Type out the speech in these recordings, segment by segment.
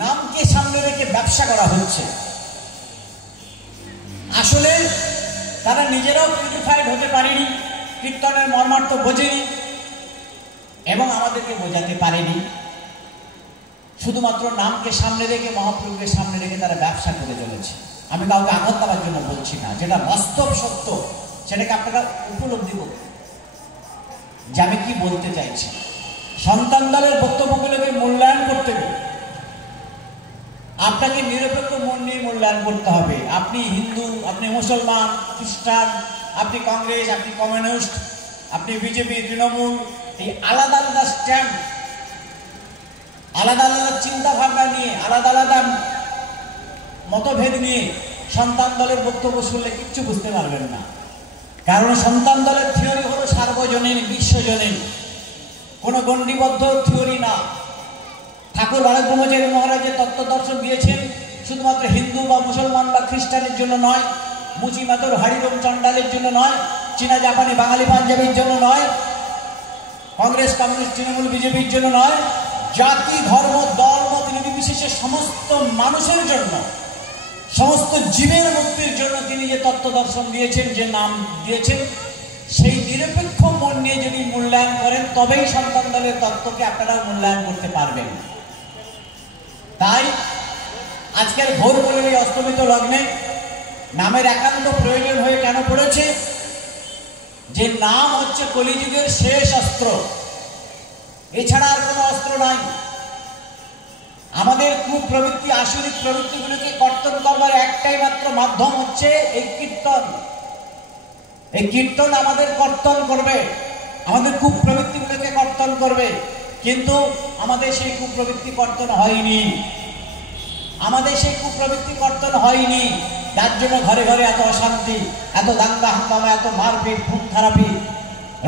নামকে সামনে রেখে ব্যবসা করা হচ্ছে। আসলে তারা নিজেরাও পিউরিফাইড হতে পারেনি, কীর্তনের মর্মার্থ বোঝেনি এবং আমাদেরকে বোঝাতে পারেনি। শুধুমাত্র নামকে সামনে রেখে, মহাপ্রভুকে সামনে রেখে তারা ব্যবসা করে চলেছে। আমি কাউকে আঘাত দেওয়ার জন্য বলছি না, যেটা বাস্তব সত্য সেটাকে আপনারা উপলব্ধি করুন যে আমি কি বলতে চাইছি। সন্তান দলের বক্তব্যগুলোকে মূল্যায়ন করতে গেলে আপনাকে নিরপেক্ষ মন নিয়ে মূল্যায়ন করতে হবে। আপনি হিন্দু, আপনি মুসলমান, খ্রিস্টান, আপনি কংগ্রেস, আপনি কমিউনিস্ট, আপনি বিজেপি, তৃণমূল, এই আলাদা আলাদা স্ট্যান্ড, আলাদা আলাদা চিন্তা ভাবনা নিয়ে, আলাদা আলাদা মতভেদ নিয়ে সন্তান দলের বক্তব্য শুনলে কিচ্ছু বুঝতে পারবেন না। কারণ সন্তান দলের থিওরি হলো সার্বজনীন, বিশ্বজনীন, কোনো গণ্ডিবদ্ধ থিওরি না। ঠাকুর বালক ব্রহ্মচারী মহারাজ যে তত্ত্ব দর্শন দিয়েছেন শুধুমাত্র হিন্দু বা মুসলমান বা খ্রিস্টানের জন্য নয়, মুচি মাতর হাড়িরম চণ্ডালের জন্য নয়, চীনা জাপানি বাঙালি পাঞ্জাবির জন্য নয়, কংগ্রেস কমিউনিস্ট তৃণমূল বিজেপির জন্য নয়, জাতি ধর্ম দল মত নির্বিশেষে সমস্ত মানুষের জন্য, সমস্ত জীবের মুক্তির জন্য তিনি যে তত্ত্ব দর্শন দিয়েছেন, যে নাম দিয়েছেন, সেই নিরপেক্ষ মন নিয়ে যদি মূল্যায়ন করেন তবেই সন্তান দলের তত্ত্বকে আপনারা মূল্যায়ন করতে পারবেন। তাই আজকের ভোর বলে এই অস্তমিত লগ্নে নামের একান্ত প্রয়োজন হয়ে কেন পড়েছে? যে নাম হচ্ছে কলিযুগের শেষ অস্ত্র, এছাড়া আর কোনো অস্ত্র নাই। আমাদের কুপ্রবৃত্তি, আসরিক প্রবৃত্তিগুলোকে কর্তন করবার একটাই মাত্র মাধ্যম হচ্ছে এই কীর্তন। এই কীর্তন আমাদের কর্তন করবে, আমাদের কুপ্রবৃত্তিগুলোকে কর্তন করবে। কিন্তু আমাদের সেই কুপ্রবৃত্তি কর্তন হয়নি, আমাদের সেই কুপ্রবৃত্তি কর্তন হয়নি। যার জন্য ঘরে ঘরে এত অশান্তি, এত দাঙ্গা হাঙ্গামা, এত মারপিট, খুন খারাপি,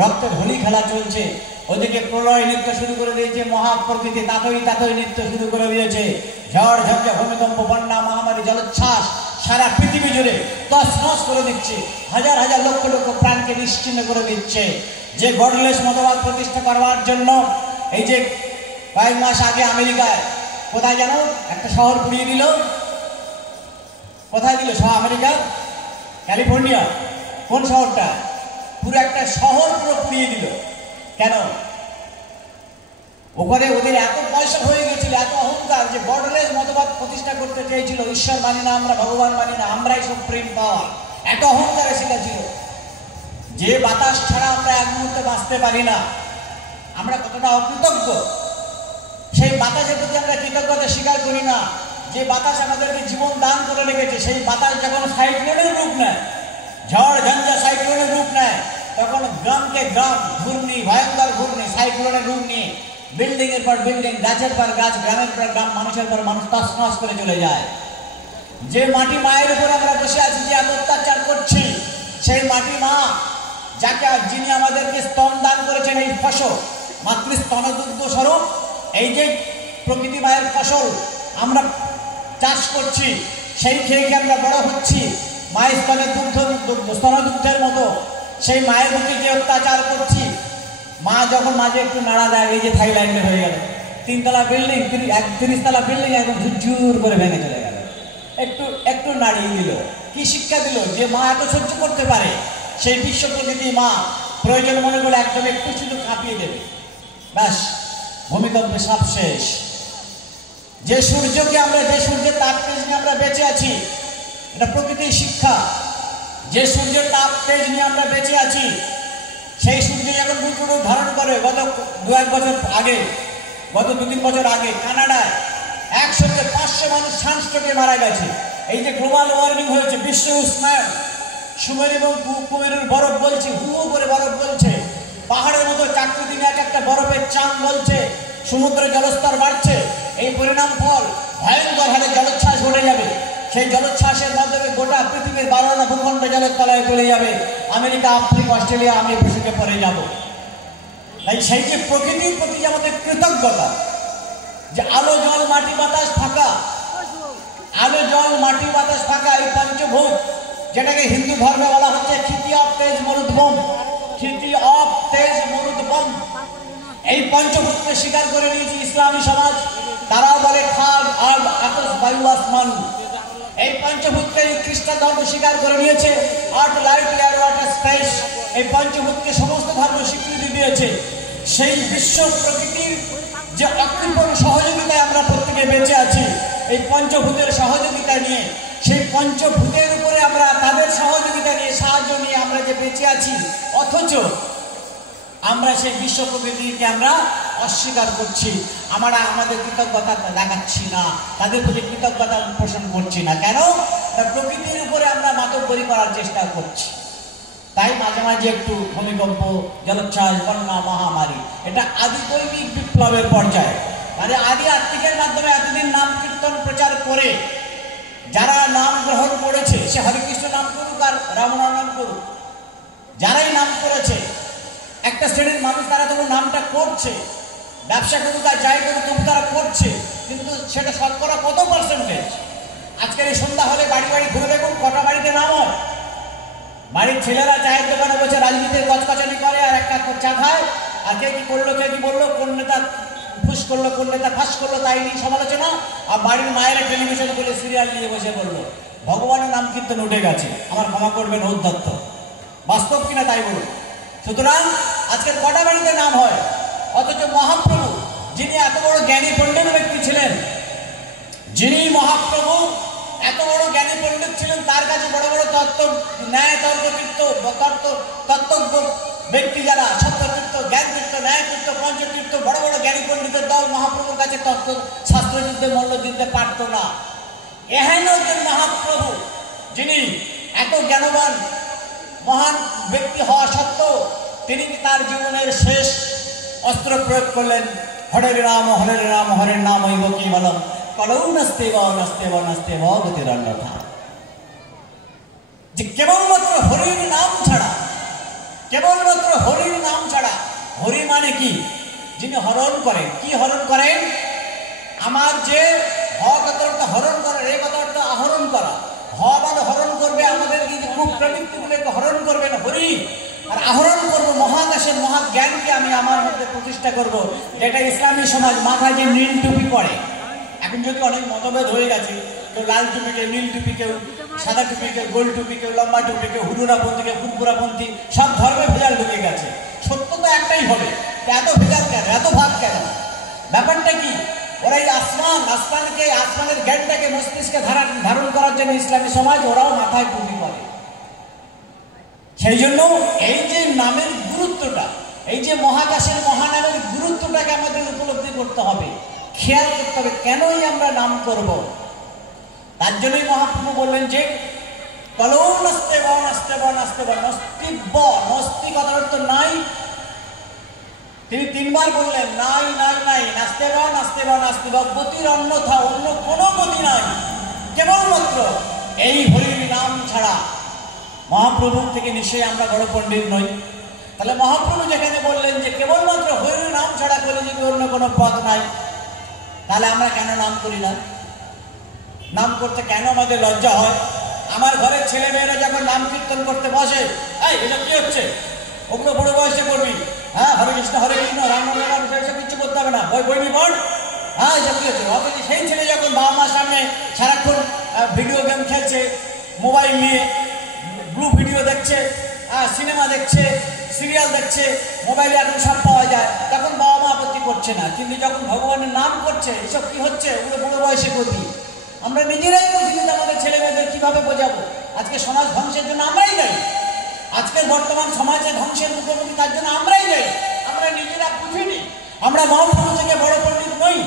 রক্তের হোলি খেলা চলছে। ওদিকে প্রলয় নৃত্য শুরু করে দিয়েছে, মহাপ্রকৃতি তাতই তাতই নৃত্য শুরু করে দিয়েছে। ঝড় ঝঞ্ঝা, ভূমিকম্প, বন্যা, মহামারী, জলোচ্ছ্বাস সারা পৃথিবী জুড়ে তছনছ করে দিচ্ছে, হাজার হাজার লক্ষ লক্ষ প্রাণকে নিশ্চিহ্ন করে দিচ্ছে। যে গডলেস মতবাদ প্রতিষ্ঠা করবার জন্য এই যে কয়েক মাস আগে আমেরিকায় কোথায় যেন একটা শহর পুড়িয়ে দিল, কোথায় দিল? আমেরিকা ক্যালিফোর্নিয়া, কোন শহরটা? পুরো একটা শহর পুরো পুড়িয়ে দিল। কেন? ওখানে ওদের এত পয়সা হয়ে গেছিল, এত অহংকার, যে বর্ডারলেস মতবাদ প্রতিষ্ঠা করতে চেয়েছিল। ঈশ্বর মানি না আমরা, ভগবান মানি না, আমরাই সুপ্রিম পাওয়ার, এত অহংকারে সেটা ছিল। যে বাতাস ছাড়া আমরা এক মুহূর্তে বাঁচতে পারি না, আমরা কতটা অকৃতজ্ঞ। সেই বাতাসের প্রতি আমরা কৃতজ্ঞতা স্বীকার করি না। যে বাতাস আমাদেরকে জীবন দান করে রেখেছে, সেই বাতাস যখন সাইক্লোনের রূপ নেয়, ঝড় ঝঞ্ঝা সাইক্লোনের রূপ নেয়, তখন গ্রামকে গ্রাম, ঘূর্ণি, ভয়ঙ্কর ঘূর্ণি সাইক্লোনের রূপ নিয়ে বিল্ডিং এর পর বিল্ডিং, গাছের পর গাছ, গ্রামের পর গ্রাম, মানুষের পর মানুষ তছনছ করে চলে যায়। যে মাটি মায়ের উপর আমরা বসে আছি, যে এত অত্যাচার করছি, সেই মাটি মা যাকে, যিনি আমাদেরকে স্তন দান করেছেন, এই ফসল মাতৃ স্তনদুগ্ধ স্বরূপ, এই যে প্রকৃতি মায়ের ফসল আমরা চাষ করছি, সেই খেয়ে খেয়ে আমরা বড় হচ্ছি। মায়ের স্তনদুগ্ধের মতো সেই মায়ের প্রতি যে অত্যাচার করছি, মা যখন মাঝে একটু নাড়া দেয়, এই যে থাইল্যান্ডে হয়ে গেল, 3 তলা বিল্ডিং, 30 তলা বিল্ডিং একদম ঝুরঝুর করে ভেঙে চলে গেল। একটু নাড়িয়ে দিল, কি শিক্ষা দিল? যে মা এত সহ্য করতে পারে, সেই বিশ্ব প্রকৃতি মা প্রয়োজন মনে করে একদম একটু শুধু কাঁপিয়ে দেবে, ব্যাস ভূমিকম্পে সব শেষ। যে সূর্যকে আমরা, যে সূর্যের তাপ তেজ নিয়ে আমরা বেঁচে আছি, এটা প্রকৃতির শিক্ষা। যে সূর্যের তাপ তেজ নিয়ে আমরা বেঁচে আছি, সেই সূর্য যখন রূপ ধারণ করে, গত 2-1 বছর আগে, গত 2-3 বছর আগে কানাডায় 100-500 মানুষ সানস্ট্রোকে মারা গেছে। এই যে গ্লোবাল ওয়ার্মিং হয়েছে, বিশ্ব উষ্ণায়ন, সুমেরু এবং কুমেরুর বরফ বলছে, হু করে বরফ বলছে, পাহাড়ের মতো 4 দিনে একটা বরফের চাঁদ বলছে, সমুদ্রের জলস্তর বাড়ছে। এই পরিণাম ফল ভয়ঙ্কর হারে জলোচ্ছ্বাস ঘটে যাবে। সেই জলোচ্ছ্বাসের মাধ্যমে গোটা পৃথিবীর 12টা ভূখণ্ড জলের তলায় চলে যাবে। আমেরিকা, আফ্রিকা, অস্ট্রেলিয়া আমি পৃথিবীতে পড়ে যাব। তাই সেই যে প্রকৃতির প্রতি যে আমাদের কৃতজ্ঞতা, যে আলো জল মাটি বাতাস ফাঁকা, আলো জল মাটি বাতাস ফাঁকা, এই পঞ্চভূত, যেটাকে হিন্দু ধর্মে বলা হচ্ছে ক্ষিতি অফ তেজ মরুদ্গম, ক্ষিতি অফ তেজ মরুদ্গম। এই পঞ্চভূতকে স্বীকার করে নিয়েছে ইসলামী সমাজ। তারাও বলে খাদ, আগ, খ্রিস্টান ধর্ম স্বীকার করে নিয়েছে, art light air water space, এই পঞ্চভূতকে সমস্ত ধর্ম স্বীকৃতি দিয়েছে। সেই বিশ্ব প্রকৃতির যে অকৃপণ সহযোগিতায় আমরা প্রত্যেকে বেঁচে আছি, এই পঞ্চভূতের সহযোগিতা নিয়ে, সেই পঞ্চভূতের উপরে আমরা তাদের সহযোগিতা নিয়ে, সাহায্য নিয়ে আমরা যে বেঁচে আছি, অথচ আমরা সেই বিশ্ব প্রকৃতিকে আমরা অস্বীকার করছি। আমরা আমাদের কৃতজ্ঞতা দেখাচ্ছি না, তাদের প্রতি কৃতজ্ঞতা পোষণ করছি না। কেন? প্রকৃতির উপরে আমরা মাতব্বরি করার চেষ্টা করছি। তাই মাঝে মাঝে একটু ভূমিকম্প, জলোচ্ছ্বাস, বন্যা, মহামারী, এটা আদি দৈনিক বিপ্লবের পর্যায়ে, মানে আদি আত্মিকের মাধ্যমে এতদিন নাম কীর্তন প্রচার করে যারা নাম গ্রহণ করেছে, সে হরিকৃষ্ণ নাম করুক আর রামনাম নাম করুক, যারাই নাম করেছে, একটা শ্রেণীর মানুষ তারা তবু নামটা করছে, ব্যবসা করুক আর যাই করুক তবু তারা করছে, কিন্তু সেটা শতকরা কত পার্সেন্টেজ? আজকের এই সন্ধ্যা হলে বাড়ি বাড়ি ঘুরে দেখুন কটা বাড়িতে নাম হয়। বাড়ির ছেলেরা চায়ের দোকানে বসে রাজনীতির কচকচানি করে আর একটা চা খায়, আর কে কি করলো, কে কি বললো, কোন নেতা ফুস করলো, কোন নেতা ফাঁস করলো, তাই নিয়ে সমালোচনা। আর বাড়ির মায়েরা টেলিভিশন করে সিরিয়াল নিয়ে বসে বললো ভগবানের নাম কীর্তন উঠে গেছে। আমার ক্ষমা করবেন ঔদ্ধত্য, বাস্তব কিনা তাই বলুন। সুতরাং আজকের কটা বাড়িতে নাম হয়, অথচ মহাপ্রভু যিনি এত বড় জ্ঞানী পণ্ডিত ব্যক্তি ছিলেন, যিনি মহাপ্রভু এত বড় জ্ঞানী পণ্ডিত ছিলেন, তার কাছে বড় বড় তত্ত্ব, ন্যায় তর্কতীর্থ, তত্ত্বজ্ঞ ব্যক্তি যারা, সত্যতীর্থ, জ্ঞানতীর্থ, ন্যায়তীর্থ, পঞ্চতীর্থ, বড় বড় জ্ঞানী পণ্ডিতের দল মহাপ্রভুর কাছে তত্ত্ব শাস্ত্রযুদ্ধে মল্ল দিতে পারত না। এহেন একজন মহাপ্রভু যিনি এত জ্ঞানবান মহান ব্যক্তি হওয়া সত্ত্বেও তিনি তার জীবনের শেষ অস্ত্র প্রয়োগ করলেন হরে রাম হরে রাম হরে নাম হইব কি বলম কলৌ নাস্তে ব নাস্তে ব নাস্তে ব গতির অন্যথা। যে কেবলমাত্র হরির নাম ছাড়া, কেবলমাত্র হরির নাম ছাড়া, হরি মানে কি? যিনি হরণ করেন। কি হরণ করেন? আমার যে হ কথাটা হরণ করেন, এই কথাটা আহরণ করা। হ মানে হরণ করবে, আমাদের খুব প্রবৃত্তিগুলোকে হরণ করবেন হরি, আর আহরণ করবো মহাকাশের মহাজ্ঞানকে আমি আমার মধ্যে প্রতিষ্ঠা করব। যেটা ইসলামী সমাজ মাথায় যে নীল টুপি পরে, এখন যদি অনেক মতভেদ হয়ে গেছে, কেউ লাল টুপি, কেউ নীল টুপি, কেউ সাদা টুপি, কেউ গোল টুপি, কেউ লম্বা টুপি, কেউ হুডুরাপন্থী, কেউ ফুটপুরাপন্থী, সব ধর্মে ভেজাল ঢুকে গেছে। সত্য তো একটাই হবে, এত ভেজাল কেন, এত ভাগ কেন? ব্যাপারটা কি? ওরা এই আসমানকে, আসমানের জ্ঞানটাকে মস্তিষ্কে ধারণ করার জন্য ইসলামী সমাজ ওরাও মাথায় টুপি করে। সেই জন্য এই যে নামের গুরুত্বটা, এই যে মহাকাশের মহানামের গুরুত্বটাকে আমাদের উপলব্ধি করতে হবে, খেয়াল করতে হবে কেনই আমরা নাম করব। তার জন্যই মহাপ্রভু বললেন যে কলৌ নাস্তে ব নাস্তে ব নাস্তে ব, নস্তিব্য, নস্তি কথার অর্থ নাই। তিনি তিনবার বললেন নাই নাই নাই, নাস্তে ব নাস্তে ব নাস্তে ব, গতির অন্যথা, অন্য কোনো গতি নাই, কেবলমাত্র এই হরির নাম ছাড়া। মহাপ্রভুর থেকে নিশ্চয়ই আমরা বড় পণ্ডিত নই। তাহলে মহাপ্রভু যেখানে বললেন যে কেবলমাত্র হরির নাম ছাড়া করে যদি অন্য কোনো পথ নাই, তাহলে আমরা কেন নাম করি না? নাম করতে কেন আমাদের লজ্জা হয়? আমার ঘরের ছেলে মেয়েরা যখন নাম কীর্তন করতে বসে, এই এটা কি হচ্ছে, ওগুলো বড় বয়সে করবি, হ্যাঁ হরে কৃষ্ণ রাম নাম এসব কিছু করতে হবে না, বইবি পড়, হ্যাঁ এসব কি হচ্ছে। অথচ সেই ছেলে যখন বাবা মার সামনে সারাক্ষণ ভিডিও গেম খেলছে, মোবাইল নিয়ে ব্লু ভিডিও দেখছে, সিনেমা দেখছে, সিরিয়াল দেখছে, মোবাইলে এখন সব পাওয়া যায়, তখন বাবা মা আপত্তি করছে না। কিন্তু যখন ভগবানের নাম করছে, এসব কি হচ্ছে, ওগুলো বুড়ো বয়সে করবি। আমরা নিজেরাই বুঝি যে আমাদের ছেলে মেয়েদের কীভাবে বোঝাবো। আজকে সমাজ ধ্বংসের জন্য আমরাই দায়ী, আজকের বর্তমান সমাজে ধ্বংসের মুখোমুখি তার জন্য আমরাই দায়ী। আমরা নিজেরা বুঝিনি। আমরা মহাপ্রভু থেকে বড় পণ্ডিত নই।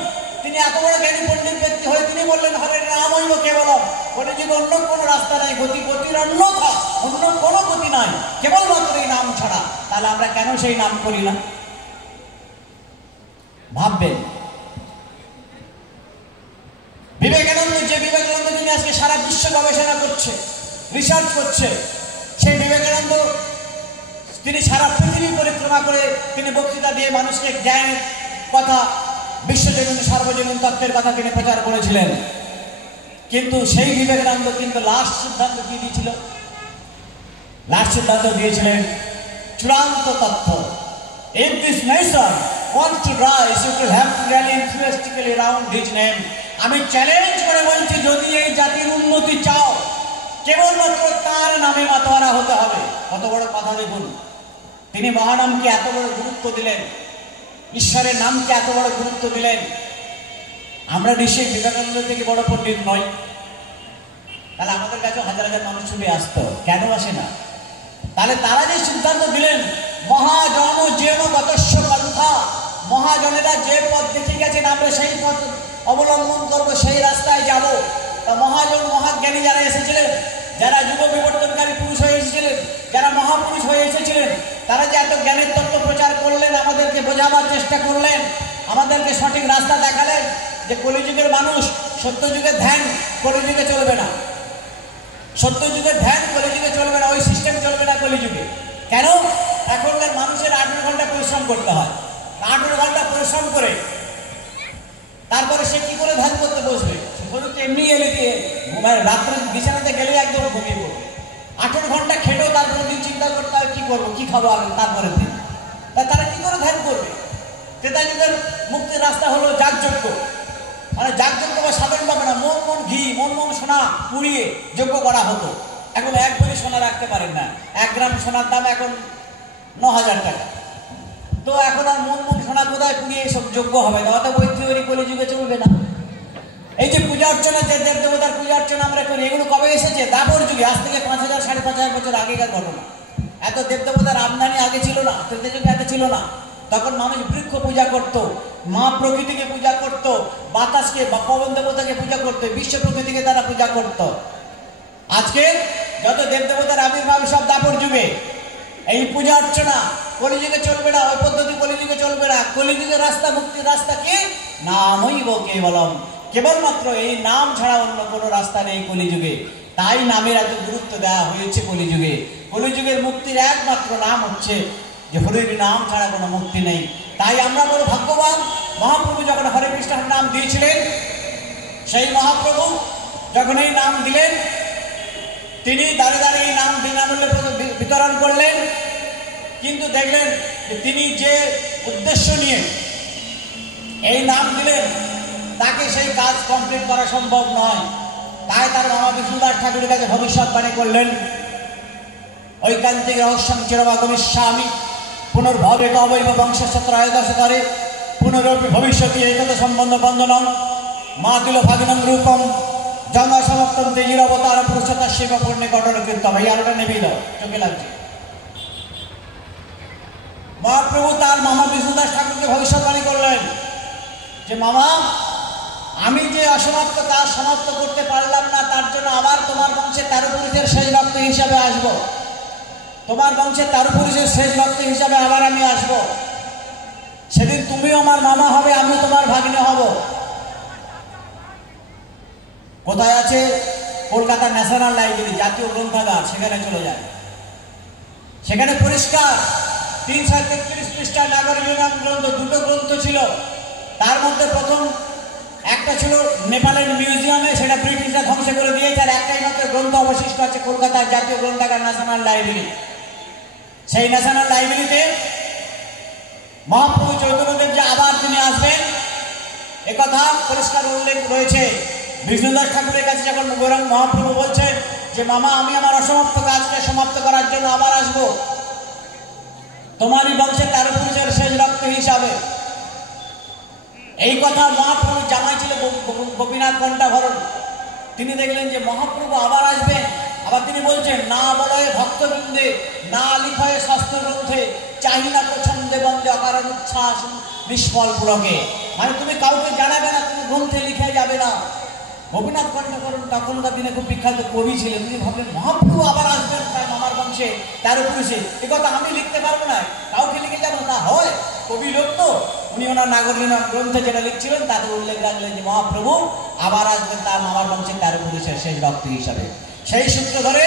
তিনি এত বড় জ্ঞানী পণ্ডিত ব্যক্তি হয়ে তিনি বললেন হরে নাম হইব কেবলম, বলে যে অন্য কোনো রাস্তা নাই, গতির অন্যথা, অন্য কোনো গতি নাই, কেবলমাত্র এই নাম ছাড়া। তাহলে আমরা কেন সেই নাম করি না? ভাববেন। বিবেকানন্দ, যে বিবেকানন্দ তিনি আজকে সারা বিশ্ব গবেষণা করছে, রিসার্চ করছে, সেই বিবেকানন্দ তিনি সারা পৃথিবী পরিক্রমা করে তিনি বক্তৃতা দিয়ে মানুষকে জ্ঞানের কথা, বিশ্বজনীন সার্বজনীন তত্ত্বের কথা তিনি প্রচার করেছিলেন। কিন্তু সেই বিবেকানন্দ কিন্তু লাস্ট সিদ্ধান্ত কি দিয়েছিল? লাস্ট সিদ্ধান্ত দিয়েছিলেন চূড়ান্ত তথ্য। If this nation wants to rise, it will have to rally enthusiastically around his name. আমি চ্যালেঞ্জ করে বলছি, যদি এই জাতির উন্নতি চাও, কেবলমাত্র তার নামে মাতোয়ারা হতে হবে। কত বড় কথা দেখুন, তিনি মহানামকে এত বড় গুরুত্ব দিলেন, ঈশ্বরের নামকে এত বড় গুরুত্ব দিলেন। আমরা নিশ্চয়ই বিবেকানন্দ থেকে বড় পণ্ডিত নই, তাহলে আমাদের কাছে হাজার হাজার মানুষ ছুটে আসতো, কেন আসে না? তাহলে তারা যে সিদ্ধান্ত দিলেন, মহাজন যেন গতস্য পন্থা, মহাজনেরা যে পথ দেখে গেছেন আমরা সেই পথ অবলম্বন করবো, সেই রাস্তায় যাব। তা মহাজন মহাজ্ঞানী যারা এসেছিলেন, যারা যুগ বিবর্তনকারী পুরুষ হয়ে এসেছিলেন, যারা মহাপুরুষ হয়ে এসেছিলেন, তারা যে এত জ্ঞানের তত্ত্ব প্রচার করলেন, আমাদেরকে বোঝাবার চেষ্টা করলেন, আমাদেরকে সঠিক রাস্তা দেখালেন যে কলিযুগের মানুষ সত্যযুগের ধ্যান কলিযুগে চলবে না, সত্যযুগের ধ্যান কলিযুগে চলবে না, ওই সিস্টেম চলবে না কলিযুগে। কেন? এখনকার মানুষের 18 ঘন্টা পরিশ্রম করতে হয়, 18 ঘন্টা পরিশ্রম করে তারপরে সে কি করে ধ্যান করতে বসবে? শুধু এমনি এলে দিয়ে রাত্রে বিছানাতে গেলে একদম ঘুমিয়ে পড়বে। 18 ঘন্টা খেটেও তারপরে দিন চিন্তা করতে হয় কি করবো, কি খাবো তারপরে দিন। তারা কি করে ধ্যান করবে? ত্রেতা যুগের মুক্তির রাস্তা হলো যাগযজ্ঞ, মানে যাগযজ্ঞ বা সাধারণভাবে না, মন মন ঘি মন মন সোনা পুড়িয়ে যজ্ঞ করা হতো। এখন এক ভরি সোনা রাখতে পারেন না, 1 গ্রাম সোনার দাম এখন 9,000 টাকা। তো এখন আর মন মন সোনা কোথায় পুড়িয়ে এসব যোগ্য হবে না, অত বই থিওরি কলিযুগে চলবে না। এই যে পূজা অর্চনা, যে দেব দেবতার পূজা অর্চনা আমরা করি, এগুলো কবে এসেছে? দাপর যুগে, আজ থেকে 5,000 5,500 বছর আগেকার ঘটনা। এত দেব দেবতার আমদানি আগে ছিল না, ত্রেতা যুগে এত ছিল না। তখন মানুষ বৃক্ষ পূজা করত, মা প্রকৃতিকে পূজা করত, বাতাসকে বা পবন দেবতাকে পূজা করত, বিশ্ব প্রকৃতিকে তারা পূজা করত। আজকে যত দেব দেবতার আবির্ভাব সব দাপর যুগে। এই পূজা অর্চনা কলিযুগে চলবে না, ওই পদ্ধতি কলিযুগে চলবে না। কলিযুগের রাস্তা, মুক্তির রাস্তা কি? নামইব কেবলম, কেবলমাত্র এই নাম ছাড়া অন্য কোনো রাস্তা নেই কলিযুগে। তাই নামের এত গুরুত্ব দেওয়া হয়েছে কলিযুগে। কলিযুগের মুক্তির একমাত্র নাম হচ্ছে যে হরির নাম ছাড়া কোনো মুক্তি নেই। তাই আমরা বড় ভাগ্যবান। মহাপ্রভু যখন হরে কৃষ্ণের নাম দিয়েছিলেন, সেই মহাপ্রভু যখন এই নাম দিলেন, তিনি দাঁড়িয়ে দাঁড়িয়ে এই নাম বিনামূল্যে বিতরণ করলেন। কিন্তু দেখলেন যে তিনি যে উদ্দেশ্য নিয়ে এই নাম দিলেন, তাকে সেই কাজ কমপ্লিট করা সম্ভব নয়। তাই তার মামা বিষ্ণুদাস ঠাকুরের কাছে ভবিষ্যৎবাণী করলেন, ঐকান্তিক রহস্যং চিরমাগমিষ্যামি পুনর্ভবে অবৈব বংশস্য ত্রয়োদশ করে পুনরপি ভবিষ্যতি একত সম্বন্ধ বন্ধনম মাতুল ভাগিনম রূপম জঙ্গা সমাপ্তম তেজির অবতার পুরুষতা শিব পূর্ণে ঘটন কীর্তন। এই আলোটা নেবেই দাও, চোখে লাগছে। মহাপ্রভু তার মামা বিষ্ণুদাস ঠাকুরকে ভবিষ্যৎবাণী করলেন যে মামা, আমি যে অসমাপ্ত কাজ সমাপ্ত করতে পারলাম না, তার জন্য আবার তোমার বংশের 13 পুরুষের শেষ রক্ত হিসাবে আসব। তোমার বংশের 13 পুরুষের শেষ রক্ত হিসাবে আবার আমি আসব। সেদিন তুমিও আমার মামা হবে, আমি তোমার ভাগ্নে হব। কোথায় আছে? কলকাতা ন্যাশনাল লাইব্রেরি, জাতীয় গ্রন্থাগার, সেখানে চলে যায়। সেখানে পরিষ্কার 333 পৃষ্ঠা নাগরিক গ্রন্থ, 2টো গ্রন্থ ছিল। তার মধ্যে প্রথম একটা ছিল নেপালের মিউজিয়ামে, সেটা ব্রিটিশরা ধ্বংস করে দিয়েছে। আর একটাই মাত্র গ্রন্থ অবশিষ্ট আছে কলকাতার জাতীয় গ্রন্থাগার, ন্যাশনাল লাইব্রেরি। সেই ন্যাশনাল লাইব্রেরিতে মহাপ্রভু চৈতন্যদেব যে আবার তিনি আসবেন, একথা পরিষ্কার উল্লেখ রয়েছে। বিষ্ণুদাস ঠাকুরের কাছে যখন গৌরাঙ্গ মহাপ্রভু বলছেন যে মামা, আমি আমার অসমাপ্ত কাজকে সমাপ্ত করার জন্য আবার আসবো তোমারই বংশের 13 পুরুষের শেষ রক্ত হিসাবে। এই কথা মহাপ্রভু জামাই ছিল গোপীনাথ কণ্ঠাভরণ। তিনি দেখলেন যে মহাপ্রভু আবার আসবেন, আবার তিনি বলছেন, না বলয়ে ভক্তবৃন্দে, না লিখয়ে শাস্ত্র গ্রন্থে, চাহিনা প্রছন্দে বন্দে অকারণ উচ্ছ্বাস নিষ্ফল পুরকে। মানে তুমি কাউকে জানাবে না, তুমি গ্রন্থে লিখে যাবে না। গোপীনাথ কণ্ঠাভরণ তখনকার দিনে খুব বিখ্যাত কবি ছিলেন। তিনি ভাবলেন মহাপ্রভু আবার আসবেন তাই আমার বংশে 13 পুরুষে, এ কথা আমি লিখতে পারবো না, কাউকে লিখে যাবো না। হয় কবি লোক তো, উনি ওনার নাগরিক গ্রন্থে যেটা লিখছিলেন তাতে উল্লেখ রাখলেন যে মহাপ্রভু আবার আসবেন তার মামার বংশের 13 পুরুষের শেষ রক্ত হিসাবে। সেই সূত্র ধরে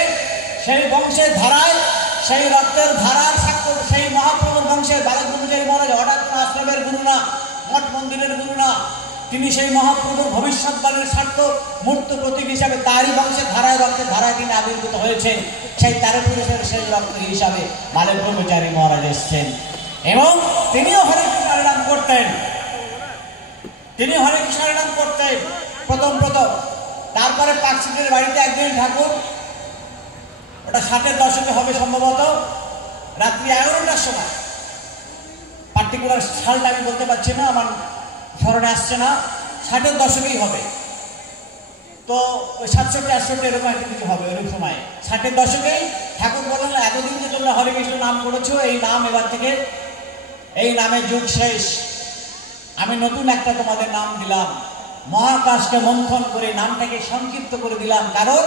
সেই বংশের ধারায়, সেই রক্তের ধারার সাক্ষ্য সেই মহাপ্রভুর বংশের বালক ব্রহ্মচারী মহারাজ হঠাৎ আশ্রমের গুরু না, মঠ মন্দিরের গুরু না, তিনি সেই মহাপ্রভুর ভবিষ্যৎবাণীর স্বার্থ মূর্ত প্রতীক হিসাবে তারই বংশের ধারায়, রক্তের ধারায় তিনি আবির্ভূত হয়েছেন। সেই 13 পুরুষের শেষ রক্ত হিসাবে বালক ব্রহ্মচারী মহারাজ এসছেন এবং তিনিও হরে কৃষ্ণের নাম করতেন। তিনি হরে কৃষ্ণের নাম করতেন প্রথম। তারপরে পাকশিটের বাড়িতে একদিন ঠাকুর ওটা 60-এর দশকে হবে সম্ভবত, রাত্রি 11টার সময়। পার্টিকুলার সালটা আমি বলতে পারছি না, আমার স্মরণে আসছে না। 60-এর দশকেই হবে, তো ওই 67-68 এরকম একটা কিছু হবে ওই সময়। 60-এর দশকেই ঠাকুর বললেন, এতদিন যে তোমরা হরে কৃষ্ণ নাম করেছো, এই নাম এবার থেকে, এই নামের যুগ শেষ। আমি নতুন একটা তোমাদের নাম দিলাম, মহাকাশকে মন্থন করে নামটাকে সংক্ষিপ্ত করে দিলাম। কারণ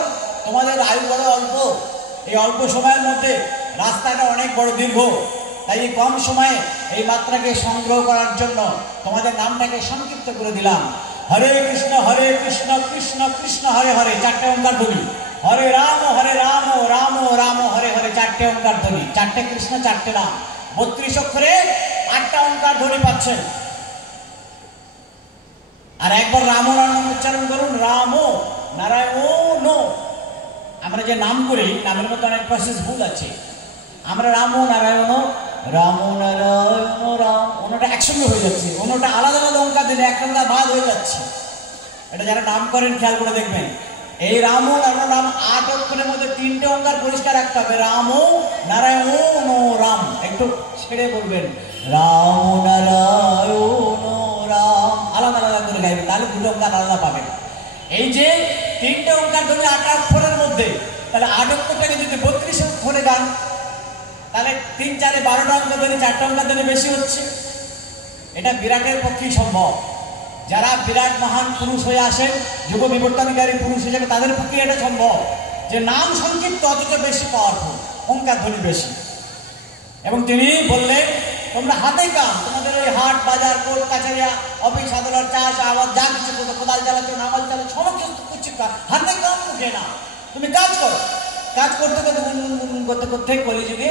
তোমাদের আয়ু বড় অল্প, এই অল্প সময়ের মধ্যে রাস্তাটা অনেক বড় দীর্ঘ, তাই এই কম সময়ে এই মাত্রাকে সংগ্রহ করার জন্য তোমাদের নামটাকে সংক্ষিপ্ত করে দিলাম। হরে কৃষ্ণ কৃষ্ণ কৃষ্ণ হরে হরে, 4টে ওঙ্কার ধ্বনি। হরে রাম রাম রাম হরে হরে, 4টে ওঙ্কার ধ্বনি। 4টে কৃষ্ণ 4টে রাম, 32 অক্ষরে 8টা ওঙ্কার ধ্বনি পাচ্ছেন। আর একবার রাম নাম উচ্চারণ করুন, রাম নারায়ণ। আমরা যে নাম করি, নামের মধ্যে অনেক প্রসেস ভুল আছে। আমরা রাম নারায়ণ, রাম নারায়ণ রাম, অন্যটা একসঙ্গে হয়ে যাচ্ছে, অন্যটা আলাদা আলাদা ওঙ্কার দিলে একটা বাদ হয়ে যাচ্ছে। এটা যারা নাম করেন খেয়াল করে দেখবেন। এই রাম নারায়ণ রাম 8 অক্ষরের মধ্যে 3টে ওঙ্কার পরিষ্কার রাখতে হবে, রাম নারায়ণ রাম। একটু ছেড়ে বলবেন, রাম নারায়ণ রাম, আলাদা আলাদা করে গাইবেন, তাহলে 2টো ওঙ্কার আলাদা পাবেন। এই যে 3টে ওঙ্কার ধরে 8 অক্ষরের মধ্যে, তাহলে 8 অক্ষরটাকে যদি 32 অক্ষরে গান, তাহলে 3 4 12টা অঙ্ক ধরে 4টা অঙ্ক ধরে বেশি হচ্ছে। এটা বিরাটের পক্ষেই সম্ভব। যারা বিরাট মহান পুরুষ হয়ে আসেন, যুগ বিবর্তনকারী পুরুষ হিসেবে, তাদের পক্ষে এটা সম্ভব যে নাম সংক্ষিপ্ত অথচ বেশি পাওয়ারফুল, ওঙ্কার ধ্বনি বেশি। এবং তিনি বললেন, তোমরা হাতে কাম, তোমাদের ওই হাট বাজার কোর্ট কাছারি অফিস আদালত চাষ আবাদ যা কিছু করতো, কোদাল চালাচ্ছ নামাল চালাচ্ছ, সমস্ত কিছু হাতে কাম, মুখে না। তুমি কাজ করো, কাজ করতে করতে করতে করতে কলিযুগে,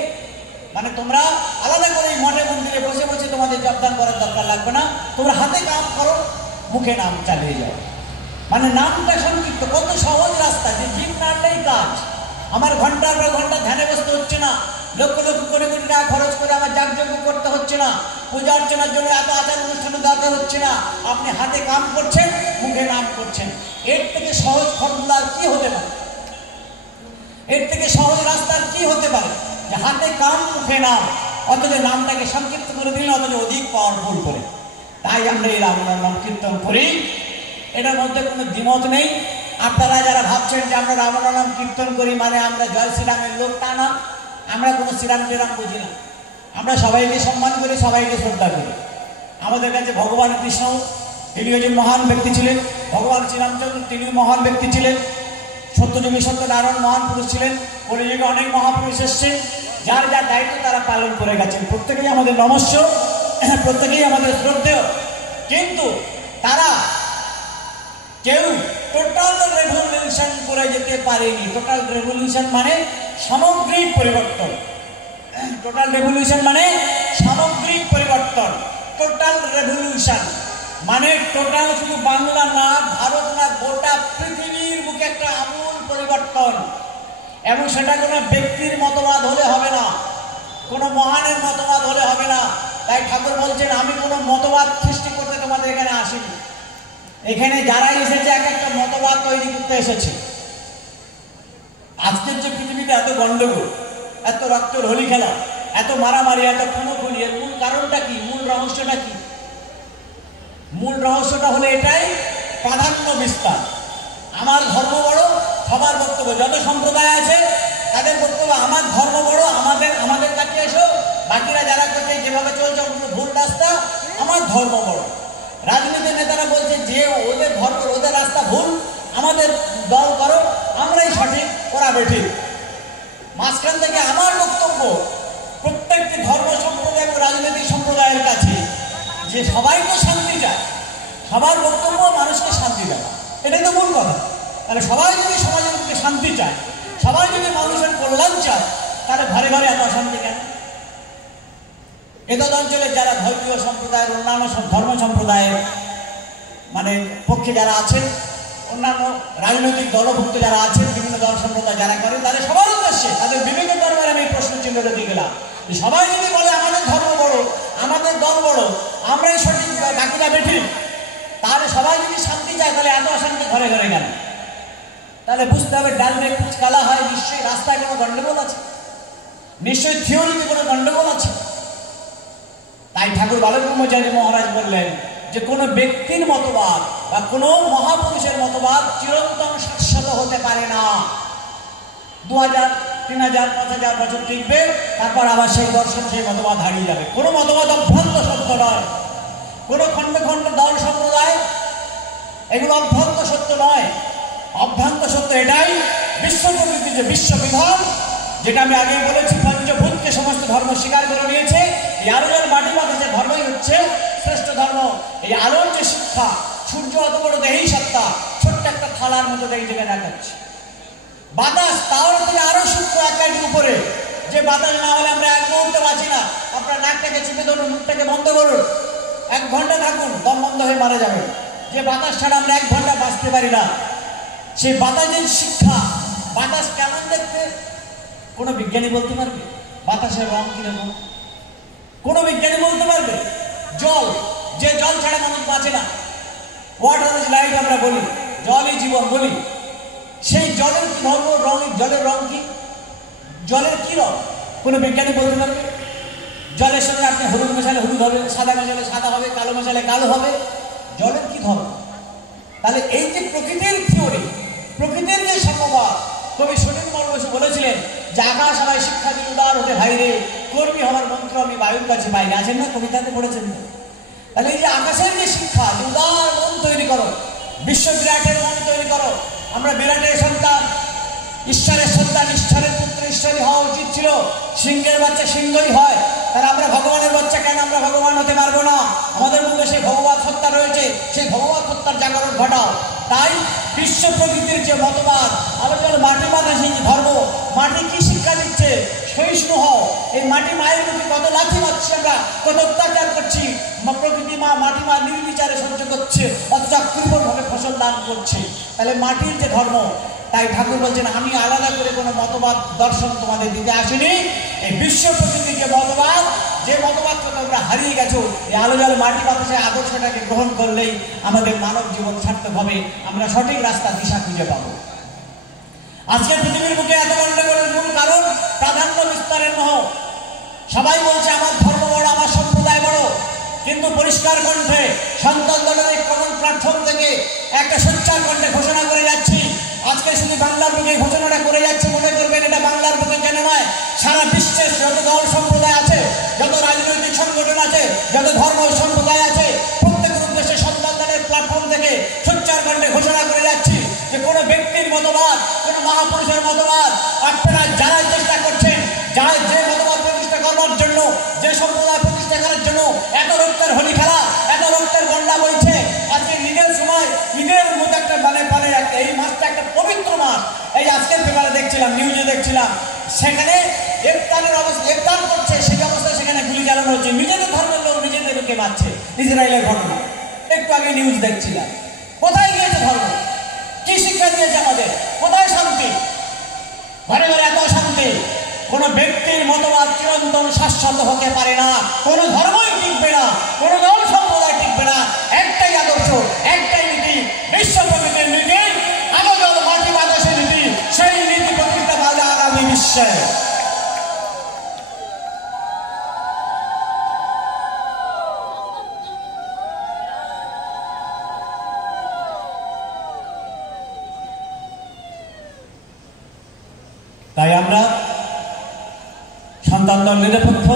মানে তোমরা আলাদা করে মঠে মন্দিরে বসে বসে তোমাদের জবদান করার দরকার লাগবে না, তোমরা হাতে কাম করো, মুখে নাম চালিয়ে যাও। মানে নামটা সংক্ষিপ্ত, কত সহজ রাস্তা, যে জিম নাড়লেই কাজ। আমার ঘন্টার পর ঘন্টা ধ্যানে বসতে হচ্ছে না, লক্ষ লক্ষ কোটি কোটি টাকা খরচ করে আমার যাগযজ্ঞ করতে হচ্ছে না, পূজা অর্চনার জন্য এত আচার অনুষ্ঠানের দরকার হচ্ছে না। আপনি হাতে কাম করছেন, মুখে নাম করছেন। এর থেকে সহজ ফর্মুলা কি হতে পারে? এর থেকে সহজ রাস্তার কি হতে পারে? যে হাতে কাম মুখে নাম, অথচ নামটাকে সংক্ষিপ্ত করে দিলেন, অথচ অধিক পাওয়ারফুল করে। তাই আমরা এই রাম নাম কীর্তন করি, এটার মধ্যে কোনো দ্বিমত নেই। আপনারা যারা ভাবছেন যে আমরা রাম নাম কীর্তন করি মানে আমরা জয় শ্রীরামের লোক, তা না। আমরা কোনো শ্রীরাম বুঝি না। আমরা সবাইকে সম্মান করি, সবাইকে শ্রদ্ধা করি। আমাদের কাছে ভগবান কৃষ্ণ, তিনি একজন মহান ব্যক্তি ছিলেন। ভগবান শ্রীরামচন্দ্র, তিনি মহান ব্যক্তি ছিলেন। সত্যযুগী সত্যনারায়ণ মহান পুরুষ ছিলেন। কলিযুগে অনেক মহাপুরুষ এসছেন, যার যার দায়িত্ব তারা পালন করে গেছেন। প্রত্যেকেই আমাদের নমস্য, প্রত্যেকেই আমাদের শ্রদ্ধেয়। কিন্তু তারা কেউ টোটাল রেভলিউশন করে যেতে পারেনি। টোটাল রেভলিউশন মানে সামগ্রিক পরিবর্তন। টোটাল রেভলিউশন মানে সামগ্রিক পরিবর্তন। টোটাল রেভলিউশন মানে টোটাল শুধু বাংলা না, ভারত না, গোটা পৃথিবীর বুকে একটা আমূল পরিবর্তন। এবং সেটা কোনো ব্যক্তির মতবাদ হলে হবে না, কোনো মহানের মতবাদ হলে হবে না। তাই ঠাকুর বলছেন, আমি কোনো মতবাদ সৃষ্টি করতে তোমাদের এখানে আসিনি। এখানে যারাই এসেছে এক একটা মতবাদ তৈরি করতে এসেছে। আজকের যে পৃথিবীতে এত গন্ডগোল, এত রক্তের হোলি খেলা, এত মারামারি, এত খুনোখুনি, এর মূল কারণটা কি? মূল রহস্যটা কি? মূল রহস্যটা হলো এটাই, প্রাধান্য বিস্তার। আমার ধর্ম বড়, সবার বক্তব্য, যত সম্প্রদায় আছে তাদের বক্তব্য আমার ধর্ম বড়, আমাদের কাছে এসো, বাকিরা যারা করছে যেভাবে চলছে ওগুলো ভুল রাস্তা, আমার ধর্ম বড়। রাজনীতির নেতারা বলছে যে ওদের ধর্ম, ওদের রাস্তা ভুল, আমাদের দল করো, আমরাই সঠিক, ওরা বেঠিক। মাঝখান থেকে আমার বক্তব্য প্রত্যেকটি ধর্ম সম্প্রদায় এবং রাজনৈতিক সম্প্রদায়ের কাছে, যে সবাই তো শান্তি চায়, সবার বক্তব্য মানুষকে শান্তি দেয়, এটাই তো মূল কথা। তাহলে সবাই যদি সমাজের মধ্যে শান্তি চায়, সবাই যদি মানুষের কল্যাণ চায়, তাহলে ঘরে ঘরে এত অশান্তি কেন? এতদ অঞ্চলের যারা ধর্মীয় সম্প্রদায়ের, অন্যান্য ধর্ম সম্প্রদায়ের মানে পক্ষে যারা আছেন, অন্যান্য রাজনৈতিক দলভুক্ত যারা আছেন, বিভিন্ন দল সম্প্রদায় যারা করেন, তাদের সবার উদ্দেশ্যে, তাদের বিবেকের দরবারে আমি প্রশ্ন চিহ্ন রেখে গেলাম। সবাই যদি বলে আমাদের ধর্ম বড়, আমাদের দল বড়, আমরাই সঠিক, বাকিরা বেঠিক, তাহলে সবাই যদি শান্তি চায়, তাহলে এত অশান্তি ঘরে ঘরে গেল। তাহলে বুঝতে হবে ডাল মেঘ কুচ কালা হয়, নিশ্চয়ই রাস্তায় কোনো গন্ডগোল আছে, নিশ্চয়ই থিওরিতে কোনো গন্ডগোল আছে। তাই ঠাকুর বালক ব্রহ্মচারী মহারাজ বললেন যে কোনো ব্যক্তির মতবাদ বা কোনো মহাপুরুষের মতবাদ চিরন্তন শাশ্বত হতে পারে না। 2000, 3000, 5000 বছর টিকবে, তারপর আবার সেই দর্শন, সেই মতবাদ হারিয়ে যাবে। কোনো মতবাদ অভ্রান্ত সত্য নয়, কোনো খণ্ড খণ্ড দল সম্প্রদায় এগুলো অভ্রান্ত সত্য নয়। অভ্রান্ত সত্য এটাই, বিশ্ব প্রকৃতি যে বিশ্ববিধান, যেটা আমি আগেই বলেছি, পঞ্চভূতকে সমস্ত ধর্ম স্বীকার করে নিয়েছে। এই আলোর মাটি বাতাসের ধর্মই হচ্ছে শ্রেষ্ঠ ধর্ম। এই আলোর যে শিক্ষা, সূর্য অত বড় দেহেই সত্তা, ছোট্ট একটা থালার মতো দেখে যেখানে দেখাচ্ছে। বাতাস তার থেকে আরো সূক্ষ্ম এক কাঠি উপরে, যে বাতাস না হলে আমরা এক মুহূর্তে বাঁচি না। আপনার নাকটাকে চিপে ধরুন, মুখটাকে বন্ধ করুন, 1 ঘন্টা থাকুন, দম বন্ধ হয়ে মারা যাবে। যে বাতাস ছাড়া আমরা 1 ঘন্টা বাঁচতে পারি না। সেই বাতাসের শিক্ষা, বাতাস কেমন দেখতে কোনো বিজ্ঞানী বলতে পারবে? বাতাসের রং কিরকম কোনো বিজ্ঞানী বলতে পারবে? জল, যে জল ছাড়া মানুষ বাঁচে না, ওয়াটার ইজ লাইফ আমরা বলি, জলই জীবন বলি। সেই জলের কি ধর্ম, রং, জলের রং কি, জলের কি রং কোনো বিজ্ঞানী বলতে পারবে? জলের সঙ্গে আপনি হলুদ মেশালে হলুদ হবে, সাদা মেশালে সাদা হবে, কালো মেশালে কালো হবে। জলের কি ধর্ম? তাহলে এই যে প্রকৃতির থিওরি, প্রকৃতির যে সম্ভবাদ, কবি সুনীল বসু বলেছিলেন যে আকাশ আমায় শিক্ষা দিয়ে উদার হতে ভাইরে, কর্মী হওয়ার মন্ত্র আমি বায়ুর কাছে বাইরে। আছেন না, কবিতাতে পড়েছেন। তাহলে এই যে আকাশের যে শিক্ষা, যে উদার মন তৈরি করো, বিশ্ব বিরাটের মন তৈরি করো। আমরা বিরাটের সন্তান, ঈশ্বরের সন্তান, ঈশ্বরের পুত্র ঈশ্বরই হওয়া উচিত ছিল। সিংহের বাচ্চা সিংহই হয়, তাহলে আমরা ভগবানের বাচ্চা কেন আমরা ভগবান হতে পারবো না? আমাদের মধ্যে সেই ভগবত সত্তা রয়েছে, সেই ভগবত সত্তার জাগরণ ঘটাও। তাই বিশ্ব প্রকৃতির যে মতবাদ, আলোচনা মাটি বাতাসে যে ধর্ম, মাটি কি শিক্ষা দিচ্ছে? সহিষ্ণু হও। এই মাটি মায়ের প্রতি কত লাথি মারছি আমরা, কত অত্যাচার করছি, প্রকৃতি মা, মাটি মা নির্বিচারে সহ্য করছে, অথচ কৃপণভাবে ফসল দান করছে। তাহলে মাটির যে ধর্ম, তাই ঠাকুর বলছেন আমি আলাদা করে কোনো মতবাদ দর্শন তোমাদের দিতে আসিনি। এই বিশ্ব প্রকৃতির যে মতবাদ, যে মতবাদকে তোমরা হারিয়ে গেছো, এই আলো জল মাটি বাতাসের আদর্শটাকে গ্রহণ করলেই আমাদের মানব জীবন সার্থক হবে, আমরা সঠিক রাস্তা দিশা খুঁজে পাবো। আজকের পৃথিবীর বুকে এত গণ্ডগোলের মূল কারণ প্রাধান্য বিস্তারের মোহ। সবাই বলছে আমার ধর্ম বড়, আমার সম্প্রদায় বড়, কিন্তু পরিষ্কার কণ্ঠে সন্তান দলের এই কমন প্ল্যাটফর্ম থেকে একটা সোচ্চার কণ্ঠে ঘোষণা করে যাচ্ছি। আজকে শুধু বাংলার বুকে ঘোষণাটা করে যাচ্ছে, মনে করবেন এটা বাংলার বুকে কেন নয়, সারা বিশ্বের যত দল সম্প্রদায় আছে, যত রাজনৈতিক সংগঠন আছে, যত ধর্ম সম্প্রদায় আছে, প্রত্যেকের উদ্দেশ্যে সন্তান দলের প্ল্যাটফর্ম থেকে সোচ্চার কণ্ঠে ঘোষণা করে যাচ্ছি যে কোনো ব্যক্তির মতবাদ, কোনো মহাপুরুষের মতবাদ আপনারা যারা চেষ্টা করছেন, যারা যে মতবাদ প্রতিষ্ঠা করবার জন্য, যে সম্প্রদায় প্রতিষ্ঠা করার জন্য এত রক্তের হোলি খেলা, এত রক্তের গন্ডা বইছে, আজকে ঈদের সময়, ঈদের মতো একটা মানে একটা এই মাসটা একটা পবিত্র মাস। এই আজকের পেপারে দেখছিলাম, নিউজে দেখছিলাম, সেখানে ইফতারের অবস্থা, ইফতার করছে সেই অবস্থায় সেখানে গুলি চালানো হচ্ছে, নিজেদের ধর্মের লোক নিজেদেরকে মারছে। ইসরায়েলের ঘটনা একটু আগে নিউজ দেখছিলাম। কোথায় গিয়েছে ধর্ম? কি শিক্ষা দিয়েছে আমাদের? কোথায় শান্তি? ঘরে ঘরে এত শান্তি। কোন ব্যক্তির মতবাদ চিরন্তন শাশ্বত হতে পারে না, কোন ধর্মই টিকবে না, কোন দল সম্প্রদায় টিকবে না। একটাই আদর্শ, একটাই নীতি, বিশ্ব প্রকৃতির নীতি, আলো জল মাটি বাতাসের নীতি। সেই নীতি প্রতিষ্ঠা পাবে আগামী বিশ্বে। তাই আমরা সন্তান দল নিরপেক্ষ,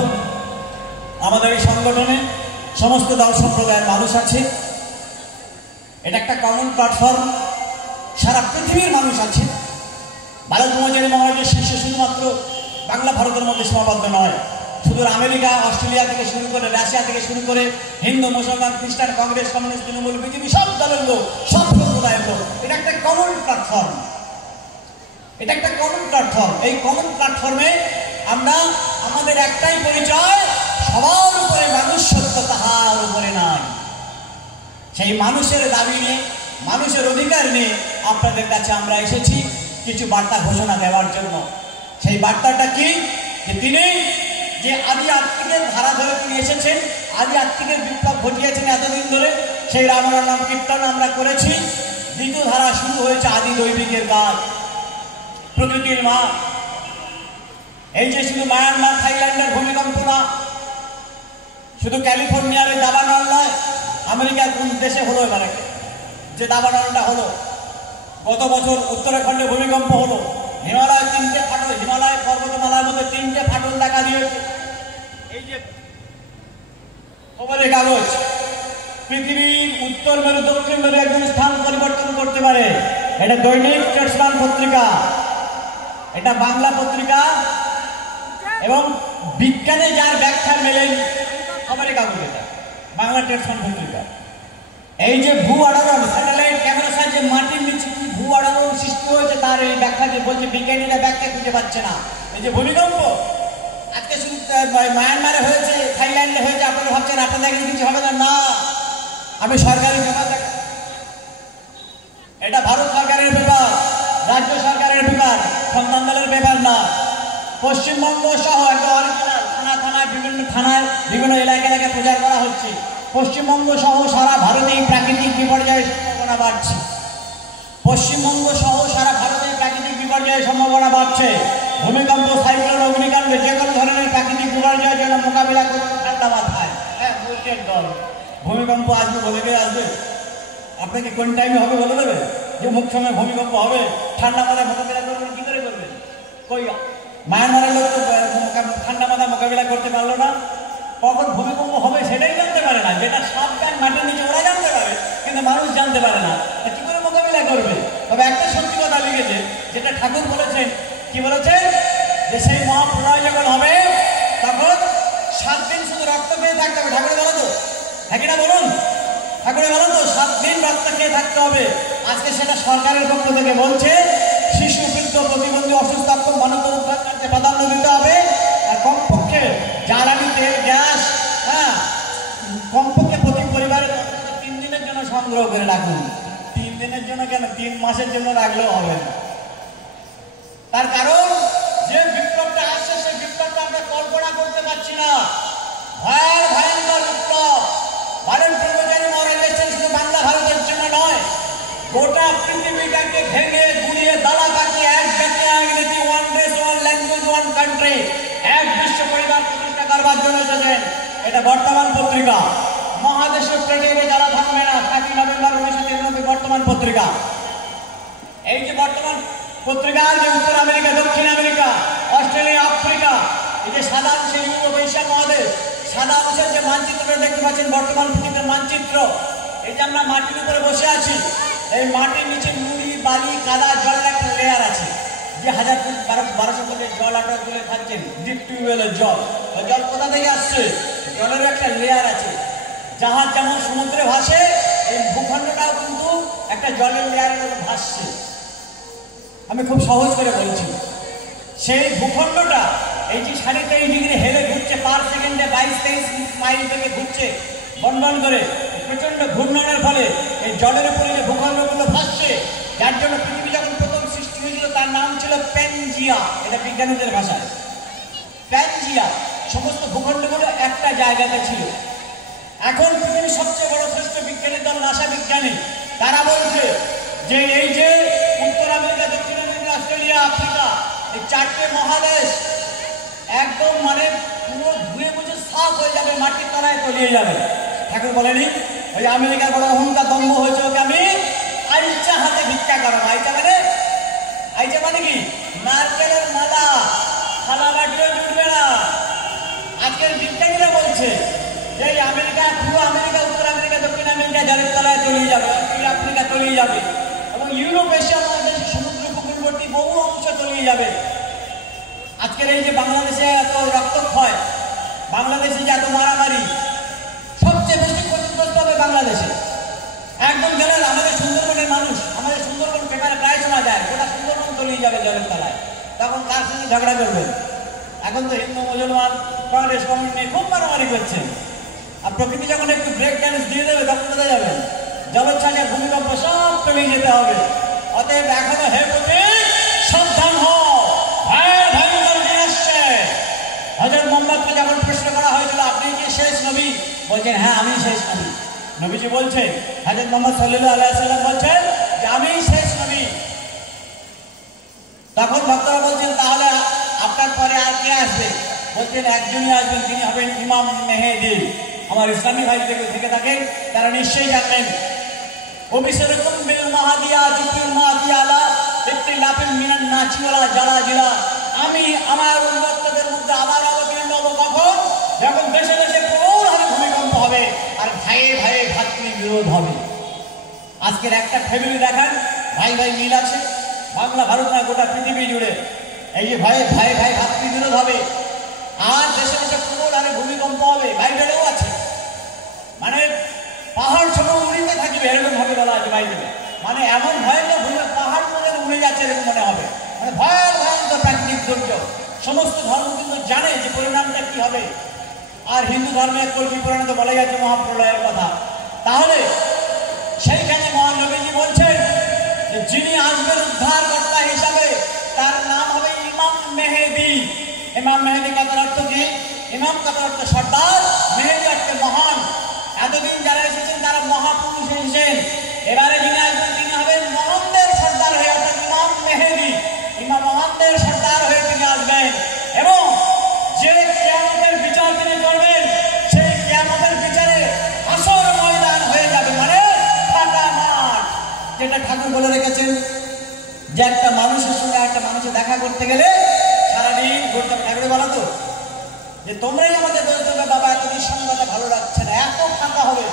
আমাদের এই সংগঠনে সমস্ত দল সম্প্রদায়ের মানুষ আছে। এটা একটা কমন প্ল্যাটফর্ম, সারা পৃথিবীর মানুষ আছে। ভারত ব্রহ্মচারী মহারাজের শীর্ষে শুধুমাত্র বাংলা ভারতের মধ্যে সীমাবদ্ধ নয়, শুধু আমেরিকা, অস্ট্রেলিয়া থেকে শুরু করে, রাশিয়া থেকে শুরু করে, হিন্দু, মুসলমান, খ্রিস্টান, কংগ্রেস, কমিউনিস্ট, তৃণমূল, বিজেপি, সব দলের লোক, সব সম্প্রদায়ের লোক। এটা একটা কমন প্ল্যাটফর্ম, এটা একটা কমন প্ল্যাটফর্ম। এই কমন প্ল্যাটফর্মে আমরা আমাদের একটাই পরিচয়, সবার উপরে মানুষ সত্য, তাহার উপরে নাই। সেই মানুষের দাবি নিয়ে, মানুষের অধিকার নিয়ে আপনাদের কাছে আমরা এসেছি কিছু বার্তা ঘোষণা দেওয়ার জন্য। সেই বার্তাটা কি? যে তিনি যে আদি আত্মিকের ধারা ধরে তিনি এসেছেন, আদি আত্মিকের বিপ্লব ঘটিয়েছেন এতদিন ধরে, সেই রামায়ণ নাম কীর্তন আমরা করেছি। ঋতুধারা শুরু হয়েছে আদি দৈবিকের কাজ, প্রকৃতির মা। এই যে শুধু মায়ানমার থাইল্যান্ডের ভূমিকম্প না, শুধু ক্যালিফোর্নিয়ার এই দাবানল নয়, আমেরিকার কোন দেশে হলো এবারে যে দাবানলটা হলো, গত বছর উত্তরাখণ্ডে ভূমিকম্প হলো, হিমালয় তিনটে ফাটল, হিমালয় পর্বতমালার মধ্যে তিনটে ফাটল দেখা দিয়েছে। এই যে খবরের কাগজ, পৃথিবীর উত্তর মেরু দক্ষিণ মেরু একজন স্থান পরিবর্তন করতে পারে। এটা দৈনিক স্টেটসম্যান পত্রিকা, এটা বাংলা পত্রিকা, এবং বিজ্ঞানে যার ব্যাখ্যা মেলেনি খবরের কাগজ, এটা বাংলা স্টেটসম্যান পত্রিকা। এই যে ভূ আড়াল স্যাটেলাইট ক্যামেরা সাহায্যে মাটির নিচে কি ভূ আড়াল সৃষ্টি হয়েছে তার এই ব্যাখ্যা দিয়ে বলছে বিজ্ঞানীরা ব্যাখ্যা খুঁজে পাচ্ছে না। এই যে ভূমিকম্প আজকে শুধু মায়ানমারে হয়েছে, থাইল্যান্ডে হয়েছে, আপনারা ভাবছেন আপনাদের কিছু হবে না। না, আমি সরকারি ব্যাপার দেখা, এটা ভারত সরকারের ব্যাপার, রাজ্য সরকারের ব্যাপার, সন্তানদের ব্যাপার না। পশ্চিমবঙ্গ সহ একটা অরিজিনাল থানায় বিভিন্ন থানায় বিভিন্ন এলাকায় প্রচার করা হচ্ছে, পশ্চিমবঙ্গ সহ সারা ভারতেই প্রাকৃতিক বিপর্যয়ের সম্ভাবনা বাড়ছে। পশ্চিমবঙ্গ সহ সারা ভারতেই প্রাকৃতিক বিপর্যয়ের সম্ভাবনা বাড়ছে। ভূমিকম্প, সাইক্লোন, অগ্নিকাণ্ড, যে কোনো ধরনের প্রাকৃতিক বিপর্যয়ের জন্য মোকাবিলা করতে ঠান্ডা মাথায়। হ্যাঁ, বলছেন দল ভূমিকম্প আসবে, বলে দিয়ে আসবে। আপনাকে কোন টাইমে হবে বলে দেবে যে মুখ সময় ভূমিকম্প হবে, ঠান্ডা মাথায় মোকাবিলা করবেন, কি করে করবেন? কই মায়ানমারের লোক তো ঠান্ডা মাথায় মোকাবিলা করতে পারলো না। কখন ভূমিকম্প হবে সেটাই জানতে পারে না, যেটা সাপ ব্যাগ মাটির নিচে ওরা জানতে পারে, কিন্তু মানুষ জানতে পারে না। কি করে মোকাবিলা করবে? তবে একটা সত্যি কথা লিখেছে, যেটা ঠাকুর বলেছেন, কি বলেছেন, যে সেই মহাপ্রলয় যখন হবে তখন 7 দিন শুধু রক্ত পেয়ে থাকতে হবে। ঠাকুরে বলো তো, হ্যাঁ কিনা বলুন, ঠাকুরে বলুন তো, 7 দিন রক্ত খেয়ে থাকতে হবে। আজকে সেটা সরকারের পক্ষ থেকে বলছে শিশু, বৃদ্ধ, প্রতিবন্ধী, অসুস্থ মানুষদের উদ্ধার করতে প্রাধান্য দিতে হবে। আর কমপক্ষে জ্বালানি, তেল, গ্যাস, হ্যাঁ, কমপক্ষে প্রতি পরিবারের 3 দিনের জন্য সংগ্রহ করে রাখুন। 3 দিনের জন্য কেন, 3 মাসের জন্য রাখলেও হবে না। তার কারণ যে বিপ্লবটা আসছে সেই বিপ্লবটা আমরা কল্পনা করতে পারছি না। ভয়ঙ্কর বিপ্লব। ভারত ব্রহ্মচারী মহারাজ এসেছেন শুধু বাংলা ভারতের জন্য নয়, গোটা পৃথিবীটাকে ভেঙে গুড়িয়ে দালা কাটিয়ে এক জাতি, এক নীতি, ওয়ান দেশ, ওয়ান ল্যাঙ্গুয়েজ, ওয়ান কান্ট্রি, এক বিশ্ব পরিবার প্রতিষ্ঠা করবার জন্য এসেছেন। এটা বর্তমান পত্রিকা, মহাদেশের প্রেজে যারা থাকবে না, 7 নভেম্বর 1993 বর্তমান পত্রিকা। এই যে বর্তমান পত্রিকা, যে উত্তর আমেরিকা, দক্ষিণ আমেরিকা, অস্ট্রেলিয়া, আফ্রিকা, এই যে সাদা অংশের ইউরোপ, এশিয়া মহাদেশ, সাদা অংশের যে মানচিত্রটা দেখতে পাচ্ছেন, বর্তমান পৃথিবীর মানচিত্র। এই যে আমরা মাটির উপরে বসে আছি, এই মাটির নিচে নুড়ি, বালি, কাদা, জলের একটা লেয়ার আছে, যে 1200 ফুটের জল আপনারা তুলে খাচ্ছেন, ডিপ টিউবওয়েলের জল। ওই জল কোথা থেকে আসছে? জলের একটা লেয়ার আছে। জাহাজ যেমন সমুদ্রে ভাসে, এই ভূখণ্ডটাও কিন্তু একটা জলের লেয়ারের মধ্যে ভাসছে। আমি খুব সহজ করে বলছি, সেই ভূখণ্ডটা এই যে 23.5 ডিগ্রি হেলে ঘুরছে, পার সেকেন্ডে 22-23 মাইল থেকে ঘুরছে বন্টন করে। প্রচন্ড ঘূর্ণনের ফলে এই জলের উপরে যে ভূখণ্ডগুলো ভাসছে, যার জন্য পৃথিবী যখন প্রথম সৃষ্টি হয়েছিল তার নাম ছিল প্যানজিয়া। এটা বিজ্ঞানীদের ভাষায় প্যানজিয়া। সমস্ত ভূখণ্ডগুলো একটা জায়গাতে ছিল। এখন পৃথিবীর সবচেয়ে বড় শ্রেষ্ঠ বিজ্ঞানী দল নাসা বিজ্ঞানী, তারা বলছে যে এই যে উত্তর আমেরিকা, দক্ষিণ আমেরিকা, অস্ট্রেলিয়া, আফ্রিকা, এই 4টে মহাদেশ একদম মানে পুরো ধুয়ে মুছে সাফ হয়ে যাবে, মাটির তলায় তলিয়ে যাবে। ঠাকুর বলেনি ওই আমেরিকার বড় অহংকার দম্ভ হয়েছে, ওকে আমি আইচা হাতে ভিক্ষা করো। আইচা মানে কি? নারকেলের মালা, থালা বাটিও জুটবে না। আজকের বিজ্ঞানীরা বলছে যে আমেরিকা, পুরো আমেরিকা, উত্তর আমেরিকা, দক্ষিণ আমেরিকা জলের তলায় তলিয়ে যাবে, আফ্রিকা তলিয়ে যাবে, এবং ইউরোপ, এশিয়া মহাদেশ সমুদ্র উপকূলবর্তী বহু অংশ তলিয়ে যাবে। আজকের এই যে বাংলাদেশে এত রক্তক্ষয়, বাংলাদেশে যে এত মারামারি, সবচেয়ে বেশি ক্ষতিগ্রস্ত হবে বাংলাদেশে। একদম গেলেন আমাদের সুন্দরবনের মানুষ, আমাদের সুন্দরবন পেপারে প্রায় শোনা যায় গোটা সুন্দরবন তলিয়ে যাবে জলের তলায়। তখন কার সঙ্গে ঝগড়া করবেন? এখন তো হিন্দু, মুসলমান, কংগ্রেস, কমিউনিস্ট নিয়ে খুব মারামারি করছেন। আর প্রকৃতি যখন একটু ব্রেক ড্যান্স দিয়ে দেবে তখন কোথায় যাবেন? জলোচ্ছ্বাসের, ভূমিকম্প সব তলিয়ে যেতে হবে। অতএব এখনো হে প্রতি সাবধান হও, ভয়ঙ্কর দিন আসছে। হযরত মুহাম্মদকে যখন প্রশ্ন করা হয়েছিল আপনি কি শেষ নবী, বলছেন হ্যাঁ আমি শেষ নবী। নবীজি বলছেন, হযরত মুহাম্মদ সাল্লাল্লাহু আলাইহি ওয়াসাল্লাম বলছেন যে তখন ভক্তরা বলছেন তাহলে আপনার পরে আর কে আসবে? বলছেন একজনই আসবেন, তিনি হবেন ইমাম মেহেদী। আমার ইসলামী ভাই থেকে থাকেন তারা নিশ্চয়ই জানবেন। ওবিসরকুম বিল মাহাদিয়া জুবিল মাহাদিয়ালা ইত্তিলাফিল মিনান নাচিওয়ালা জালাজিলা। আমি আমার উম্মতদের মধ্যে আবার অবতীর্ণ হব কখন? যখন দেশে দেশে প্রবল হারে ভূমিকম্প হবে আর ভাইয়ে ভাইয়ে ভাতৃ বিরোধ হবে। আজকের একটা ফ্যামিলি দেখান, ভাই ভাই মিল আছে, বাংলা ভারত না গোটা পৃথিবী জুড়ে এই যে ভাই ভাই ভাই ভাতৃ বিরোধ হবে আর দেশে দেশে প্রবল হারে ভূমিকম্প হবে। বাইবেলেও আছে, মানে পাহাড় ছোট উড়িতে থাকবে এরকম ভাবে বলা আছে বাইবেলে। মানে এমন ভয়ঙ্কর পাহাড় মনে উড়ে যাচ্ছে এরকম মনে হবে, মানে ভয়ঙ্কর প্রাকৃতিক দুর্যোগ। সমস্ত ধর্ম কিন্তু জানে যে পরিণামটা কি হবে। আর হিন্দু ধর্মের কল্পি পুরাণে তো বলা যাচ্ছে মহাপ্রলয়ের কথা। তাহলে সেইখানে মহানবীজি বলছেন যে যিনি আসবেন উদ্ধারকর্তা হিসাবে তার নাম হবে ইমাম মেহেদী। ইমাম মেহেদী কথার অর্থ কি? ইমাম কথার অর্থ সর্দার, মেহেদী অর্থে মহান। এতদিন যারা এসেছেন তারা মহাপুরুষ এসেছেন, এবারে যিনি আসবেন তিনি হবেন মহানদের সর্দার হয়ে, অর্থাৎ ইমাম মেহেদী। ইমাম মহানদের সর্দার হয়ে তিনি আসবেন এবং যে কিয়ামতের বিচার তিনি করবেন সেই কিয়ামতের বিচারে হাসর ময়দান হয়ে যাবে, মানে ফাঁকা মাঠ। যেটা ঠাকুর বলে রেখেছেন যে একটা মানুষের সঙ্গে একটা মানুষের দেখা করতে গেলে সারাদিন ঘুরতে হবে। ঠাকুরে বলা তো যে তোমরাই আমাদের দোষ দেবে বাবা, এত নিঃসঙ্গতা ভালো লাগছে না, এত ফাঁকা হবে,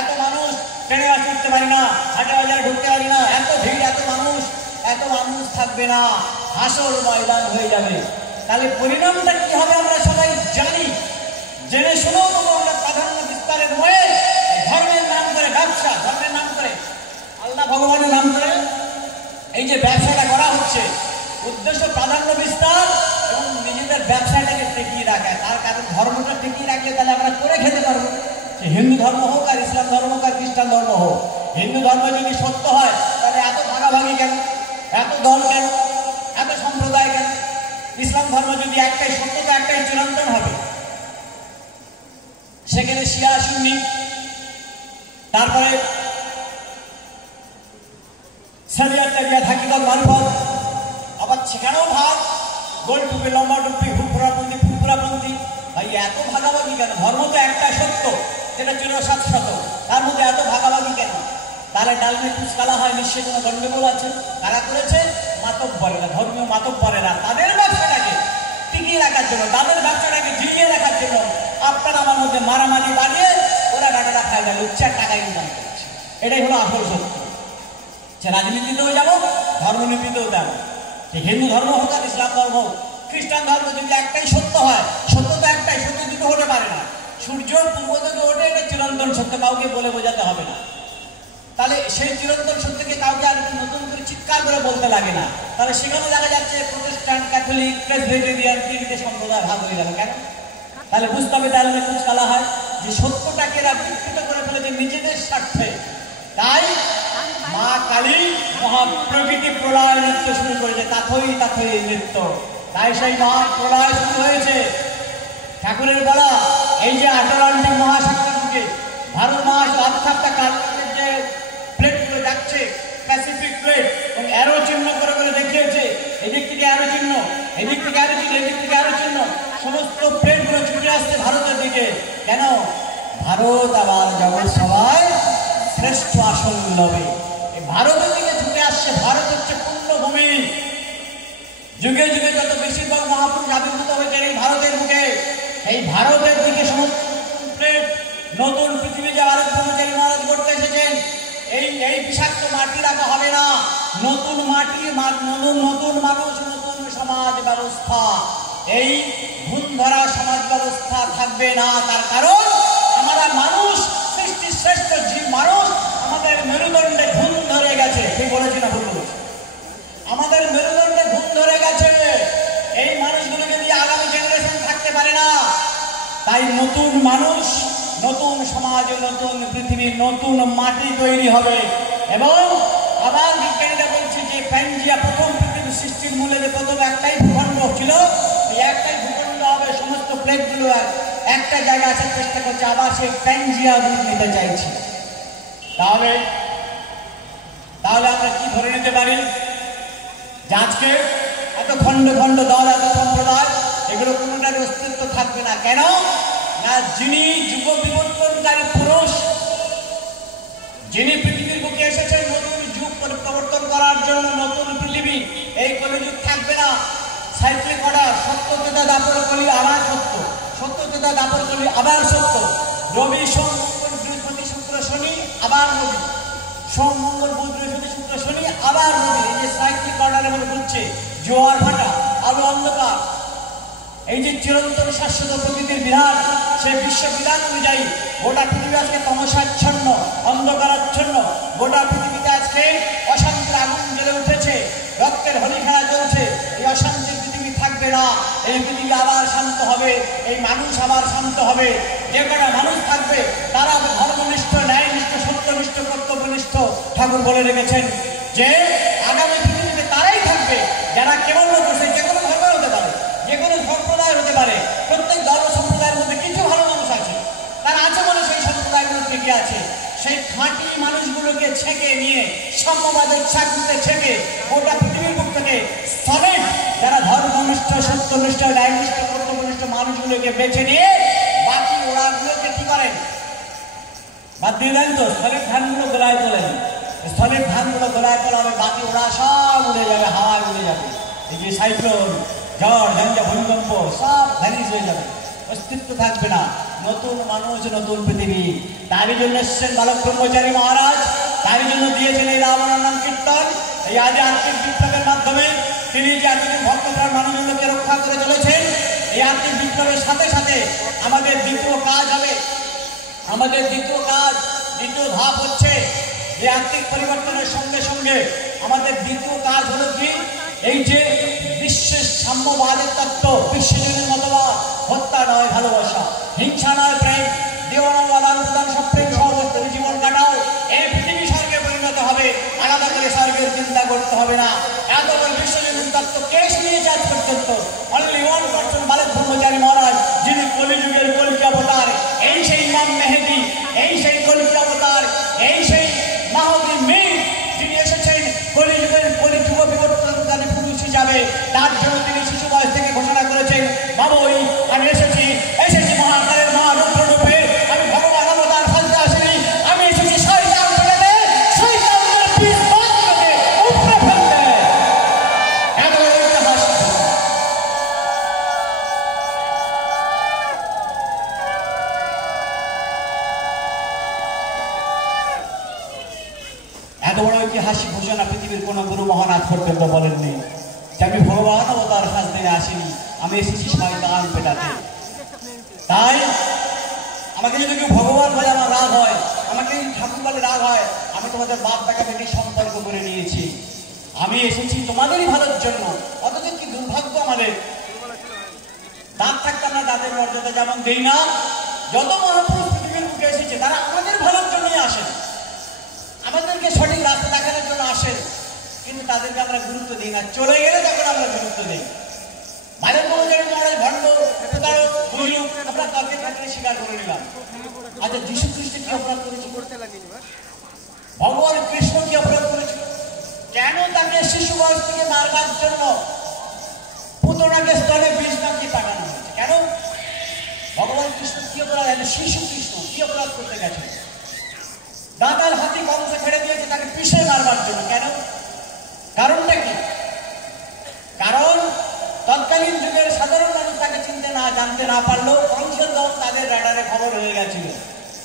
এত মানুষ, ট্রেনে বাসে উঠতে পারি না, হাটে বাজারে ঢুকতে পারি না, এত ভিড়, এত মানুষ থাকবে না, হাসর ময়দান হয়ে যাবে। তাহলে পরিণামটা কি হবে আমরা সবাই জানি, জেনে শুনেও তবু আমরা প্রাধান্য বিস্তারের নয় ধর্মের নাম করে ব্যবসা, ধর্মের নাম করে আল্লাহ ভগবানের নাম করে এই যে ব্যবসাটা করা হচ্ছে, উদ্দেশ্য প্রাধান্য বিস্তার এবং নিজেদের ব্যবসাটাকে টিকিয়ে রাখা। তার কারণ ধর্মটা টিকিয়ে রাখলে তাহলে আমরা করে খেতে পারবো। সে হিন্দু ধর্ম হোক আর ইসলাম ধর্ম হোক আর খ্রিস্টান ধর্ম হোক, হিন্দু ধর্ম যদি সত্য হয় তাহলে এত ভাগাভাগি কেন, এত দল কেন, এত সম্প্রদায় কেন? ইসলাম ধর্ম যদি একটাই সত্য তো একটাই চিরন্তন হবে, সেখানে শিয়া সুন্নি, তারপরে শরিয়ত তারিয়াত হাকিকত মারফত, আবার সেখানেও ভাগ, গোল টুপি, লম্বা টুপি, ফুরফুরাপন্থী, ফুরফুরাপন্থী। ভাই এত ভাগাভাগি কেন? ধর্ম তো একটা সত্য, যেটা ছিল শাশ্বত, তার মধ্যে এত ভাগাভাগি কেন? তাহলে ডালমে কুচকালা হয়, নিশ্চয়ই কোনো গণ্ডগোল আছে। কারা করেছে? মাতব্বরেরা, ধর্মীয় মাতব্বরেরা। তাদের ব্যবসাটাকে টিকিয়ে রাখার জন্য, তাদের ব্যবসাটাকে জিইয়ে রাখার জন্য আপনার আমার মধ্যে মারামারি বাড়িয়ে ওরা টাকাটা ফায়দা লুচ্ছে, টাকা ইনকাম করছে। এটাই হলো আসল সত্য। সে রাজনীতিতেও যাবো, ধর্মনীতিতেও যাবো, সে হিন্দু ধর্ম হোক আর ইসলাম ধর্ম হোক, খ্রিস্টান ধর্ম, যদি একটাই সত্য হয়, সত্য তো একটাই, সত্য দুটো হতে পারে না। সূর্য পূর্ব থেকে ওঠে, এটা চিরন্তন সত্য, কাউকে বলে বোঝাতে হবে না। তাহলে সেই চিরন্তন সত্যকে কাউকে আর নতুন করে চিৎকার করে বলতে লাগে না। তাহলে সেখানে দেখা যাচ্ছে প্রোটেস্ট্যান্ট, ক্যাথলিক, প্রেসবিটেরিয়ান, তিনটে সম্প্রদায় ভাগ হয়ে গেল কেন? তাহলে বুঝতে হবে তাহলে কুচকালা হয় যে সত্যটাকে এরা বিকৃত করে ফেলেছে নিজেদের স্বার্থে। তাই মা কালী মহাপ্রকৃতি প্রলয় নৃত্য শুরু করেছে, তাথই তাথই নৃত্য। তাই সেই মহাপ্রলয় শুরু হয়েছে। ঠাকুরের বলা এই যে আটলান্টিক মহাসাগরের দিকে ভারত মহাসাগরটা কার্যের যে প্লেটগুলো যাচ্ছে, প্যাসিফিক প্লেট, এবং অ্যারো চিহ্ন করে করে দেখিয়েছে, এদিক থেকে অ্যারো চিহ্ন, এদিক থেকে অ্যারো চিহ্ন, এদিক থেকে অ্যারো চিহ্ন, সমস্ত প্লেটগুলো ছুটে আসছে ভারতের দিকে। কেন? ভারত আবার জগৎ সবাই শ্রেষ্ঠ আসল লবে, এই ভারতের দিকে ছুটে আসছে। ভারত হচ্ছে পুণ্যভূমি। যুগে যুগে যত বেশিরভাগ মহাপুরুষ আবির্ভূত হয়েছে এই ভারতের বুকে, এই ভারতের দিকে সমস্ত প্লেট, নতুন পৃথিবী যে ভারত ব্রহ্মচারী মহারাজ করতে এসেছেন, এই বিষাক্ত মাটি রাখা হবে না। নতুন মাটি, নতুন মানুষ, নতুন সমাজ ব্যবস্থা। এই ঘুণ ধরা সমাজ ব্যবস্থা থাকবে না। তার কারণ আমরা মানুষ, সৃষ্টির শ্রেষ্ঠ জীব মানুষ, আমাদের মেরুদণ্ডে ঘুণ ধরে গেছে। ঠিক বলেছি না ভুল বলেছি? আমাদের মেরুদণ্ডে ঘুণ ধরে গেছে। এই মানুষগুলোকে দিয়ে আগামী জেনারেশন থাকতে পারে না। তাই নতুন মানুষ, নতুন সমাজ, নতুন পৃথিবী, নতুন মাটি তৈরি হবে। এবং আবার বিজ্ঞানীরা বলছে যে প্যানজিয়া, প্রথম পৃথিবীর সৃষ্টির মূলে যে প্রথম একটাই ভূখণ্ড ছিল, এই একটাই ভূখণ্ড হবে। সমস্ত প্লেটগুলো একটা জায়গায় আসার চেষ্টা করছে, আবার সেই প্যানজিয়া রূপ নিতে চাইছে। তাহলে আমরা কি ধরে নিতে পারি? যে আজকে খণ্ড খণ্ড দল এত সম্প্রদায়, এগুলো কোনোটার অস্তিত্ব থাকবে না। কেন না, যিনি যুগ বিবর্তনকারী পুরুষ, যিনি পৃথিবীর বুকে এসেছেন নতুন যুগ প্রবর্তন করার জন্য, নতুন পৃথিবী, এই কলিযুগ থাকবে না। সাইক্লিক অর্ডার, সত্য তেতা দাপর কলি আবার সত্য, সত্য তেতা দাপর কলি আবার সত্য, রবি সোম মঙ্গল বৃহস্পতি শুক্র শনি আবার রবি, সোম মঙ্গল বুধ বৃহস্পতি শুক্র শনি আবার রবি। এই যে সাইক্লিক অর্ডারের মধ্যে ঘুরছে, জোয়ার ভাটা, আলো অন্ধকার, এই যে চিরন্তন শাশ্বত প্রকৃতির বিধান, সেই বিশ্ব বিধান অনুযায়ী গোটা পৃথিবী আজকে তমসাচ্ছন্ন, অন্ধকারাচ্ছন্ন। গোটা পৃথিবীতে আজকে অশান্তির আগুন জ্বলে উঠেছে, রক্তের হোলি খেলা চলছে। এই অশান্তির পৃথিবী থাকবে না, এই পৃথিবী আবার শান্ত হবে, এই মানুষ আবার শান্ত হবে। যে কটা মানুষ থাকবে তারা ধর্মনিষ্ঠ, ন্যায়নিষ্ঠ, সত্যনিষ্ঠ, কর্তব্যনিষ্ঠ। ঠাকুর বলে রেখেছেন যে আগামী পৃথিবীতে তারাই থাকবে যারা কেবলমাত্র, সে যে কোনো ধর্ম হতে পারে, যে কোনো সম্প্রদায় হতে পারে, প্রত্যেক ধর্ম সম্প্রদায়ের মধ্যে কিছু ভালো মানুষ আছে, তারা আছে বলে সেই সম্প্রদায়গুলো টিকে আছে। সেই খাঁটি মানুষগুলোকে ছেঁকে নিয়ে, সাম্যবাদের চাকরিতে ছেঁকে গোটা পৃথিবীর বুক থেকে স্থলে যারা ধর্মনিষ্ঠ, সত্যনিষ্ঠ, ন্যায়নিষ্ঠ, কর্তব্যনিষ্ঠ মানুষগুলোকে বেছে নিয়ে বাকি ওরাগুলোকে কি করেন, বাদ দিয়ে দেন তো, স্থলের ধানগুলো গোলায় তোলেন, স্থলের ধানগুলো গোলায় তোলা হবে, বাকি ওরা সব উড়ে যাবে, হাওয়ায় উড়ে যাবে। এই যে সাইক্লোন, ঝড় ঝঞ্ঝা, ভূমিকম্প সব ভ্যানিশ হয়ে যাবে, অস্তিত্ব থাকবে না। নতুন মানুষ, নতুন পৃথিবী। তারই জন্য এসছেন বালক ব্রহ্মচারী মহারাজ, তারই জন্য দিয়েছেন এই রাবণের নাম কীর্তন। এই আজ আর্থিক বিপ্লবের মাধ্যমে তিনি যে এতদিন ভক্তপ্রাণ মানুষগুলোকে রক্ষা করে চলেছেন, এই আর্থিক বিপ্লবের সাথে সাথে আমাদের দ্বিতীয় কাজ হবে, আমাদের দ্বিতীয় কাজ, দ্বিতীয় ধাপ হচ্ছে এই আর্থিক পরিবর্তনের সঙ্গে সঙ্গে আমাদের দ্বিতীয় কাজ হলো কি, এই যে বিশ্বের সাম্যবাদের তত্ত্ব, বিশ্বজনীন মতবাদ, হত্যা নয় ভালোবাসা, হিংসা নয় প্রেম, দেওয়ানো আদান প্রদান সব প্রেম সহবস্থায় জীবন কাটাও, এই পৃথিবী স্বর্গে পরিণত হবে, আলাদা করে স্বর্গের চিন্তা করতে হবে না। এত বড় বিশ্বজনীন তত্ত্ব কেস নিয়েছে আজ পর্যন্ত অনলি ওয়ান পার্সন, বালক ব্রহ্মচারী মহারাজ, যিনি কলিযুগের কলকি অবতার, এই সেই ইমাম মেহেদী, এই সেই কলকি অবতার, এই সেই মাহদী মীর, যিনি এসেছেন কলিযুগের কলিযুগ বিবর্তনকারী পুরুষ হিসাবে। তার জন্য তিনি শিশু বয়স থেকে ঘোষণা করেছেন, বাবুই আমি এসেছি, এসেছি মহাকালের মা রুদ্ররূপে, আমি ভগবান অবতার সাজতে আসিনি, আমি এসেছি শয়তান পেটাতে, শয়তানের বীজ বন্ধকে উপড়ে ফেলতে। এত বড় ইতিহাস, এত বড় ঐতিহাসিক ঘোষণা পৃথিবীর কোন গুরু মহান আজ পর্যন্ত বলেননি যে আমি ভগবান অবতার সাজতে আসিনি, আমি এসেছি শয়তান পেটাতে। তাই আমাকে যদি কেউ ভগবান বলে আমার রাগ হয়, আমাকে ঠাকুর বলে রাগ হয়, আমি তোমাদের বাপ বেটা বেটি সম্পর্ক করে নিয়েছি, আমি এসেছি তোমাদেরই ভালোর জন্য। অথচ কি দুর্ভাগ্য আমাদের, দাঁত থাকতে আমরা দাঁতের মর্যাদা যেমন দেই না, যত মহাপুরুষ পৃথিবীর বুকে এসেছে তারা আমাদের ভালোর জন্যই আসেন, আমাদেরকে সঠিক রাস্তা দেখানোর জন্য আসেন, কিন্তু তাদেরকে আমরা গুরুত্ব দিই না। চলে গেলে তখন আমরা গুরুত্ব দিই। বালক ব্রহ্মচারী মহারাজ ভণ্ড, বুঝলুক, আমরা তাকে ক্ষেত্রে স্বীকার করে নিলাম। আচ্ছা, যীশু খ্রিস্ট কি অপরাধ করেছিল? ভগবান কৃষ্ণ কি অপরাধ করেছিল? কেন তাকে শিশু বয়স থেকে মারবার জন্য পুতনাকে স্থলে বিষ নাকি পাঠানো হয়েছে? কেন ভগবান কৃষ্ণ কি অপরাধ, শিশু কৃষ্ণ কি অপরাধ করতে গেছে? দাদার হাতি কংস ছেড়ে দিয়েছে তাকে পিষে মারবার জন্য। কেন? কারণটা কি? কারণ তৎকালীন যুগের সাধারণ মানুষ তাকে চিনতে না, জানতে না পারলেও কংসের দল তাদের রাডারে খবর হয়ে গেছিল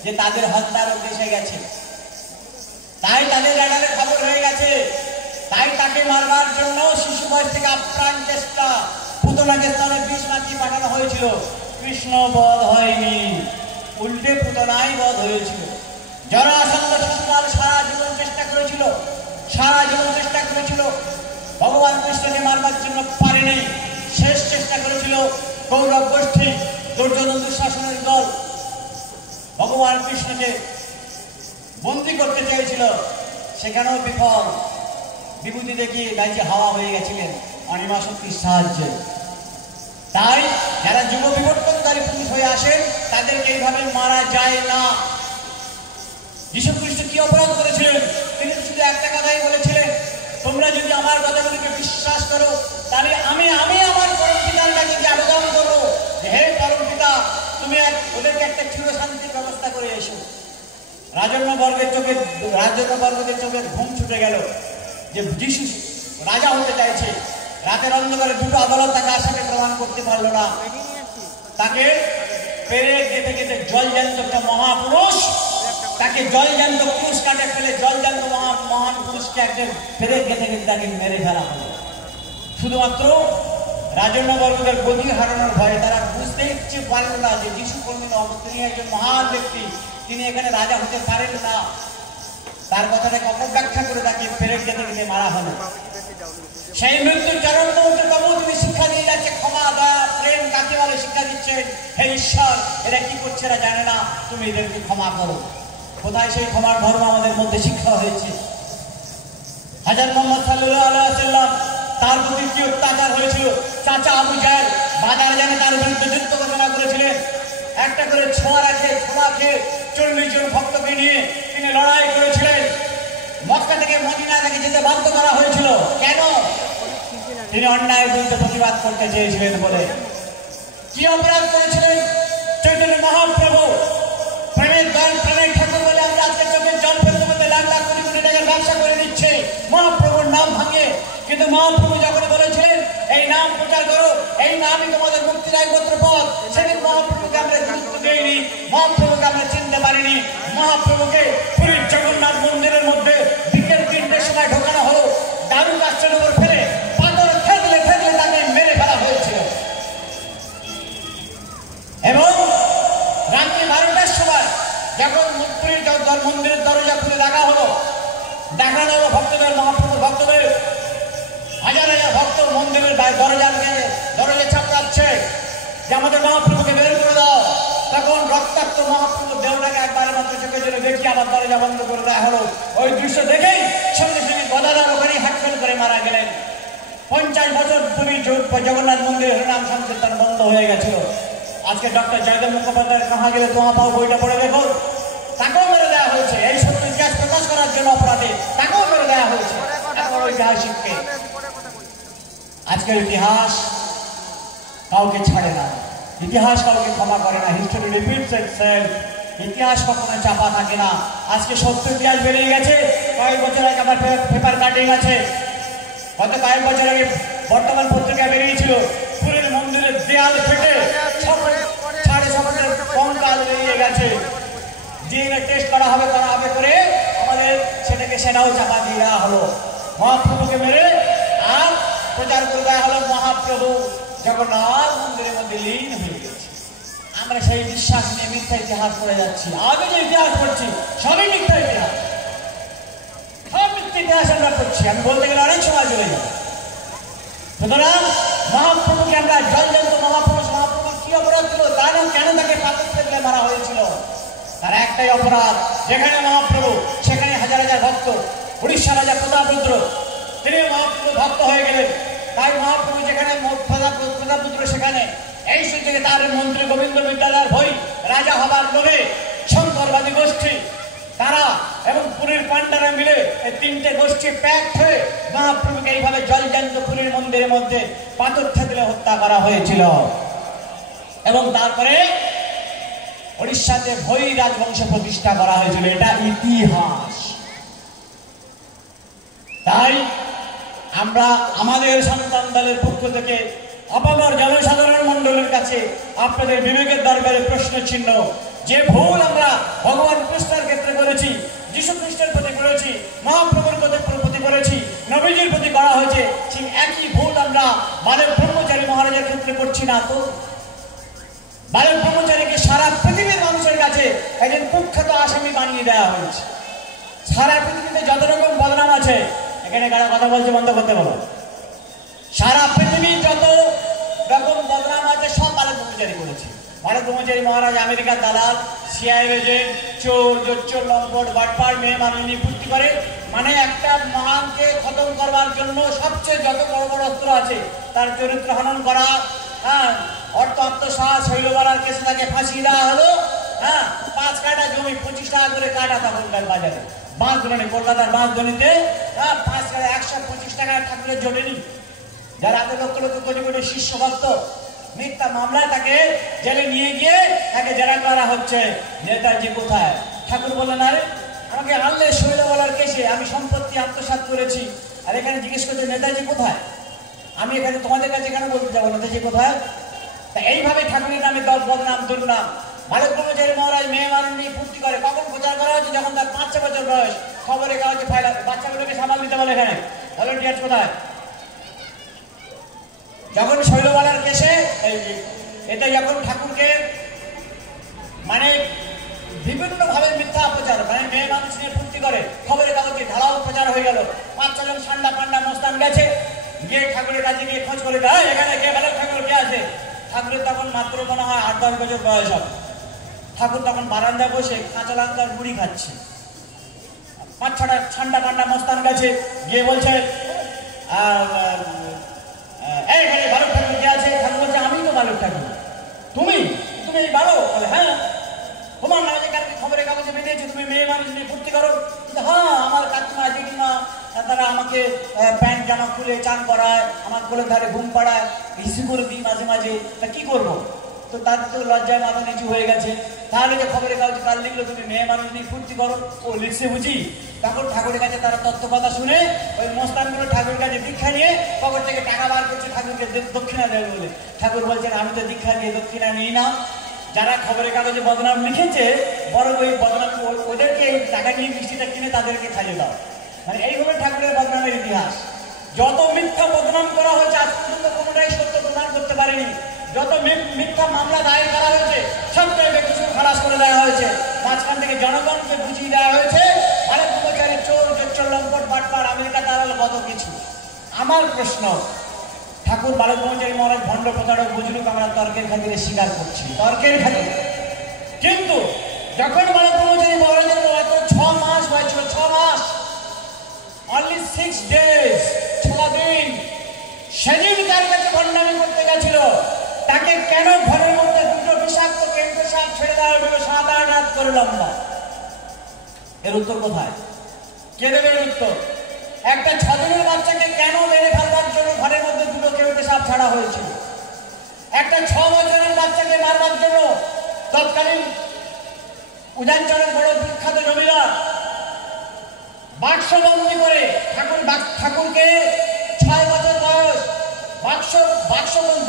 যে তাদের হত্যার উদ্দেশ্যে গেছে, তাই তাদের রাডারে খবর হয়ে গেছে, তাই তাকে মারবার জন্য শিশু বয়স থেকে আপ্রাণ চেষ্টা, পুতনাকে স্তনে বিষ মাখিয়ে পাঠানো হয়েছিল। কৃষ্ণ বধ হয়নি, উল্টে পুতনাই বধ হয়েছিল। জরাসন্ধ শিশুপাল সারা জীবন চেষ্টা করেছিল, সারা জীবন চেষ্টা করেছিল, ভগবান কৃষ্ণকে মারবার জন্য পারেনি। শেষ চেষ্টা করেছিল কৌরব গোষ্ঠী, দুর্যোধন দুঃশাসনের দল, ভগবান কৃষ্ণকে বন্দী করতে চেয়েছিল, সেখানেও বিফল। বিভূতি দেখিয়ে গাইছে হাওয়া হয়ে গেছিলেন অনিমা শক্তির সাহায্যে। তাই যারা যুগ বিবর্তনকারী পুরুষ হয়ে আসেন তাদেরকে এইভাবে মারা যায় না। যীশু খ্রিস্ট কি অপরাধ করেছিলেন? তিনি শুধু একটা কথাই বলেছিলেন, তোমরা যদি আমার কথাগুলিকে বিশ্বাস করো তাহলে আমি রাজন্যবর্গদের চোখে ঘুম ছুটে গেল যে যিশু রাজা হতে চাইছে। রাতের অন্ধকারে দুটো আদালত তাকে আসামি প্রমাণ করতে পারলো না। তাকে পেরেক গেঁথে গেঁথে জলজান্ত একটা মহাপুরুষ, তাকে জলজান্ত পুরুষ কাটে ফেলে জলজান্ত মহান পুরুষকে একজন পেরেক গেঁথে গেঁথে তাকে মেরে ফেলা হলো। শুধুমাত্র রাজন্যবর্গদের গতি হারানোর ভয়ে তারা বুঝতেই পারল না যে যিশু কোনদিন তিনি একজন মহান ব্যক্তি, তিনি এখানে রাজা হতে পারেন না। তার কথাটাকে অপব্যাখ্যা করে তাকে পেরেক গেঁথে গেঁথে মারা হলো। সেই মৃত্যুর চরম মুহূর্তে তবু তুমি শিক্ষা দিয়ে যাচ্ছে ক্ষমা, দয়া, প্রেম কাকে বলে শিক্ষা দিচ্ছেন। হে ঈশ্বর, এরা কি করছে এরা জানে না, তুমি এদেরকে ক্ষমা করো। কোথায় সেই ক্ষমার ধর্ম আমাদের মধ্যে শিক্ষা হয়েছে? হযরত মুহাম্মদ সাল্লাল্লাহু আলাইহি ওয়াসাল্লাম তার প্রতি কি অত্যাচার হয়েছিল। চাচা আবু জাহেল বাজারে জানে তার বিরুদ্ধে যুদ্ধ ঘোষণা করেছিলেন। একটা করে ছোঁয়া খেয়ে 40 জন ভক্তকে নিয়ে তিনি লড়াই করেছিলেন। মক্কা থেকে মদিনা থেকে যেতে বাধ্য করা হয়েছিল। কেন? তিনি অন্যায়ের বিরুদ্ধে প্রতিবাদ করতে চেয়েছিলেন বলে। কি অপরাধ করেছিলেন? চৈতন্য মহাপ্রভু প্রেমের ঠাকুর বলে আমরা আজকে চোখের জল ফেলতে ফেলতে লাখ লাখ কোটি কোটি টাকার ব্যবসা করে দিচ্ছে মহাপ্রভুর নাম ভাঙিয়ে। কিন্তু মহাপ্রভু যখন বলেছিলেন এই নাম প্রচার করো, এই নামই তোমাদের মুক্তির একমাত্র পথ, সেদিন মহাপ্রভুকে আমরা গুরুত্ব দিইনি, মহাপ্রভুকে আমরা চিনতে পারিনি। মহাপ্রভুকে পুরীর জগন্নাথ মন্দিরের মধ্যে বিকেল 3টের সময় ঢোকানো হলো, দারু কাষ্ঠের উপর ফেলে পাথর ঠেকলে তাকে মেরে ফেলা হয়েছিল। এবং রাত্রি 12টার সময় যখন পুরীর মন্দিরের দরজা খুলে দেখা হলো ভক্তদের, মহাপ্রভুর ভক্তদের হাজার হাজার ভক্ত মন্দিরের দরজা চাপড়াচ্ছে যে আমাদের মহাপ্রভুকে বের করে দাও। তখন রক্তাক্ত মহাপ্রভুর দেহটাকে একবারের মাত্র চোখে জন্য দেখি আবার দরজা বন্ধ করে দেওয়া হলো। ওই দৃশ্য দেখেই সঙ্গে সঙ্গে গদাধর ওখানে হাটফেল করে মারা গেলেন। 50 বছর পুরীর জগন্নাথ মন্দিরে হরিনাম সংকীর্তন বন্ধ হয়ে গেছিল। আজকে ডক্টর জয়দেব মুখোপাধ্যায়ের কাহা গেলে তোমা পাও বইটা পড়ে দেখুন, তাকেও মেরে দেওয়া হয়েছে। এই সত্য ইতিহাস প্রকাশ করার জন্য অপরাধে তাকেও মেরে দেওয়া হয়েছে। ঐতিহাসিককে আজকের ইতিহাস কাউকে ছাড়ে না, ইতিহাস কাউকে ক্ষমা করে না। History repeats itself. ইতিহাস কখনো চাপা থাকে না। আজকে সত্য ইতিহাস বেরিয়ে গেছে। কয়েক বছর আগে আমার পেপার কাটিং আছে, গত কয়েক বছর আগে বর্তমান পত্রিকায় বেরিয়েছিল পুরীর মন্দিরের দেয়াল ফেটে 6.5 ফুটের কঙ্কাল বেরিয়ে গেছে। ডিএনএ টেস্ট করা হবে করে আমাদের সেটাকে সেটাও চাপা দিয়ে দেওয়া হলো। মহাপ্রভুকে মেরে আর প্রচার করে দেওয়া হলো মহাপ্রভু জগন্নাথ মন্দিরের মধ্যে লীন হয়ে গেছে। আমরা সেই বিশ্বাস নিয়ে মিথ্যা ইতিহাস করে যাচ্ছি। আগে যে ইতিহাস পড়ছি সবই মিথ্যা ইতিহাস, সব মিথ্যা ইতিহাস আমরা পড়ছি। আমি বলতে গেলে অনেক সময় চলে যাব। সুতরাং মহাপ্রভুকে আমরা জলজান্ত মহাপ্রভুর কি অপরাধ ছিল? কেন তাকে পাথর ফেলে মারা হয়েছিল? তার একটাই অপরাধ, যেখানে মহাপ্রভু সেখানে হাজার হাজার ভক্ত। উড়িষ্যা রাজা প্রতাপরুদ্র তিনি মহাপ্রভু ভক্ত হয়ে গেলেন। তাই মহাপ্রভু যেখানে প্রতাপরুদ্র সেখানে এই সুযোগে তার মন্ত্রী গোবিন্দ বিদ্যালয়ের ভয় রাজা হবার লোভে শঙ্করবাদী গোষ্ঠী তারা এবং পুরীর পান্ডারা মিলে এই 3টে গোষ্ঠী প্যাক্ট হয়ে মহাপ্রভুকে এইভাবে জলজান্ত পুরীর মন্দিরের মধ্যে পাথর ঠেকলে হত্যা করা হয়েছিল। এবং তারপরে উড়িষ্যাতে ভৈ রাজবংশ প্রতিষ্ঠা করা হয়েছিল। এটা ইতিহাস। তাই আমরা আমাদের সন্তান দলের পক্ষ থেকে আপামর জনসাধারণ মন্ডলের কাছে আপনাদের বিবেকের দরবারে প্রশ্ন চিহ্ন, যে ভুল আমরা ভগবান কৃষ্ণের ক্ষেত্রে করেছি, যীশু খ্রিস্টের প্রতি করেছি, মহাপ্রভুর প্রতি করেছি, নবীজির প্রতি করা হয়েছে, সেই একই ভুল আমরা বালক ব্রহ্মচারী মহারাজের ক্ষেত্রে করছি না তো? বালক ব্রহ্মচারীকে সারা পৃথিবীর মানুষের কাছে একজন কুখ্যাত আসামি বানিয়ে দেওয়া হয়েছে। সারা পৃথিবীতে যত রকম বদনাম আছে, এখানে কারা কথা বলছে বন্ধ করতে বলো। সারা পৃথিবী যত রকম বদনাম আছে সব বালক ব্রহ্মচারী করেছে। বালক ব্রহ্মচারী মহারাজ আমেরিকার দালাল, সিআইএ এজেন্ট, চোর, জোচ্চোর, লম্পট, বাটপার, মেয়ে মানুষ নিয়ে ফুর্তি করে। মানে একটা মহানকে খতম করবার জন্য সবচেয়ে যত বড় বড় অস্ত্র আছে তার চরিত্র হনন করা, অর্থ আত্মসাৎ, শৈলবালার কেসে তাকে ফাঁসিয়ে দেওয়া হলো। 5 কাঠা জমি 25 টাকা করে কাঠা তখনকার বাজারে। বাঁশধনি, কলকাতার বাঁশধনিতে 5 কাঠা 125 টাকায় ঠাকুরের জোটেনি। যারা এত লক্ষ লক্ষ কোটি কোটি শিষ্য ভক্ত, মিথ্যা মামলায় তাকে জেলে নিয়ে গিয়ে তাকে জেরা করা হচ্ছে। নেতাজি কোথায়? ঠাকুর বললেন, আরে আমাকে আনলে শৈলবালার কেসে, আমি সম্পত্তি আত্মসাৎ করেছি, আর এখানে জিজ্ঞেস করছে নেতাজি কোথায়? আমি এখানে তোমাদের কাছে কেন বলতে যাবো নেতাজি কোথায়? তা এইভাবে ঠাকুরের নামে বদনাম দুর্নাম। বালক ব্রহ্মচারী মহারাজ মেয়ে মানুষ নিয়ে ফুর্তি করে। কখন প্রচার করা হচ্ছে? যখন তার 5-6 বছর বয়স। খবরে কাগজে ফাইল, বাচ্চাগুলোকে সামাল দিতে বলে এখানে ভলেন্টিয়ার কোথায়? যখন শৈলবালার কেসে এতে যখন ঠাকুরকে মানে বিভিন্ন ভাবে মিথ্যা প্রচার, মানে মেয়ে মানুষ নিয়ে ফুর্তি করে, খবরের কাগজে ঢালাও প্রচার হয়ে গেল। 5-6 জন সান্ডা পান্ডা মস্তান গেছে, গিয়ে ঠাকুরের কাছে গিয়ে খোঁজ করে দেয় এখানে কে বালক ঠাকুর কে আছে? ঠাকুরের তখন মাত্র মনে হয় 8-10 বছর বয়স হবে। ঠাকুর তখন বারান্দায় বসে কাঁচা লঙ্কার মুড়ি খাচ্ছে। 5-6টা ঠান্ডা পান্ডা মস্তান গেছে, গিয়ে বলছে এইখানে বালক ঠাকুর কে আছে? ঠাকুর বলছে আমি তো বালক ঠাকুর। তুমি তুমি এই বালক? বলে হ্যাঁ। তোমার নামে যে কালকে খবরের কাগজে বেরিয়েছে তুমি মেয়ে মানুষ নিয়ে ফুর্তি করো? হ্যাঁ, আমার কাকিমা জেঠিমা তারা আমাকে প্যান্ট জামা খুলে চান করায়, আমার কোলের ধারে ঘুম পাড়ায়, হিসু করে দিই মাঝে মাঝে। তা কি করবো? তো তার তো লজ্জায় মাথা নিচু হয়ে গেছে। তাহলে যে খবরের কাগজে কাল লিখলো তুমি মেয়ে মানুষ নিয়ে ফুর্তি করো, ও লিখছে বুঝি? তখন ঠাকুরের কাছে তারা তত্ত্ব কথা শুনে ওই মস্তানগুলো ঠাকুরের কাছে দীক্ষা নিয়ে পকেট থেকে টাকা বার করছে ঠাকুরকে দক্ষিণা দেবে বলে। ঠাকুর বলছেন আমি তো দীক্ষা দিয়ে দক্ষিণা নিই না। যারা খবরের কাগজে বদনাম লিখেছে বড় ওই বদনাম ওদেরকে এই টাকা নিয়ে মিষ্টিটা কিনে তাদেরকে খাইয়ে দাও। মানে এইভাবে ঠাকুরের বদনামের ইতিহাস। যত মিথ্যা বদনাম করা হয়েছে আজ পর্যন্ত কোনোটাই সত্য প্রমাণ করতে পারেনি। যত মিথ্যা মামলা দায়ের করা হয়েছে সবটাই কিছু খালাস করে দেওয়া হয়েছে। মাঝখান থেকে জনগণকে বুঝিয়ে দেওয়া হয়েছে বালক ব্রহ্মচারী চোর, জোচ্চর, লম্পট, বাটপার, আমেরিকা দালাল, কত কিছু। আমার প্রশ্ন, ঠাকুর বালক ব্রহ্মচারী মহারাজ ভণ্ড প্রতারক বুঝলুক আমরা তর্কের খাতিরে স্বীকার করছি, তর্কের খাতিরে। কিন্তু যখন বালক ব্রহ্মচারী মহারাজের মাত্র 6 মাস হয়েছিল, 6 মাস, অনলি 6 days, 6 দিন, সেদিন তার কাছে ভণ্ডামি করতে গেছিল। তাকে কেন ঘরের মধ্যে দুটো বিষাক্ত কেন্দ্র সাপ ছেড়ে দেওয়া হলো 7-8 রাত করে লম্বা? এর উত্তর কোথায়? কে দেবে এর উত্তর? একটা 6 দিনের বাচ্চাকে কেন মেরে ফেলবার জন্য ঘরের মধ্যে দুটো কেন্দ্র সাপ ছাড়া হয়েছিল? একটা 6 বছরের বাচ্চাকে মারবার জন্য তৎকালীন উজানচরের বড় বিখ্যাত জমিদার বাক্সবন্দি করে ঠাকুরকে 6 বছর বয়স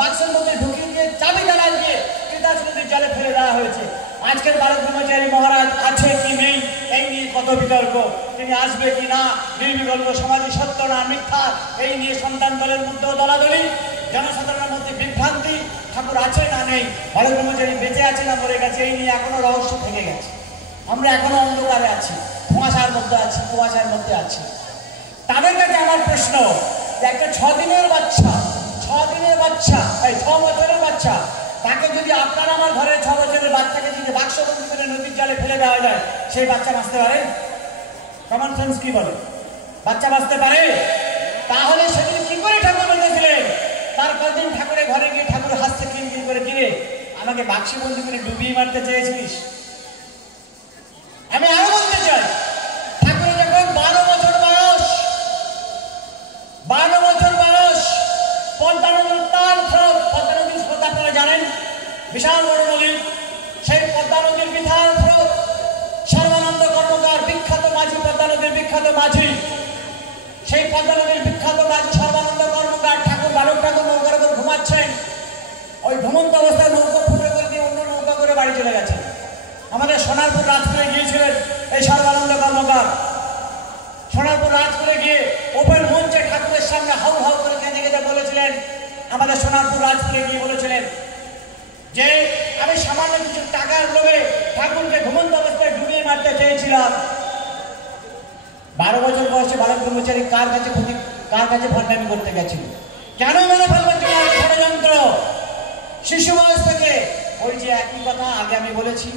বাক্সের মধ্যে ঢুকিয়ে দিয়ে চাবি তালা দিয়ে তিতাস নদীর জলে ফেলে দেওয়া হয়েছে। আজকের বালক ব্রহ্মচারী মহারাজ আছে কি নেই এই নিয়ে কত বিতর্ক। তিনি আসবে কি না, নির্বিকল্প সমাজে সত্য না মিথ্যা, এই নিয়ে সন্তান দলের মধ্যেও দলাদলি, জনসাধারণের মধ্যে বিভ্রান্তি। ঠাকুর আছে না নেই, বালক ব্রহ্মচারী বেঁচে আছে না মরে গেছে, এই নিয়ে এখনো রহস্য থেকে গেছে। আমরা এখনো অন্ধকারে আছি, কুয়াশার মধ্যে আছি, কুয়াশার মধ্যে আছি। তাদের কাছে আমার প্রশ্ন, একটা 6 দিনের বাচ্চা, 6 বছরের বাচ্চা, তাকে যদি আপনার আমার ঘরের 6 বছরের বাচ্চাকে যদি বাক্সবন্দি করে নদীর জলে ফেলে দেওয়া যায়, সেই বাচ্চা বাঁচতে পারে? কমন সেন্স কি বলে? বাচ্চা বাঁচতে পারে? তাহলে সেদিন কি করে ঠাকুর বলতেছিলেন? তার কদিন ঠাকুরের ঘরে গিয়ে ঠাকুর হাসতে কিনকিন করে, কিনে আমাকে বাক্সবন্দি করে ডুবিয়ে মারতে চেয়েছিস? আমি আরো বলতে চাই, ঠাকুরের যখন 12 বছর বয়স, পদ্মা নদীর তার স্রোত, পদ্মা নদীর স্রোত আপনারা জানেন, বিশাল বড় নদী। সেই পদ্মা নদীর বিশাল স্রোত, সর্বানন্দ কর্মকার বিখ্যাত মাঝি, পদ্মা নদীর বিখ্যাত মাঝি, সেই পদ্মা নদীর বিখ্যাত মাঝি সর্বানন্দ কর্মকার ঠাকুর বালক ঠাকুর নৌকার উপর ঘুমাচ্ছেন। ওই ঘুমন্ত অবস্থায় নৌকা ফুটে করে দিয়ে অন্য নৌকা করে বাড়ি চলে গেছেন। আমাদের সোনারপুর রাজপুরে গিয়েছিলেন এই সর্বানন্দ কর্মকার। সোনারপুর রাজপুরে গিয়ে ওপেন মঞ্চে ঠাকুরের সামনে হাউ হাউ করে কেঁদে কেঁদে বলেছিলেন, আমাদের সোনারপুর রাজপুরে গিয়ে বলেছিলেন যে আমি সামান্য কিছু টাকার লোভে ঠাকুরকে ঘুমন্ত অবস্থায় ডুবিয়ে মারতে চেয়েছিলাম। 12 বছর বয়সে বালক ব্রহ্মচারী কার কাছে ভণ্ডামি করতে গেছিল? কেন মেরে ফেলবার জন্য ষড়যন্ত্র? শিশু বয়স থেকে ওই যে একই কথা আগে আমি বলেছি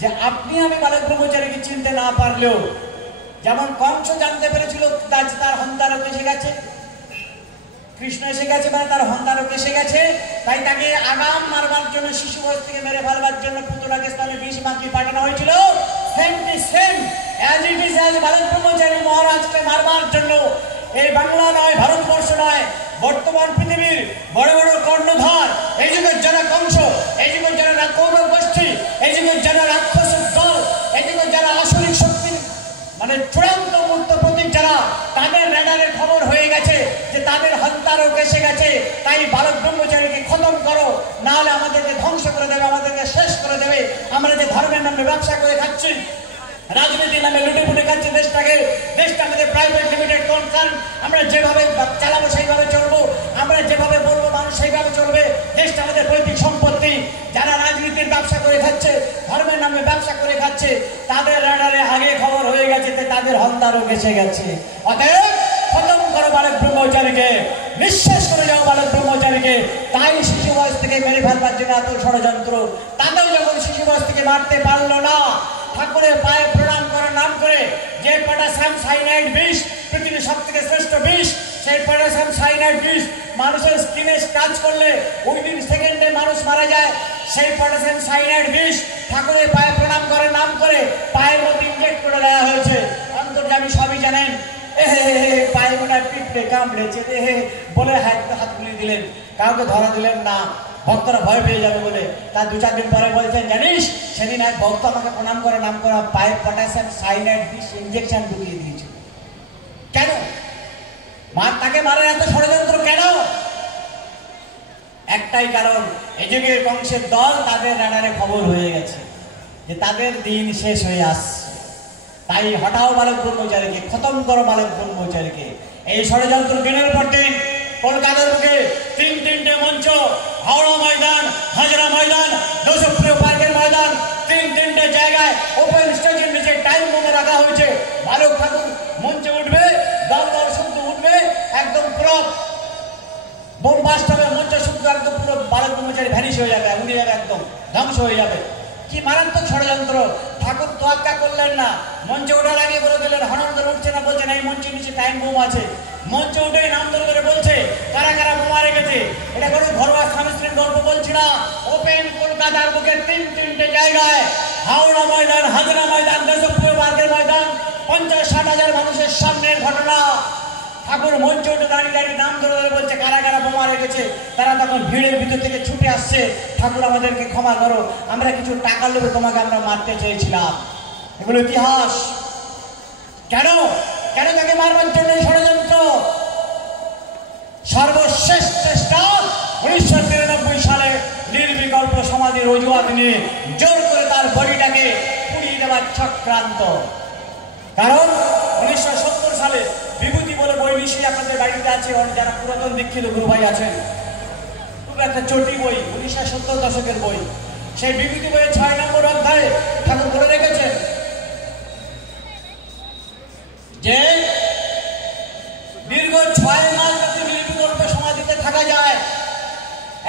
যে আপনি আমি বালক ব্রহ্মচারীকে চিনতে না পারলেও, যেমন কংস জানতে পেরেছিল তার হন্তারক এসে গেছে, কৃষ্ণ এসে গেছে, মানে তার হন্তারক এসে গেছে, তাই তাকে আগাম মারবার জন্য শিশু বয়স থেকে মেরে ফেলবার জন্য পুতলাকে স্থানে বিষ মাখিয়ে পাঠানো হয়েছিল। Same as it is as বালক ব্রহ্মচারী মহারাজকে মারবার জন্য এই বাংলা নয়, ভারতবর্ষ নয়, বর্তমান পৃথিবীর বড় বড় কর্ণধার, এই যুগের যারা কংস, এই যুগের যারা কৌরব গোষ্ঠী, এই যুগের যারা রাক্ষসের দল, এই যুগের যারা তাদের চূড়ান্ত মূর্ত প্রতীক যারা, তাদের রেডারে খবর হয়ে গেছে যে তাদের হত্যারও এসে গেছে, তাই বালক ব্রহ্মচারীকে খতম করো, নাহলে আমাদেরকে ধ্বংস করে দেবে, আমাদেরকে শেষ করে দেবে। আমরা যে ধর্মের নামে ব্যবসা করে খাচ্ছি, রাজনীতির নামে লুটে পুটে খাচ্ছি দেশটাকে, দেশটা আমাদের প্রাইভেট লিমিটেড কনসার্ন, আমরা যেভাবে চালাবো সেইভাবে চলবো, আমরা যেভাবে বলবো মানুষ সেইভাবে চলবে, দেশটা আমাদের পৈতৃক সম্পত্তি। যারা রাজনীতির ব্যবসা করে খাচ্ছে, ধর্মের নামে ব্যবসা করে খাচ্ছে, তাদের রাডারে আগে খবর হয়ে গেছে, তাদের হত্যারও এসে গেছে। অতএব খতম করো বালক ব্রহ্মচারীকে, নিঃশেষ করে যাও বালক ব্রহ্মচারীকে। তাই শিশু বয়স থেকে মেরে ফেলবার জন্য এত ষড়যন্ত্র। তাতেও যখন শিশু বয়স থেকে মারতে পারলো না, ঠাকুরের পায়ে প্রণাম করার নাম করে যে পটাশিয়াম সাইনাইড বিষ, পৃথিবীর সব থেকে শ্রেষ্ঠ বিষ, সেই পটাশিয়াম সাইনাইড বিষ মানুষের স্কিনে টাচ করলে উইদিন সেকেন্ডে মানুষ মারা যায়। সেই পটাশিয়াম সাইনাইড বিষ ঠাকুরের পায়ে প্রণাম করার নাম করে পায়ের মধ্যে ইনজেক্ট করে দেওয়া হয়েছে। অন্তর্যামী সবই জানেন। পায়ে মোটা পিঁপড়ে কামড়েছে বলে হাত তুলে দিলেন, কাউকে ধরা দিলেন না, ভক্তরা ভয় পেয়ে যাবে বলে। তার 2-4 দিন পরে বলছেন, জানিস সেদিন এক ভক্ত আমাকে প্রণাম করে নাম করা পায়ে পটাশিয়াম সাইনাইড বিষ ইনজেকশন ঢুকিয়ে দিয়েছে। কেন তাকে মারার এত ষড়যন্ত্র কেন? একটাই কারণ, এই যুগের কংসের দল, তাদের রাডারে খবর হয়ে গেছে যে তাদের দিন শেষ হয়ে আসছে। তাই হটাও বালক ব্রহ্মচারীকে, খতম করো বালক ব্রহ্মচারীকে। এই ষড়যন্ত্র দিনের পর দিন কলকাতার বুকে 3-3টে মঞ্চ, হাওড়া ময়দান, হাজরা ময়দান, দোষপ্রিয় পার্কের ময়দান, 3-3টে জায়গায় ওপেন স্টেজের নিচে টাইম বোমে রাখা হয়েছে। বালক ঠাকুর মঞ্চে উঠবে, দল দল শুদ্ধ উঠবে, একদম পুরো বোম বাস্ট হবে, মঞ্চ শুদ্ধ একদম পুরো বালক ব্রহ্মচারী ভ্যানিশ হয়ে যাবে, উড়ে যাবে, একদম ধ্বংস হয়ে যাবে। কি মারাত্মক ষড়যন্ত্র! ঠাকুর তোয়াক্কা করলেন না, মঞ্চে ওঠার আগে বলে দিলেন, হনন করে উঠছে না, বলছেন এই মঞ্চের নিচে টাইম বোম আছে। মঞ্চে উঠে নাম ধরে করে বলছে কারা কারা বোমা রেখেছে। এটা কোনো ঘরোয়া স্বামী স্ত্রীর গল্প বলছি না, ওপেন কলকাতার বুকে 3-3টে জায়গায়, হাওড়া ময়দান, হাজরা ময়দান, দেশপ্রিয় পার্কের ময়দান, 50-60 হাজার মানুষের সামনের ঘটনা। ঠাকুর মঞ্চে উঠে দাঁড়িয়ে দাঁড়িয়ে নাম ধরে ধরে বলছে কারা কারা বোমা রেখেছে। তারা তখন ভিড়ের ভিতর থেকে ছুটে আসছে, ঠাকুর আমাদেরকে ক্ষমা করো, আমরা কিছু টাকা লোভে তোমাকে আমরা মারতে চেয়েছিলাম। এগুলো ইতিহাস। কেন কেন তাকে মারবার জন্য ষড়যন্ত্র? সর্বশেষ চেষ্টা 1993 সালে নির্বিকল্প সমাধির অজুহাত নিয়ে জোর করে তার বডিটাকে পুড়িয়ে দেওয়ার চক্রান্ত। কারণ 1970 সালে বিভূতি বলে বই নিশ্চয়ই আপনাদের বাড়িতে আছে, যারা পুরাতন দীক্ষিত গুরু ভাই আছেন, খুব একটা চটি বই, 1970 দশকের বই। সেই বিভূতি বইয়ের 6 নম্বর অধ্যায়ে ঠাকুর বলে রেখেছেন যে দীর্ঘ 6 মাস যদি নির্বিকল্প সমাধিতে থাকা যায়,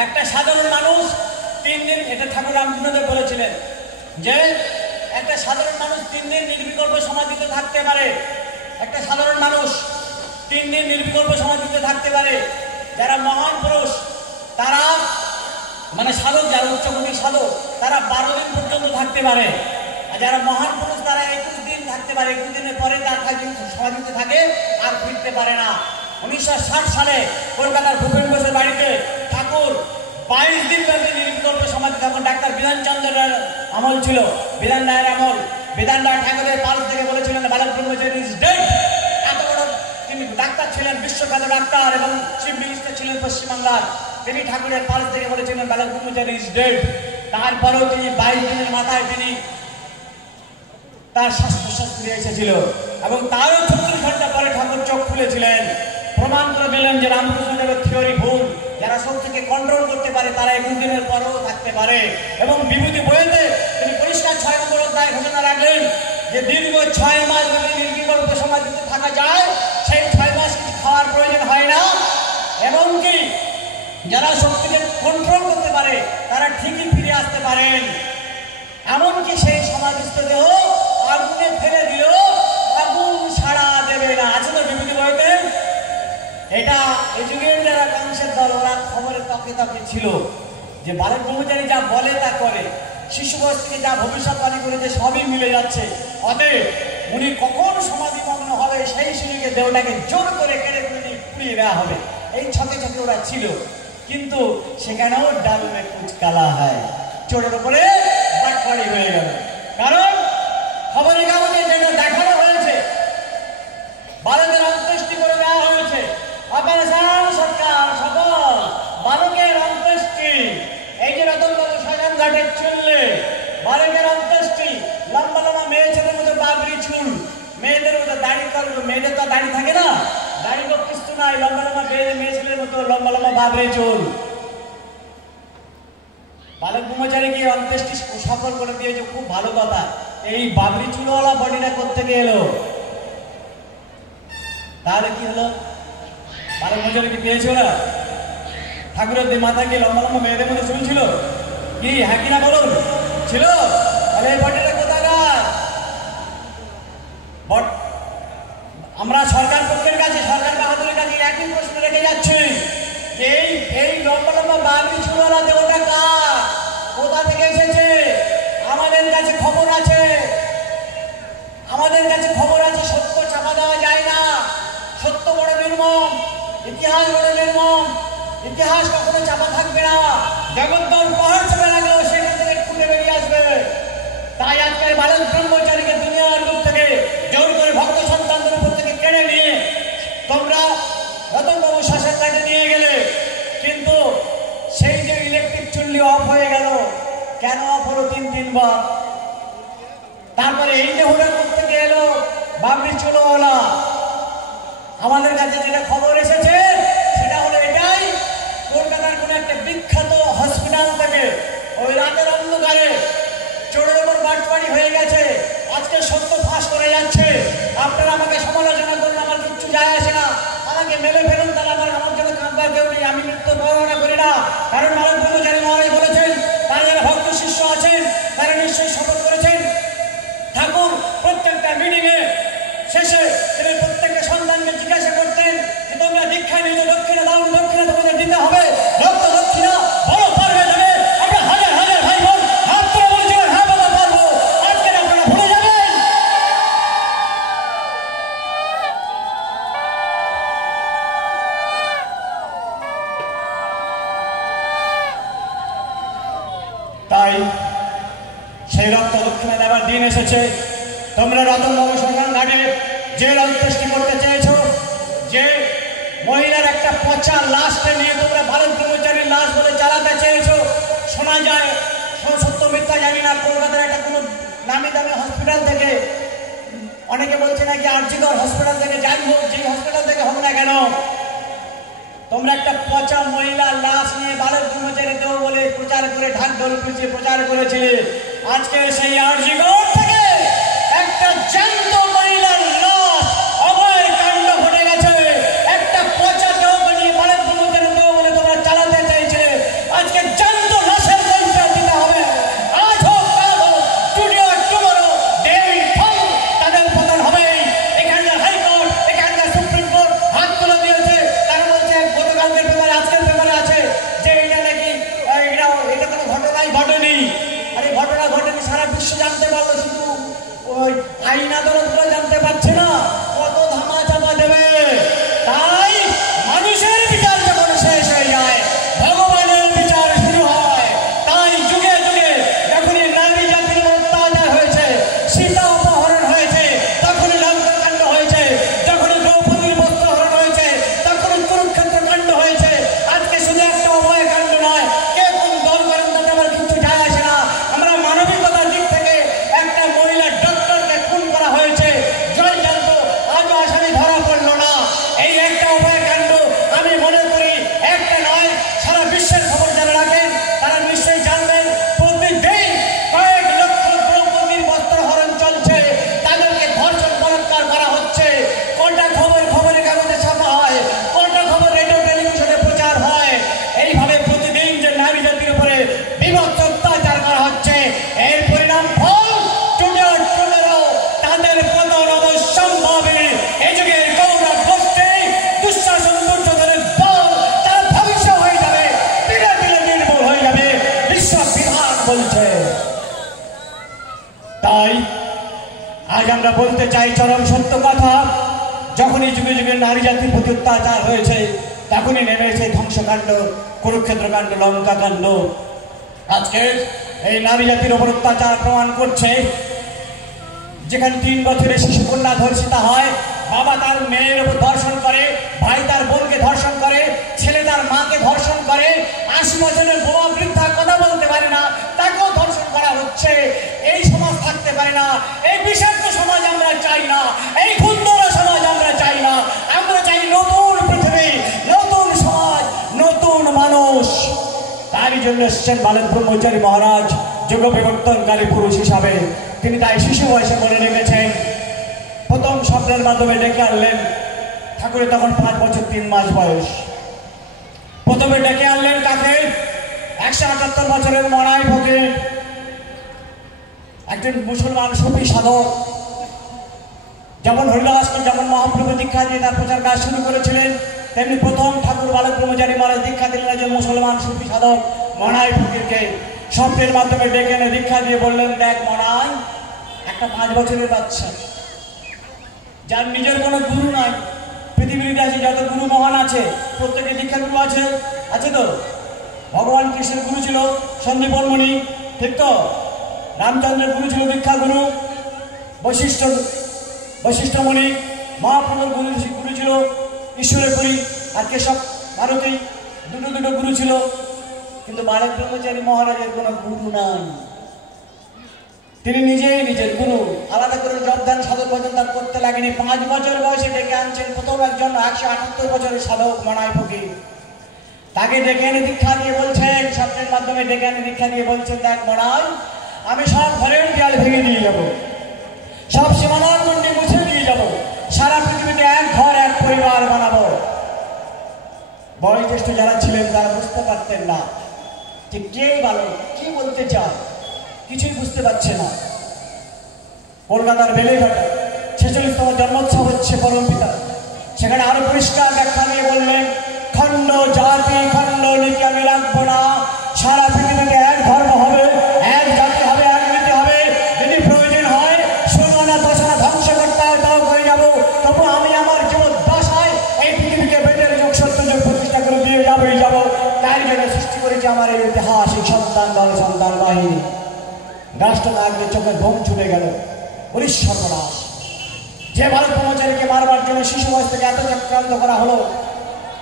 একটা সাধারণ মানুষ 3 দিন, এটা ঠাকুর রামকৃষ্ণদেব বলেছিলেন যে একটা সাধারণ মানুষ 3 দিন নির্বিকল্প সমাধিতে থাকতে পারে। একটা সাধারণ মানুষ 3 দিন নির্বিকল্প সমাধিতে থাকতে পারে। যারা মহান পুরুষ, তারা মানে সাধক, যারা উচ্চকোটির সাধক, তারা 12 দিন পর্যন্ত থাকতে পারে। আর যারা মহান পুরুষ তারা 21 দিন থাকতে পারে। 21 দিনের পরে তার সমাধিতে থাকে আর ফিরতে পারে না। 1960 সালে কলকাতার ভূপেন বোসের বাড়িতে ঠাকুর 22 দিন ব্যাপী নির্বিকল্প সমাধি, তখন ডাক্তার বিধানচন্দ্রের আমল ছিল, বিধান রায়ের আমল। বিধান রায় ঠাকুরের পালস থেকে বলেছিলেন বালক ব্রহ্মচারী ইজ ডেড। এত বড় তিনি ডাক্তার ছিলেন, বিশ্বখ্যাত ডাক্তার এবং চিফ মিনিস্টার ছিলেন পশ্চিমবাংলার। তিনি ঠাকুরের পালস থেকে বলেছিলেন বালক ব্রহ্মচারী ইজ ডেড। তারপরেও তিনি 22 দিনের মাথায় তিনি তার শ্বাস-প্রশ্বাস ফিরে এসেছিল এবং তারও 36 ঘন্টা পরে ঠাকুর চোখ খুলেছিলেন। প্রমাণ করে দিলেন যে রামকৃষ্ণদেবের থিওরি ভুল। যারা শক্তিকে কন্ট্রোল করতে পারে তারা 21 দিনের পরেও থাকতে পারে। এবং বিভূতি বইতে তিনি পরিষ্কার 6 নম্বর অধ্যায়ে ঘোষণা রাখলেন যে দীর্ঘ 6 মাস যদি নির্বিকল্প সমাধিতে থাকা যায়, সেই 6 মাস কিছু খাওয়ার প্রয়োজন হয় না। এবং কি যারা শক্তিকে কন্ট্রোল করতে পারে তারা ঠিকই ফিরে আসতে পারেন। এমনকি সেই সমাধিস্থ দেহ আগুনে ফেলে দিলেও আগুন ছাড়া দেবে না। আছে তো বিভূতি বইতে। এটা এই যুগের যারা কংসের দল, ওরা খবরের তকে তকে ছিল যে বালক ব্রহ্মচারী যা বলে তা করে, শিশু বয়স থেকে যা ভবিষ্যৎবাণী করেছে সবই মিলে যাচ্ছে। অতএব উনি কখন সমাধিমগ্ন হবে সেই সুযোগে দেহটাকে জোর করে কেড়ে নিয়ে পুড়িয়ে দেওয়া হবে, এই ছকে ছকে ওরা ছিল। কিন্তু সেখানেও ডাল মে কুচ কালা হয়, চোরের উপরে বাটপাড়ি হয়ে গেল। কারণ খবরের কাগজে যেটা দেখানো হয়েছে বালকের অন্ত্যেষ্টি করে দেওয়া হয়েছে। অপারেশন সরকার সফল, বালকের অন্ত্যেষ্টি। এই যে রতনবাবু শ্মশান ঘাটে চললে বালকের অন্ত্যেষ্টি, লম্বা লম্বা মেয়ে ছেলের মতো বাবরি চুল, মেয়েদের মতো দাড়ি করবো, মেয়েদের তো দাড়ি থাকে না, দাড়ি কিছু নাই, লম্বা লম্বা মেয়ে ছেলের মতো লম্বা লম্বা বাবরি চুল। বালক ব্রহ্মচারী গিয়ে অন্ত্যেষ্টি সফল করে দিয়েছে, খুব ভালো কথা। এই বাবরি চুলওয়ালা বডিটা কোত্থেকে এলো? তাহলে কি হলো? বালক ব্রহ্মচারী কি পেয়েছে ওরা? ঠাকুরের মাথায় কি লম্বা লম্বা মেয়েদের মধ্যে চুল ছিল কি? হ্যাঁ কিনা বলুন, ছিল? তাহলে এই বডিটা কোথাকার? আমরা সরকার পক্ষের কাছে, সরকার বাহাদুরের কাছে একই প্রশ্ন রেখে যাচ্ছি, এই লম্বা লম্বা বাবরি চুলওয়ালা দেহটা কার? কোথা থেকে এসেছে? আমাদের কাছে খবর আছে, আমাদের কাছে খবর আছে। সত্য চাপা দেওয়া যায় না, সত্য বড় নির্মম, ইতিহাস বড় নির্মম, ইতিহাস কখনো চাপা থাকবে না। জগদ্দল পাহাড় চেপে লাগলেও সেখান থেকে খুঁজে বেরিয়ে আসবে। তাই আজকের বালক ব্রহ্মচারীকে দুনিয়ার বুক থেকে জোর করে ভক্ত সন্তানদের উপর থেকে কেড়ে নিয়ে তোমরা রতনবাবু শ্মশান ঘাটে নিয়ে গেলে, কিন্তু সেই যে ইলেকট্রিক চুল্লি অফ হয়ে গেল, কেন অফ হলো 3-3 বার? তারপরে এই যে হুড়া থেকে এলো বাবরি চুলওয়ালা। আমাদের কাছে যেটা খবর এসেছে সেটা হলো এটাই, কলকাতার কোন একটা বিখ্যাত হসপিটাল থেকে ওই রাতের অন্ধকারে চোরের উপর বাটপাড়ি হয়ে গেছে। আজকে সত্য ফাঁস করে যাচ্ছে। আপনারা আমাকে সমালোচনা করলে আমার কিচ্ছু যায় আসে না, আমাকে মেলে ফেলুন, তাহলে আমার জন্য কাঁদবার কেউ নেই। আমি মৃত্যু বর্ণনা করি না, কারণ বালক ব্রহ্মচারী মহারাজ বলেছেন তারা যারা ভক্ত শিষ্য আছেন তারা নিশ্চয়ই শপথ করেছেন। ঠাকুর প্রত্যেকটা মিটিংয়ে শেষে তিনি প্রত্যেকটা সন্তানকে জিজ্ঞাসা করতেন যে তোমরা দীক্ষা নিলে দক্ষিণা দাও, দক্ষিণা তোমাদের দিতে হবে, রক্ত দক্ষিণা বড় পারবে দেবে। আমরা হাজার হাজার ভাই বোন হাত তুলে বলছিলেন হ্যাঁ বাবা পারবো, আজকে আপনারা ভুলে যাবেন। তাই সেই রক্ত দক্ষিণা দেওয়ার দিন এসেছে। তোমরা রতনবাবু শ্মশান ঘাটে যে অন্ত্যেষ্টি করতে চেয়েছো, যে মহিলার একটা পচা লাশকে নিয়ে তোমরা বালক ব্রহ্মচারীর লাশ বলে চালাতে চেয়েছো, শোনা যায়, সত্য মিথ্যা জানি না, কলকাতার একটা কোনো নামি দামি হসপিটাল থেকে, অনেকে বলছে নাকি আরজিকর হসপিটাল থেকে, যাই হোক যেই হসপিটাল থেকে হোক না কেন, তোমরা একটা পচা মহিলার লাশ নিয়ে বালক ব্রহ্মচারী দেব বলে প্রচার করে ঢাক ঢোল পিছিয়ে প্রচার করেছিলে। আজকে সেই আরজিকর থেকে একটা জ্যান্ত মহিলার লাশ অভয় কাণ্ড ঘটে গেছে। একটা পচা দেহ নিয়ে বালক ব্রহ্মচারী দেব বলে তোমরা চালাতে চাইছিলে, আজকে জ্যান্ত লাশের পরিচয় দিতে হবে। আজ হোক কাল হোক, today or tomorrow they will fall, তাদের পতন হবেই। এখানকার হাইকোর্ট, এখানকার সুপ্রিম কোর্ট হাত তুলে দিয়েছে। তারা বলছে গতকালকের পেপারে, আজকের পেপারে আছে যে এটা নাকি এটা কোনো ঘটনাই ঘটেনি। আরে ঘটনা ঘটেনি সারা বিশ্ব জানতে পারলো, শুধু ওই আইন আদালত করে জানতে পারছে না, কত ধামা চাপা দেবে। তাই মানুষের বিচার যখন শেষ হয়ে যায়, ভগবানের বিচার শুরু হয়। তাই যুগে যুগে যখনই নারী জাতির অত্যাচার হয়েছে, সীতা অপহরণ হয়েছে, তখনই লঙ্কা কাণ্ড হয়েছে, যখনই দ্রৌপদীর বস্ত্র হরণ হয়েছে, তখনই কুরুক্ষেত্র কাণ্ড হয়েছে। আজকে শুধু একটা অভয় কাণ্ড নয়, কে কোন দল করেন তাতে আমার কিছু যায় আসে না। আমরা মানবিকতার দিক থেকে একটা মহিলা ডক্টরকে খুন করা হয়েছে, জয় জানত, আজও আসামি ধরা পড়লো না। এই একটা অভয় কাণ্ড আমি মনে করি একটা নয়, সারা বিশ্বের খবর যারা রাখেন তারা নিশ্চয়ই জানবেন প্রতিদিন কয়েক লক্ষ দ্রৌপদীর বস্ত্র হরণ চলছে, তাদেরকে ধর্ষণ বলাৎকার করা হচ্ছে। কোনটা খবর খবরের কাগজে ছাপা হয়, কোনটা খবর রেডিও টেলিভিশনে প্রচার হয়। এইভাবে প্রতিদিন যে নারী জাতির উপরে বিভৎস অত্যাচার করা হচ্ছে, এর পরিণাম ফল তাদের পতন অবশ্যম্ভাবী। এই যুগের গৌরব গোষ্ঠী, দুঃশাসন দুর্যোধনের দল, তারা ধ্বংস হয়ে যাবে, ধীরে ধীরে নির্মূল হয়ে যাবে, বিশ্ব বিভাগ বলছে। তাই আজ আমরা বলতে চাই চরম সত্য কথা, যখনই যুগে যুগে নারী জাতির প্রতি অত্যাচার হয়েছে, তখনই নেমেছে ধ্বংসকাণ্ড, কুরুক্ষেত্র কাণ্ড, লঙ্কা কাণ্ড। আজকে এই নারী জাতির উপর অত্যাচার প্রমাণ করছে, যেখানে 3 বছরের শিশু কন্যা ধর্ষিতা হয়, বাবা তার মেয়ের উপর ধর্ষণ করে, ভাই তার বোনকে ধর্ষণ করে, ছেলে তার মাকে ধর্ষণ করে, 80 বছরের বোমা বৃদ্ধা কথা বলতে পারে না, তাকেও ধর্ষণ করা হচ্ছে। এই সমাজ থাকতে পারে না। এই বিষাক্ত সমাজ আমরা চাই না। এই সুন্দর সমাজ আমরা চাই না। আমরা চাই নতুন পৃথিবী, নতুন সমাজ, নতুন মানুষ। তারই জন্য এসছেন বালক ব্রহ্মচারী মহারাজ যুগ বিবর্তনকারী পুরুষ হিসাবে। তিনি তাই শিশু বয়সে মনে রেখেছেন। প্রথম স্বপ্নের মাধ্যমে ডেকে আনলেন। ঠাকুরের তখন 5 বছর 3 মাস বয়স। প্রথমে ডেকে আনলেন কাকে? 178 বছরের মনাই ফকির, একজন মুসলমান সুফি সাধক। যেমন হরিদাস যেমন মহাপ্রভু দীক্ষা দিয়ে তার প্রচার কাজ শুরু করেছিলেন, তেমনি প্রথম ঠাকুর বালক ব্রহ্মচারী মহারাজ দীক্ষা দিলেন একজন মুসলমান সুফি সাধক মনাই ফকিরকে। স্বপ্নের মাধ্যমে ডেকে এনে দীক্ষা দিয়ে বললেন, দেখ মনাই, একটা 5 বছরের বাচ্চা যার নিজের কোনো গুরু নাই। পৃথিবীর ইতিহাসে যত গুরু মহান আছে প্রত্যেকের দীক্ষা গুরু আছে, আছে তো? ভগবান কৃষ্ণের গুরু ছিল সন্দীপন মুনি, ঠিক তো? রামচন্দ্রের গুরু ছিল দীক্ষা গুরু বৈশিষ্ট্য মুনি। মহাপ্রভুর গুরু ছিল ঈশ্বরেশ্বরী আর কেশব ভারতী, দুটো গুরু ছিল। কিন্তু বালক ব্রহ্মচারী মহারাজের কোনো গুরু নাই। তিনি নিজেই নিজের গুরু, আলাদা করে জবদান সাধক ভজন তার করতে লাগেনি। 5 বছর বয়সে ডেকে আনছেন প্রথম একজন 178 বছরের সাধক মনাই ফকির। তাকে ডেকে এনে দীক্ষা দিয়ে বলছেন, স্বপ্নের মাধ্যমে ডেকে এনে দীক্ষা দিয়ে বলছেন, দেখ মনাই, আমি সব ঘরের দেয়াল ভেঙে দিয়ে যাব, সব সীমানার গণ্ডি মুছে দিয়ে যাব, সারা পৃথিবীতে এক ঘর এক পরিবার বানাবো। বয়োজ্যেষ্ঠ যারা ছিলেন তারা বুঝতে পারতেন না যে কে বালক কি বলতে চায়, কিছুই বুঝতে পারছে না। কলকাতার বেলেঘাটা 46তম জন্মোৎসব হচ্ছে পরম পিতা, সেখানে আরো পরিষ্কার ব্যাখ্যা দিয়ে বললেন, খণ্ড জাতি খণ্ড নীতি আমি রাখবো না, সারা পৃথিবীতে এক ধর্ম হবে, এক জাতি হবে, এক নীতি হবে। যদি প্রয়োজন হয় 16 দশনা ধ্বংস করতে হয় তাও করে যাবো, তবু আমি আমার জীবদ্দশায় এই পৃথিবীকে বেদের যুগ সত্য যুগ প্রতিষ্ঠা করে দিয়ে যাবোই যাবো। তাই জন্য সৃষ্টি করেছে আমার এই ঐতিহাসিক সন্তান দল সন্তান বাহিনী। রাষ্ট্রনায়কদের চোখে ঘুম ছুটে গেল। সর্বনাশ! যে বালক ব্রহ্মচারীকে মারবার জন্য শিশু বয়স থেকে এত চক্রান্ত করা হলো,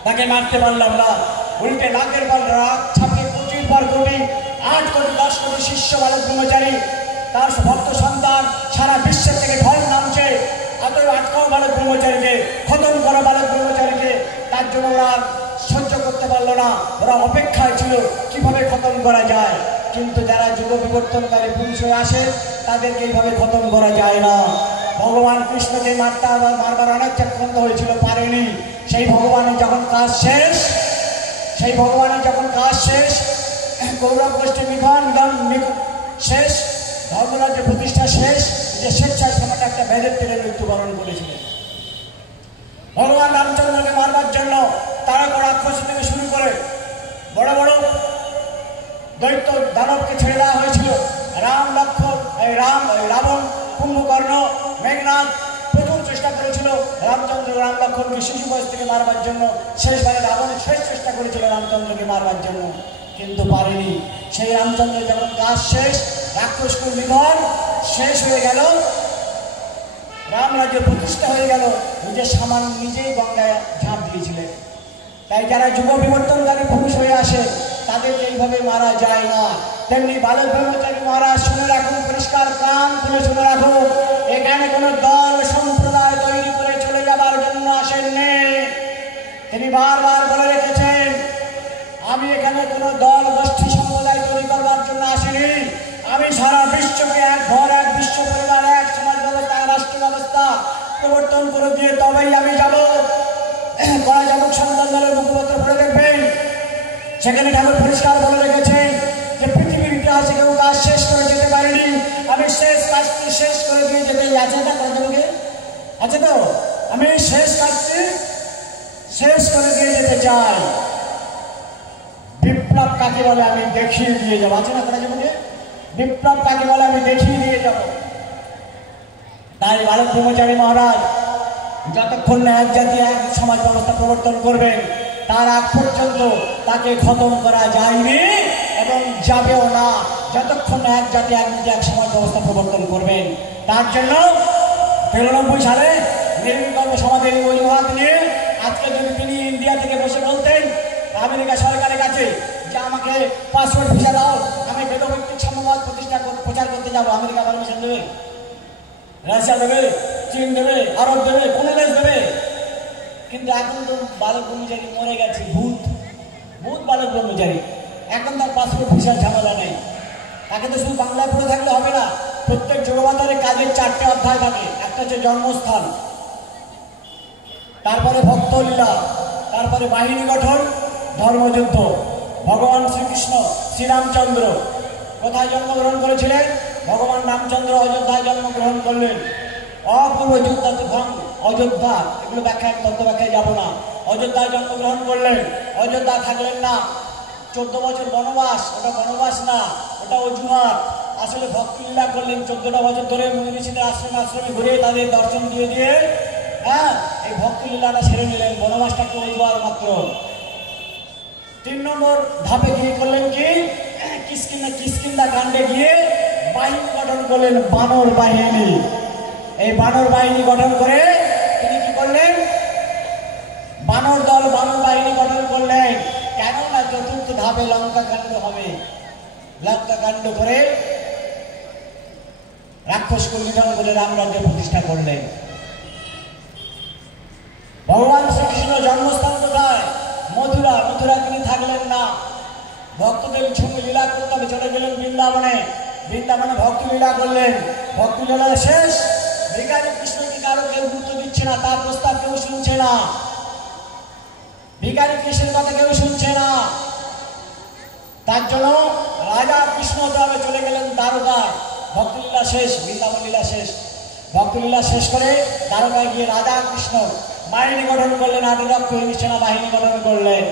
তাকে মারতে পারলাম না। উল্টে লাখের পর লাখ ছাপিয়ে 25 বার কোটি, 8 কোটি 10 কোটি শিষ্য বালক ব্রহ্মচারী, তার ভক্ত সন্তান সারা বিশ্বের থেকে ঢল নামছে। অতএব আটকাও বালক ব্রহ্মচারীকে, খতম করো বালক ব্রহ্মচারীকে। তার জন্য ওরা সহ্য করতে পারলো না, ওরা অপেক্ষায় ছিল কিভাবে খতম করা যায়। কিন্তু যারা যুগ বিবর্তনকারী পুরুষ হয়ে আসে তাদেরকে এইভাবে খতম করা যায় না। ভগবান কৃষ্ণকে মারবার অনেক চক্রান্ত হয়েছিল, পারেনি। সেই ভগবানের যখন কাজ শেষ, কৌরব গোষ্ঠী নিধন শেষ, ধর্মরাজ্যের প্রতিষ্ঠা শেষ, যে স্বেচ্ছায় সময়টা একটা ভেদের তীরে মৃত্যুবরণ করেছিলেন। ভগবান রামচন্দ্রকে মারবার জন্য তারকা রাক্ষস থেকে শুরু করে বড় বড় দৈত্য দানবকে ছেড়ে দেওয়া হয়েছিল। রাবণ, কুম্ভকর্ণ, মেঘনাদ প্রচুর চেষ্টা করেছিল রামচন্দ্র রাম লক্ষ্মণকে শিশু বয়স থেকে মারবার জন্য। শেষবারে রাবণ শেষ চেষ্টা করেছিল রামচন্দ্রকে মারবার জন্য, কিন্তু পারেনি। সেই রামচন্দ্র যখন কাজ শেষ, রাক্ষসকুল নিধন শেষ হয়ে গেল, রাম রাজ্য প্রতিষ্ঠা হয়ে গেল, নিজেই গঙ্গায় ঝাঁপ দিয়েছিলেন। তাই যারা যুগ বিবর্তনকারী পুরুষ হয়ে আসে তাদেরকে এইভাবে মারা যায় না। তেমনি বালক ব্রহ্মচারী মহারাজ শুনে রাখুন, পরিষ্কার কান খুলে শুনে রাখুন, এখানে কোনো দল সম্প্রদায় তৈরি করে চলে যাবার জন্য আসেননি। তিনি বারবার বলে রেখেছেন, আমি এখানে কোনো দল গোষ্ঠী সম্প্রদায় তৈরি করবার জন্য আসিনি। আমি সারা বিশ্বকে এক ঘর এক বিশ্ব পরিবার এক সমাজ ব্যবস্থা রাষ্ট্র ব্যবস্থা প্রবর্তন করে দিয়ে তবেই আমি যাব। কড়া যাবক সন্তান দলের মুখপত্র পড়ে দেখবেন, সেখানে ঠাকুর পরিষ্কার বলে রেখেছেন যে পৃথিবীর ইতিহাসে কেউ কাজ শেষ করে যেতে পারেনি। আমি শেষ কাজটি শেষ করে দিয়ে যেতে আছে না কড়া আছে তো, আমি শেষ কাজটি শেষ করে দিয়ে যেতে চাই। বিপ্লব কাকে বলে আমি দেখিয়ে দিয়ে যাবো, আছে না কড়া যাবকে? বিপ্লব কাকে বলে আমি দেখিয়ে দিয়ে যাব। তাই বালক ব্রহ্মচারী মহারাজ যতক্ষণ না এক জাতি এক সমাজ ব্যবস্থা প্রবর্তন করবেন তার আগ পর্যন্ত তাকে খতম করা যায়নি এবং যাবেও না, যতক্ষণ না এক জাতি এক নীতি এক সমাজ ব্যবস্থা প্রবর্তন করবেন। তার জন্য 93 সালে নির্বিকল্প সমাধির অজুহাত নিয়ে আজকে যদি তিনি ইন্ডিয়া থেকে বসে বলতেন আমেরিকা সরকারের কাছে যে আমাকে পাসপোর্ট ভিসা দাও, আমি বেদভিত্তিক সাম্যবাদ প্রচার করতে যাবো, আমেরিকা পারমিশন দেবে? রাশিয়া দেবে? চীন দেবে? আরব দেবে? কোন দেশ দেবে? কিন্তু এখন তো বালক ব্রহ্মচারী মরে গেছে, ভূত বালক ব্রহ্মচারী, এখন তার পাসপোর্ট ভিসার ঝামেলা নেই। তাকে তো শুধু বাংলায় পড়ে থাকলে হবে না, প্রত্যেক যোগবাতারে কাজের 4টে অধ্যায় থাকে। একটা হচ্ছে জন্মস্থান, তারপরে ভক্তলীলা, তারপরে বাহিনী গঠন, ধর্মযুদ্ধ। ভগবান শ্রীকৃষ্ণ শ্রীরামচন্দ্র কোথায় জন্মগ্রহণ করেছিলেন? ভগবান রামচন্দ্র অযোধ্যায় জন্মগ্রহণ করলেন। অপূর্ব যোদ্ধা তুফান অযোধ্যা, এগুলো ব্যাখ্যা তত্ত্ব ব্যাখ্যায় যাব না। অযোধ্যায় জন্মগ্রহণ করলেন, অযোধ্যা থাকলেন না, 14 বছর বনবাস। ওটা বনবাস না, ওটা অজুহাত। আসলে ভক্তলীলা করলেন 14টা বছর ধরে, মুনি ঋষিদের আশ্রমে ঘুরে তাদের দর্শন দিয়ে হ্যাঁ এই ভক্তলীলাটা সেরে নিলেন, বনবাসটাকে অজুহাত মাত্র। 3 নম্বর ধাপে গিয়ে করলেন কি? কিষ্কিন্ধা কাণ্ডে গিয়ে বাহিনী গঠন করলেন, বানর বাহিনী। এই বানর বাহিনী গঠন করে তিনি কি করলেন? বানর দল, বানর বাহিনী গঠন করলেন। কেননা 4র্থ ধাপে লঙ্কা কাণ্ড হবে। লঙ্কা কাণ্ড করে রাক্ষসকে নিধন করে রামরাজ্য প্রতিষ্ঠা করলেন। ভগবান শ্রীকৃষ্ণ জন্মস্থান কোথায়? মথুরা। মথুরা তিনি থাকলেন না, ভক্তদের সঙ্গে লীলা করতে হবে, চলে গেলেন বৃন্দাবনে। বৃন্দাবনে ভক্ত লীলা করলেন। ভক্ত লীলা শেষ, ভিখারি কৃষ্ণকে কারো কেউ গুরুত্ব দিচ্ছে না, তার প্রস্তাব কেউ শুনছে না, ভিখারি কৃষ্ণের কথা কেউ শুনছে না। তার জন্য রাজা কৃষ্ণ তবে চলে গেলেন দ্বারকায়। ভক্তলীলা শেষ, বৃন্দাবন লীলা শেষ। ভক্তলীলা শেষ করে দ্বারকায় গিয়ে রাজা কৃষ্ণ বাহিনী গঠন করলেন, 8 লক্ষ সেনা বাহিনী গঠন করলেন।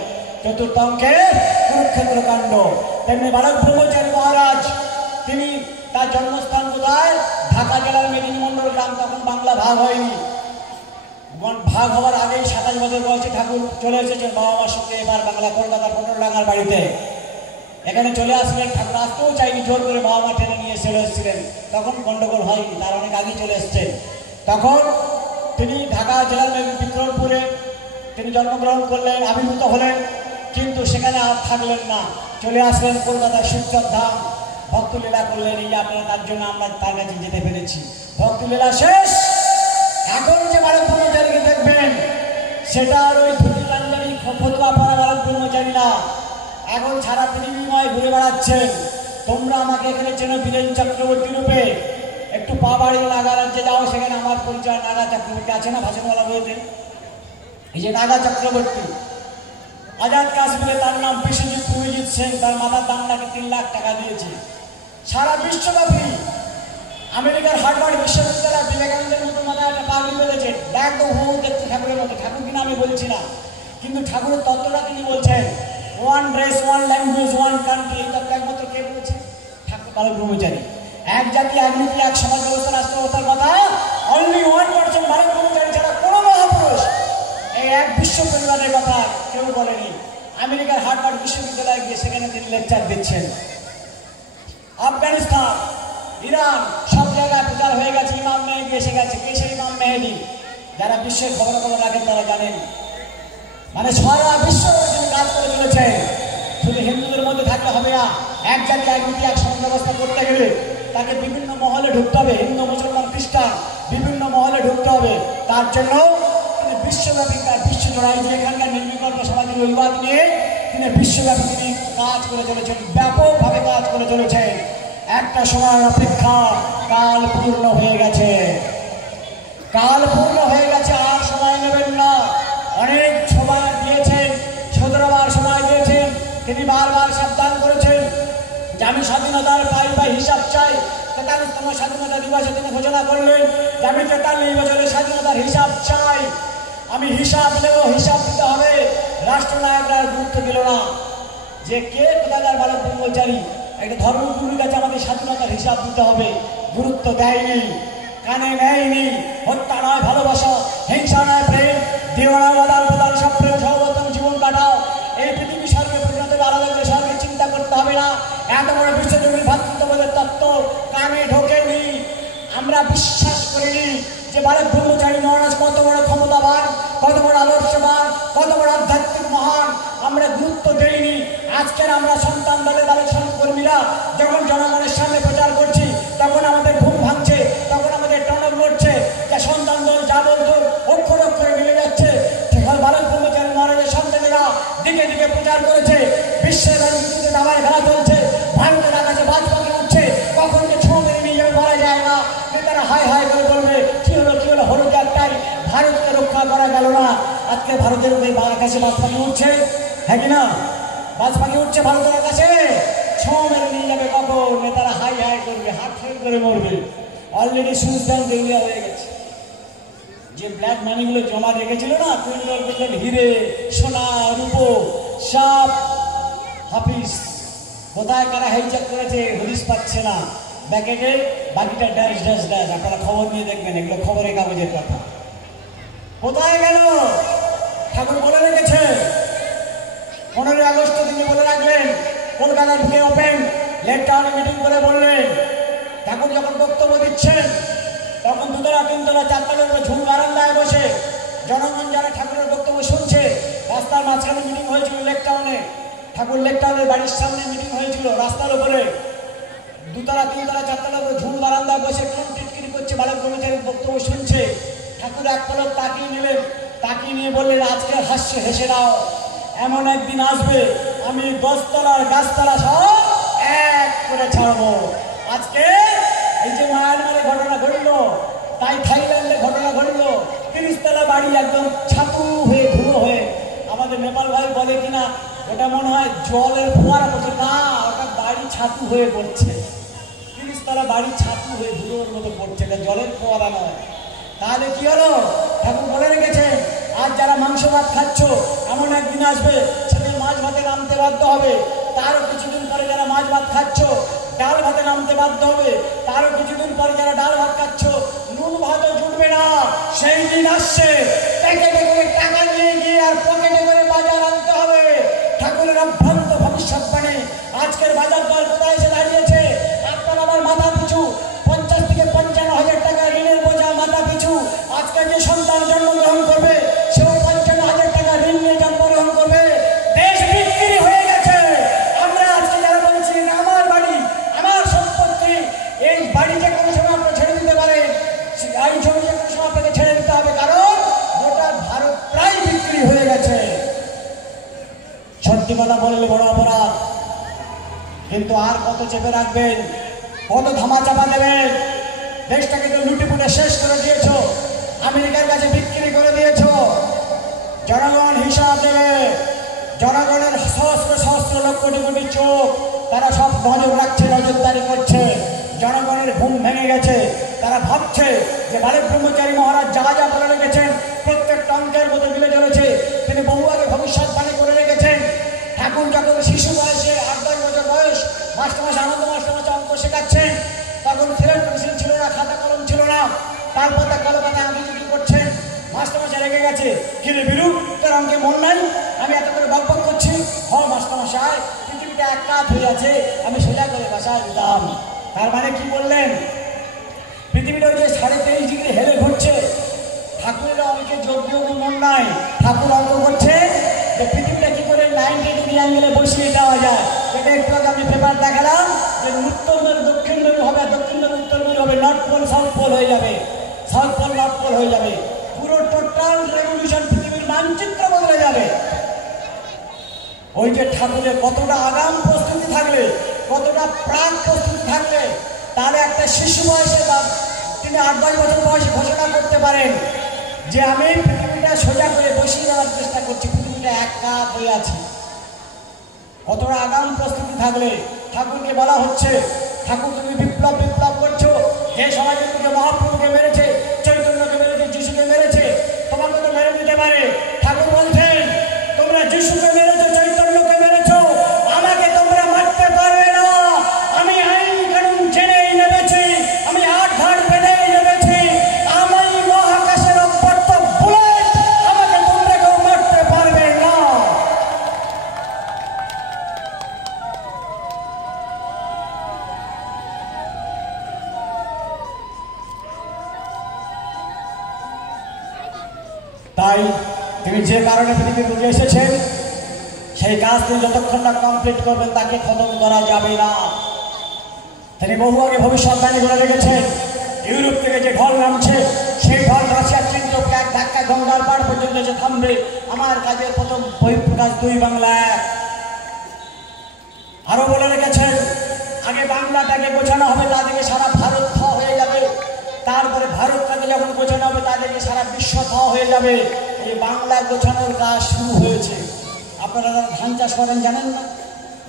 4র্থ অঙ্কে কুরুক্ষেত্র কাণ্ড। তেমনি বালক ব্রহ্মচারী মহারাজ, তিনি তার জন্মস্থান কোথায়? ঢাকা জেলার মেদিনীমন্ডল গ্রাম। তখন বাংলা ভাগ হয়নি, ভাগ হওয়ার আগেই 27 বছর বয়সে ঠাকুর চলে এসেছেন বাবা মার সঙ্গে এবার বাংলা, কলকাতার পটলডাঙ্গার বাড়িতে। এখানে চলে আসলেন, ঠাকুর আসতেও চাইনি, জোর করে বাবা মা টেনে নিয়ে চলে এসেছিলেন। তখন গন্ডগোল হয়নি, তার অনেক আগেই চলে এসছেন। তখন তিনি ঢাকা জেলার বিক্রমপুরে তিনি জন্মগ্রহণ করলেন, আবির্ভূত হলেন, কিন্তু সেখানে আর থাকলেন না, চলে আসলেন কলকাতার শিবচর ধাম। ভক্তলীলা করলেন। এই আপনারা, তার জন্য আমরা তার কাছে যেতে পেরেছি। ভক্তলীলা শেষ। এখন যে বালক ব্রহ্মচারীকে দেখবেন, সেটা আর ওই ধুতি পাঞ্জাবি ফতুয়া পরা বালক ব্রহ্মচারী না। এখন সারা পৃথিবীময় ঘুরে বেড়াচ্ছেন। তোমরা আমাকে এখানে চেনো বীরেন চক্রবর্তী রূপে। একটু পা বাড়িয়ে নাগা রাজ্যে যাও, সেখানে আমার পরিচয় নাগা চক্রবর্তী আছে না ভাষণওয়ালা বইতে? এই যে নাগা চক্রবর্তী, আজাদ কাশ্মীরে তার নাম বিশ্বজিৎ প্রভুজিৎ সেন, তার মাথার দাম নাকি 3 লাখ টাকা দিয়েছে। সারা বিশ্বব্যাপী আমেরিকার হার্ভার্ড বিশ্ববিদ্যালয় বিবেকানন্দের মতো মাথায় একটা পাগড়ি বেঁধেছে, একদম হু দেখতে ঠাকুরের মতো। ঠাকুর কিনা আমি বলছি না, কিন্তু ঠাকুরের তত্ত্বটা তিনি বলছেন, 1 রেস 1 ল্যাঙ্গুয়েজ 1 কান্ট্রি। এই তত্ত্ব একমাত্র কে বলেছে? ঠাকুর বালক ব্রহ্মচারী। এক জাতি, এক নীতি, এক সমাজ ব্যবস্থা, রাষ্ট্র ব্যবস্থার কথা অনলি 1% বালক ব্রহ্মচারী ছাড়া কোনো মহাপুরুষ এই এক বিশ্ব পরিবারের কথা কেউ বলেনি। আমেরিকার হার্ভার্ড বিশ্ববিদ্যালয়ে গিয়ে সেখানে তিনি লেকচার দিচ্ছেন। আফগানিস্তান, ইরান, সব জায়গায় প্রচার হয়ে গেছে, ইমাম মেহেদি এসে গেছে। কে সেই ইমাম মেহেদি? যারা বিশ্বের খবর রাখেন তারা জানেন। মানে সারা বিশ্ব তিনি কাজ করে চলেছে। শুধু হিন্দুদের মধ্যে থাকলে হবে না, এক জাতি, এক নীতি, এক সমাজ ব্যবস্থা করতে গেলে তাকে বিভিন্ন মহলে ঢুকতে হবে। হিন্দু, মুসলমান, খ্রিস্টান বিভিন্ন মহলে ঢুকতে হবে। তার জন্য তিনি বিশ্বব্যাপী, বিশ্বজোড়াই যে এখানকার নির্বিকল্প সমাজের অভিবাদ নিয়ে তিনি বিশ্বব্যাপী তিনি কাজ করে চলেছেন, ব্যাপকভাবে কাজ করে চলেছেন। একটা সময়ের অপেক্ষা কাল পূর্ণ হয়ে গেছে, কাল পূর্ণ হয়ে গেছে, আর সময় নেবেন না। অনেক সময় দিয়েছেন, 17 বার সময় দিয়েছেন। তিনি বারবার সাবধান করেছেন যে আমি স্বাধীনতার পাই হিসাব চাই। 43তম স্বাধীনতা দিবসে তিনি ঘোষণা করলেন যে আমি 43 বছরের স্বাধীনতার হিসাব চাই, আমি হিসাব নেব, হিসাব দিতে হবে। রাষ্ট্রনায়করা গুরুত্ব দিল না, যে কে কোথাকার বালক ব্রহ্মচারী, একটা ধর্মগুরুর কাছে আমাদের স্বাধীনতার হিসাব দিতে হবে, গুরুত্ব দেয়নি, কানে নেয়নি। হত্যা নয় ভালোবাসা, হিংসা নয় প্রেম, দেওয়ানা আদান প্রদান, সব প্রেম সর্বোত্তম জীবন কাটাও। এই পৃথিবী স্বর্গে পরিণত হবে, আলাদা করে স্বর্গে চিন্তা করতে হবে না। এত বড় বিশ্বজনীন ভ্রাতৃত্ববোধের তত্ত্ব কানে ঢোকেনি, আমরা বিশ্বাস করিনি। যে বালক ব্রহ্মচারী মহারাজ কত বড় ক্ষমতাবান, কত বড় আদর্শবান, কত বড় আধ্যাত্মিক মহান, আমরা গুরুত্ব দেইনি। আজকের আমরা সন্তান দলের বালক সহকর্মীরা যখন জনগণের সামনে প্রচার করছি তখন আমাদের ঘুম ভাঙছে, তখন আমাদের টনক নড়ছে যে সন্তান দল যা বলতো অক্ষর অক্ষরে মিলে যাচ্ছে। বালক ব্রহ্মচারী মহারাজের সন্তানেরা দিকে দিকে প্রচার করেছে, বিশ্বের রাজনীতিতে দাবার খেলা চলছে, ভারতের আকাশে বাজ পাখি উঠছে, কখন যে ছোঁ মেরে নিয়ে যাবে বলা যায় না। নেতারা হাই হাই করে বলবে কি হলো কি হলো, হলো একটাই, ভারতকে রক্ষা করা গেল না। আজকে ভারতের আকাশে বাজ পাখি উঠছে, হ্যাঁ কি না? বাজ পাখি উঠছে ভারতের আকাশে, ছোঁ মেরে নিয়ে যাবে কখন, নেতারা হাই হাই করবে, হাত ফেল করে মরবে। অলরেডি সুইচ ব্যাংক দেউলিয়া হয়ে গেছে। যে ব্ল্যাক মানিগুলো জমা রেখেছিল না, কুইন্টাল কুইন্টাল হিরে সোনা রূপো সব হাফিজ কোথায় কারা হাইজ্যাক করেছে হদিস পাচ্ছে না, ব্যাকেটে বাকিটা ড্যাশ ড্যাশ ড্যাশ। আপনারা খবর নিয়ে দেখবেন, এগুলো খবরের কাগজের কথা। কোথায় গেল? ঠাকুর বলে রেখেছে 15ই আগস্ট তিনি বলে রাখলেন, কলকাতা ঢুকে ওপেন লেট টাউনে মিটিং করে বললেন। ঠাকুর যখন বক্তব্য দিচ্ছেন তখন দুতলা তিনতলা চারতলার উপরে ঝুল বারান্দায় বসে জনগণ যারা ঠাকুরের বক্তব্য শুনছে, রাস্তার মাঝখানে মিটিং হয়েছিল লেক টাউনে, ঠাকুর লেক টাউনের বাড়ির সামনে মিটিং হয়েছিল রাস্তার উপরে, দুতলা তিনতলা চারতলার উপরে ঝুল বারান্দায় বসে কোন টিটকিরি করছে, বালক ব্রহ্মচারীর বক্তব্য শুনছে। ঠাকুর এক পলক তাকিয়ে নিলেন, তাকিয়ে নিয়ে বললেন, আজকে হাসছে হেসে নাও, এমন একদিন আসবে আমি 10 তলার গাছতলা সব এক করে ছাড়বো। আজকে এই যে মায়ানমারে ঘটনা ঘটলো, তাই থাইল্যান্ডে ঘটনা ঘটলো, 30 তলা বাড়ি একদম ছাতু হয়ে ধুলো হয়ে। আমাদের নেপাল ভাই বলে কিনা ওটা মনে হয় জলের ফোয়ারা পড়ছে, না ওটা বাড়ি ছাতু হয়ে পড়ছে, 30 তলা বাড়ি ছাতু হয়ে ধুলোর মতো পড়ছে, এটা জলের ফোয়ারা নয়। তাহলে কি হলো? ঠাকুর বলে রেখেছে আজ যারা মাংস ভাত খাচ্ছ, এমন একদিন আসবে সেদিন মাছ ভাতে নামতে বাধ্য হবে। তারও কিছুদিন পরে যারা মাছ ভাত খাচ্ছ ডাল ভাতে নামতে বাধ্য হবে। তারও কিছুদিন পরে যারা ডাল ভাত খাচ্ছ নুন ভাতও জুটবে না। সেই দিন আসছে, প্যাকেটে করে টাকা নিয়ে গিয়ে আর পকেটে করে বাজার আনতে হবে। ঠাকুরের অভ্রান্ত ভবিষ্যৎবাণী আজকের বাজার দর কোথায় এসে দাঁড়িয়েছে? আপনার আমার মাথা পিছু 50 থেকে 55 হাজার টাকা ঋণের বোঝা মাথা পিছু। আজকে যে সন্তান জন্মগ্রহণ করবে সেও 55 হাজার টাকা ঋণ নিয়ে জন্মগ্রহণ করবে। দেশ বিক্রি হয়ে গেছে। আমরা আজকে যারা বলছি আমার বাড়ি আমার সম্পত্তি, এই বাড়িতে কোনো সময় আপনি ছেড়ে দিতে পারেন, এই জমিতে কোনো সময় আপনাকে ছেড়ে দিতে হবে, কারণ গোটা ভারত প্রায় বিক্রি হয়ে গেছে। সত্যি কথা বললে বড় অপরাধ, কিন্তু আর কত চেপে রাখবেন, কত ধামা চাপা দেবেন? দেশটাকে তো লুটিপুটে শেষ করে দিয়েছ, আমেরিকার কাছে বিক্রি করে দিয়েছ। জনগণ হিসাব দেবে, জনগণের সহস্র সহস্র লক্ষ কোটি কোটি চোখ, তারা সব নজর রাখছে, নজরদারি করছে। জনগণের ঘুম ভেঙে গেছে, তারা ভাবছে যে বালক ব্রহ্মচারী মহারাজ যা যা বলে রেখেছেন প্রত্যেকটা অঙ্কের মতো মিলে চলেছে। তিনি বহু আগে ভবিষ্যৎবাণী করে রেখেছেন। ঠাকুর যখন শিশু বয়সে 8-10 বছর বয়স মাস্টারমশাই আনন্দ মাস্টারমশাই অঙ্ক শেখাচ্ছেন, তখন সিলেট পেন্সিল ছিল না, খাতা কলম ছিল না, তার পাতা কালো পাতা আঁকিঝুঁকি করছেন। মাস্টারমশাই রেগে গেছে, কিরে বিরু তোর অঙ্কে মন নাই, আমি এত করে বক বক করছি। মাস্টারমশাই পৃথিবীটা এক কাত হয়ে আছে, আমি সোজা করে বাসায় দিতাম। তার মানে কি বললেন? পৃথিবীটা যে 23.5 ডিগ্রি হেলে ঘুরছে, ঠাকুরের অঙ্কে যোগ বিয়োগ মন নাই। ঠাকুর অঙ্ক করছে যে পৃথিবীটা কি করে 90 ডিগ্রি অ্যাঙ্গেলে বসিয়ে দেওয়া যায়। এটা একটু আগে আমি পেপার দেখালাম যে উত্তর মেরু দক্ষিণ মেরু হবে, দক্ষিণ মেরু উত্তর মেরু হবে, নর্থ পোল সাউথ পোল হয়ে যাবে, সাউথ পোল নর্থ পোল হয়ে যাবে। পুরো টোটাল রেভলিউশন, পৃথিবীর মানচিত্র বদলে যাবে। ওই যে ঠাকুরের কতটা আগাম প্রস্তুতি থাকলে, কতটা প্রাক প্রস্তুতি থাকলে, তাহলে একটা শিশু বয়সে বা তিনি 8-10 বছর বয়সে ঘোষণা করতে পারেন যে আমি পৃথিবীটা সোজা করে বসিয়ে দেওয়ার চেষ্টা করছি, পৃথিবীটা এক কাত হয়ে আছে। কতটা আগাম প্রস্তুতি থাকলে। ঠাকুরকে বলা হচ্ছে, ঠাকুর তুমি বিপ্লব বিপ্লব করছো, যে সমাজে তুমি মহাপ্রভুকে মেরেছে, চৈতন্যকে মেরেছে, যিশুকে মেরেছে, তোমাকে তো মেরে দিতে পারে। ঠাকুর বলছেন তোমরা যিশুকে মেরেছো, চৈতন্যকে মেরেছো, আমাকে তোমরা মারতে পারবে না। আমি আইন কানুন জেনেই নেমেছি, আমি আট ঘাট বেঁধেই নেমেছি, আমি মহাকাশের অব্যর্থ বুলেট, আমাকে তোমরা কেউ মারতে পারবে না। তাই তিনি যে কারণে পৃথিবীর বুকে এসেছেন সেই কাজ তিনি যতক্ষণ না কমপ্লিট করবেন তাকে খতম করা যাবে না। তিনি বহু আগে ভবিষ্যৎবাণী করে রেখেছেন, ইউরোপ থেকে যে ঢল নামছে সেই ঢল রাশিয়ার চীন তোকে এক ধাক্কা গঙ্গার পাড় পর্যন্ত এসে থামবে। আমার কাজের প্রথম বহিঃপ্রকাশ 2 বাংলা 1। আরো বলে রেখেছেন আগে বাংলাটাকে গোছানো হবে, তাদেরকে সারা ভারত খাওয়া হয়ে যাবে, তারপরে ভারতটাকে যখন গোছানো হবে তাদেরকে সারা বিশ্ব খাওয়া হয়ে যাবে। এই বাংলা গোছানোর কাজ শুরু হয়েছে। আপনারা যারা ধান চাষ করেন জানেন না,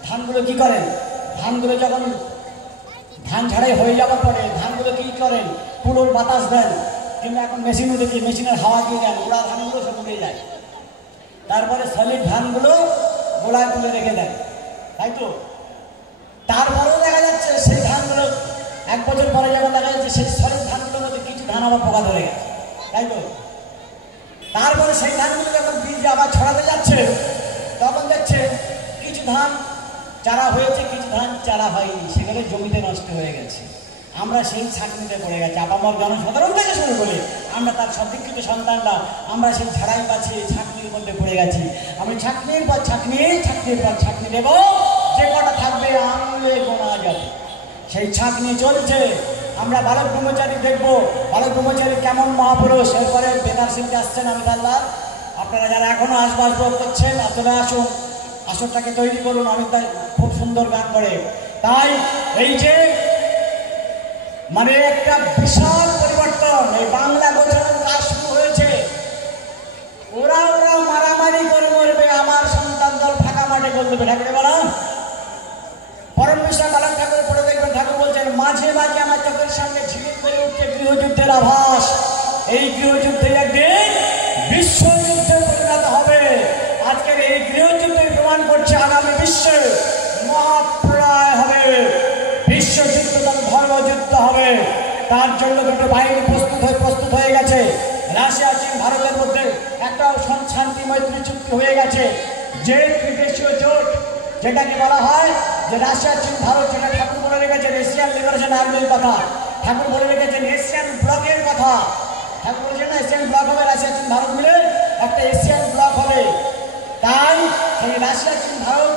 ধানগুলো কি করেন? ধানগুলো যখন ধান ঝাড়াই হয়ে যাওয়ার পরে ধানগুলো কি করেন? পুরোর বাতাস দেন, কিন্তু এখন মেশিনও দেখি মেশিনের হাওয়া দিয়ে দেন, গোড়া ধানগুলো সব উড়ে যায়। তারপরে সলিড ধানগুলো গোড়ায় তুলে রেখে দেন, তাই তো? তারপরেও দেখা যাচ্ছে সেই ধানগুলো 1 বছর পরে যখন দেখা যাচ্ছে সেই সলিড ধানগুলোর মধ্যে কিছু ধান আবার পোকা ধরে গেছে, তাই তো? তারপরে সেই ধানগুলো যখন বীজ আবার ছড়াতে যাচ্ছে তখন দেখছে কিছু ধান চারা হয়েছে, কিছু ধান চারা হয়নি, সেগুলো জমিতে নষ্ট হয়ে গেছে। আমরা সেই ছাঁকনিতে পড়ে গেছি, আপামর জনসাধারণ থেকে শুরু করে আমরা তার সদীক্ষিত সন্তানরা আমরা সেই ছাড়াই পাচ্ছি, ছাঁকনির মধ্যে পড়ে গেছি। আমি ছাঁকনির পর ছাঁকনি, ছাঁকনির পর ছাঁকনি দেব, যে কটা থাকবে আঙুলে গোনা যাবে। সেই ছাঁকনি চলছে। আমরা বালক ব্রহ্মচারী দেখবো, বালক ব্রহ্মচারী কেমন মহাপুরুষ। এরপরে বেতার শিল্পী আসছেন আমিতাল্লাহ। আপনারা যারা এখনো আসবাস করছেন আপনারা আসুন, আসরটাকে তৈরি করুন। অমিত খুব সুন্দর গান করে। তাই এই যে মানে একটা বিশাল পরিবর্তন, এই বাংলা গোছানোর কাজ শুরু হয়েছে। ওরা মারামারি করে মরবে, আমার সন্তান দল ফাঁকা মাঠে করে দেবে। ঠাকুরে বলা পরম বিশ্বাস বালক ঠাকুর পড়ে দেখবেন, ঠাকুর বলছেন মাঝে মাঝে আমার চোখের সামনে ঝিলিক করে উঠছে গৃহযুদ্ধের আভাস। এই গৃহযুদ্ধে একদিন বিশ্বযুদ্ধে পরিণত হবে। আজকের এই গৃহযুদ্ধে প্রমাণ করছে আগামী বিশ্বে মহাপ্রলয় হবে, বিশ্বযুদ্ধ ধর্মযুদ্ধ হবে। তার জন্য দুটো বাহিনী প্রস্তুত হয়ে গেছে। রাশিয়া চীন ভারতের মধ্যে একটা শান্তি মৈত্রী চুক্তি হয়ে গেছে, যে ত্রিদেশীয় জোট যেটাকে বলা হয় যে রাশিয়া চীন ভারত, যেটা ঠাকুর বলে রেখেছেন এশিয়ান লিবারেশন আর্মির কথা, ঠাকুর বলে রেখেছেন এশিয়ান ব্লকের কথা। ঠাকুর বলেছেন না এশিয়ান ব্লক হবে, রাশিয়া চীন ভারত মিলে একটা এশিয়ান ব্লক হবে। তাই সেই রাশিয়া চীন ভারত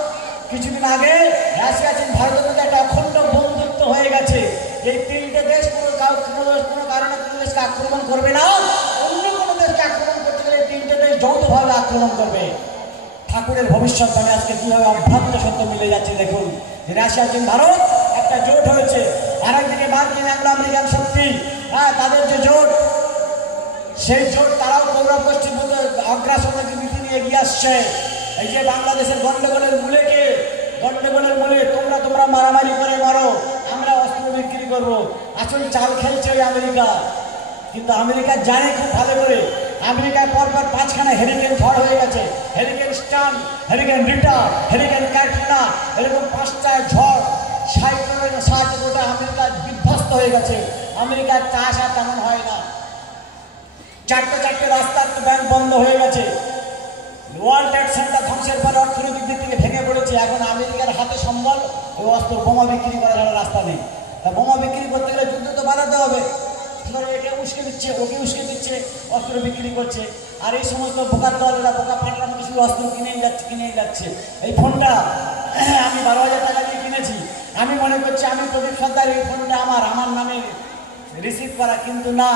কিছুদিন আগে রাশিয়া চীন ভারতের মধ্যে একটা অখণ্ড বন্ধুত্ব হয়ে গেছে। এই 3টে দেশ কোনো কারণে কোনো দেশকে আক্রমণ করবে না, অন্য কোনো দেশকে আক্রমণ করতে গেলে 3টে দেশ যৌথভাবে আক্রমণ করবে। ঠাকুরের ভবিষ্যৎবাণী আজকে কিভাবে অভ্রান্ত সত্য মিলে যাচ্ছে দেখুন। যে রাশিয়া চীন ভারত একটা জোট হয়েছে, আর একদিকে মার্কিন অ্যাংলো আমেরিকান শক্তি, তাদের যে জোট, সেই জোট তারাও কৌরব গোষ্ঠীর মধ্যে অগ্রাসনের নীতি নিয়ে এগিয়ে আসছে। এই যে বাংলাদেশের গন্ডগোলের মূলে তোমরা মারামারি করে মারো, আমরা অস্ত্র বিক্রি করবো, আসল চাল খেলছে ওই আমেরিকা। কিন্তু আমেরিকা জানে খুব ভালো করে, আমেরিকায় পরপর 5খানা হেরিকেন ঝড় হয়ে গেছে। হেরিকেন স্টান, হেরিকেন রিটা, হেরিকেন ক্যাটরিনা, এরকম 5টা ঝড় সাইক্লোনের সাহায্যে গোটা আমেরিকা বিধ্বস্ত হয়ে গেছে। আমেরিকার চাষ আর তেমন হয় না। 4টে রাস্তার ব্যাংক বন্ধ হয়ে গেছে। ওয়ার্ল্ড ট্রেড সেন্টার ধ্বংসের পরে অর্থনৈতিক দিক থেকে ভেঙে পড়েছে। এখন আমেরিকার হাতে সম্বল, ওই অস্ত্র বোমা বিক্রি করার একটা রাস্তা নেই। তা বোমা বিক্রি করতে গেলে যুদ্ধ তো বাড়াতে হবে, সুতরাং একে উস্কে দিচ্ছে, ওকে উস্কে দিচ্ছে, অস্ত্র বিক্রি করছে। আর এই সমস্ত বোকার দলেরা বোকা পাটলার মধ্যে শুধু অস্ত্র কিনেই যাচ্ছে। এই ফোনটা আমি 12,000 টাকা দিয়ে কিনেছি, আমি মনে করছি আমি প্রদীপ সর্দার, এই ফোনটা আমার নামে রিসিভ করা, কিন্তু না,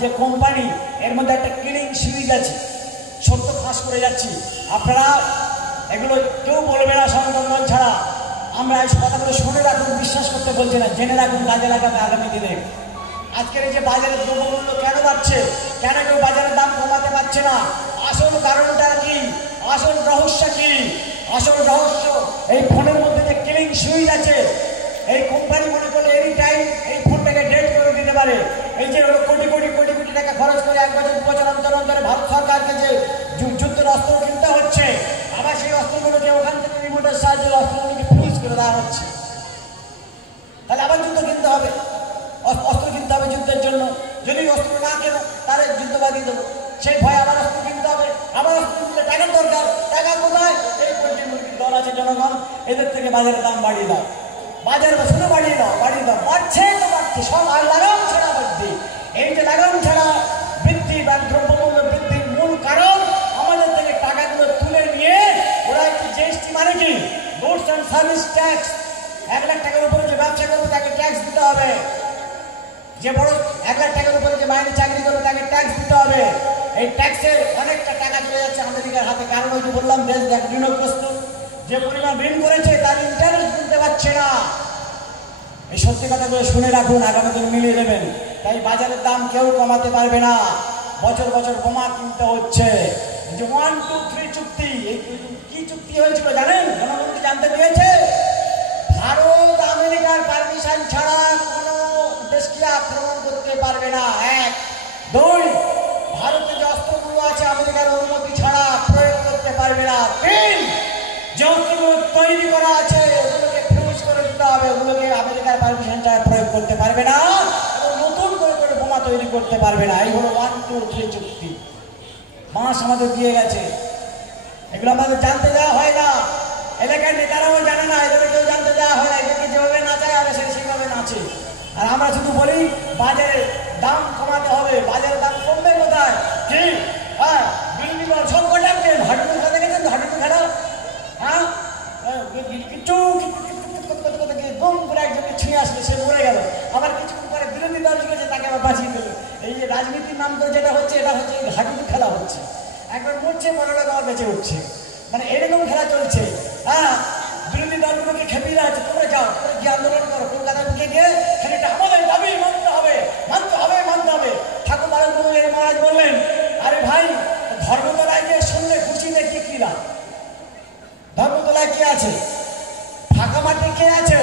যে কোম্পানি এর মধ্যে একটা কিলিং সিরিজ আছে, সত্য ফাঁস করে যাচ্ছি। আপনারা এগুলো কেউ বলবে না সংগঠন ছাড়া। আমরা এই কথাগুলো শুনে রাখুন, বিশ্বাস করতে বলছি না, জেনে রাখুন, কাজে লাগাবে আগামী দিনে। আজকের এই যে বাজারের দ্রব্যমূল্য কেন বাড়ছে, কেন কেউ বাজারের দাম কমাতে পারছে না, আসল কারণটা কি, আসল রহস্য কি? আসল রহস্য এই ফোনের মধ্যে যে কিলিং সুইচ আছে, এই কোম্পানি মনে করলে এনি টাইম এই ফোনটাকে ডেট করে দিতে পারে। এই যে কোটি টাকা খরচ করে 1 বছর 2 বছর অন্তরে ভারত সরকারকে যে যুদ্ধের অস্ত্র কিনতে হচ্ছে, আবার সেই অস্ত্রগুলোকে ওখান থেকে রিমোটের সাহায্যে অস্ত্রগুলোকে ফ্রিজ করে দেওয়া হচ্ছে। তাহলে আবার যুদ্ধ কিনতে হবে, অস্ত্র কিনতে হবে যুদ্ধের জন্য। যদি অস্ত্র না কেন তাহলে যুদ্ধ বাড়িয়ে দেবো, সেই ভয় আবার অস্ত্র কিনতে হবে। আবার অস্ত্র কিনতে টাকার দরকার, টাকা কোথায়? এই পোল্ট্রি মুরগির দল আছে জনগণ, এদের থেকে বাজারের দাম বাড়িয়ে দাও, বাজার শুধু বাড়িয়ে দাও, বাড়ছে তো বাড়ছে, সব আর লাগাম ছাড়া বৃদ্ধি। এই যে লাগাম ছাড়া বৃদ্ধি বা দ্রব্যমূল্য বৃদ্ধির মূল কারণ কি goods and service tax. 1 lakh টাকার উপরে যে ব্যবসা করবে তাকে ট্যাক্স দিতে হবে, যে বড় 1 লাখ টাকার উপরে যে মাইনে চাকরি করবে তাকে ট্যাক্স দিতে হবে। এই ট্যাক্সের অনেকটা টাকা চলে যাচ্ছে আমেরিকার হাতে, কারণ ওই যে বললাম দেশ দেখ ঋণগ্রস্ত, যে পরিমাণ ঋণ করেছে তার ইন্টারেস্ট দিতে পারছে না। এই সত্যি কথাগুলো শুনে রাখুন, আগামী দিন মিলিয়ে দেবেন। তাই বাজারের দাম কেউ কমাতে পারবে না, বছর বছর বোমা কিনতে হচ্ছে। যে 1, 2, 3 চুক্তি, এই কি চুক্তি হয়েছিল জানেন? জনগণকে জানতে দিয়েছে ভারত আমেরিকার পারমিশন ছাড়া কোনো দেশকে আক্রমণ করতে পারবে না। 1, 2, ভারতে যে অস্ত্রগুলো আছে আমেরিকার অনুমতি ছাড়া প্রয়োগ করতে পারবে না। 3, যে অস্ত্রগুলো তৈরি করা আছে ওগুলোকে ফিউজ করে দিতে হবে, ওগুলোকে আমেরিকার পারমিশন ছাড়া প্রয়োগ করতে পারবে না, এবং নতুন করে করে বোমা তৈরি করতে পারবে না। এই হলো 1, 2, 3 চুক্তি। মাস আমাদের দিয়ে গেছে, এগুলো আমাদের জানতে দেওয়া হয় না, এলাকার নেতারাও জানে না, এদের কেউ জানতে দেওয়া হয় না। এদেরকে যেভাবে নাচায় আর সেইভাবে নাচে। আর আমরা শুধু বলি বাজারে দাম কমাতে হবে, বাজারের দাম কমবে কোথায়? কি হ্যাঁ বিল্ডিং সব কটাচ্ছেন, হাডুডু খেলা দেখেছেন? হাডুডু খেলা, হ্যাঁ কিছু গুম করে একজনকে ছুঁয়ে আসলে সে মরে গেল, আবার কিছুক্ষণ পরে বিরোধী দল গেছে তাকে আবার বাঁচিয়ে দিল। এই যে রাজনীতির নাম করে যেটা হচ্ছে, এটা হচ্ছে হাডুডু খেলা হচ্ছে। একবার মরছে, পরে আবার বেঁচে উঠছে, মানে এরকম খেলা চলছে। হ্যাঁ, বিরোধী দলগুলোকে খেপিয়ে দেওয়া হচ্ছে, তোমরা যাও, তোমরা গিয়ে আন্দোলন করো, কলকাতার বুকে গিয়ে সেটা আমাদের দাবি মানতে হবে, মানতে হবে, মানতে হবে। ঠাকুর মহারাজ বললেন, আরে ভাই ধর্মতলায় গিয়ে শুনলে খুশি দেখি কি না? ধর্মতলায় কে আছে? ফাঁকা মাঠে কে আছে?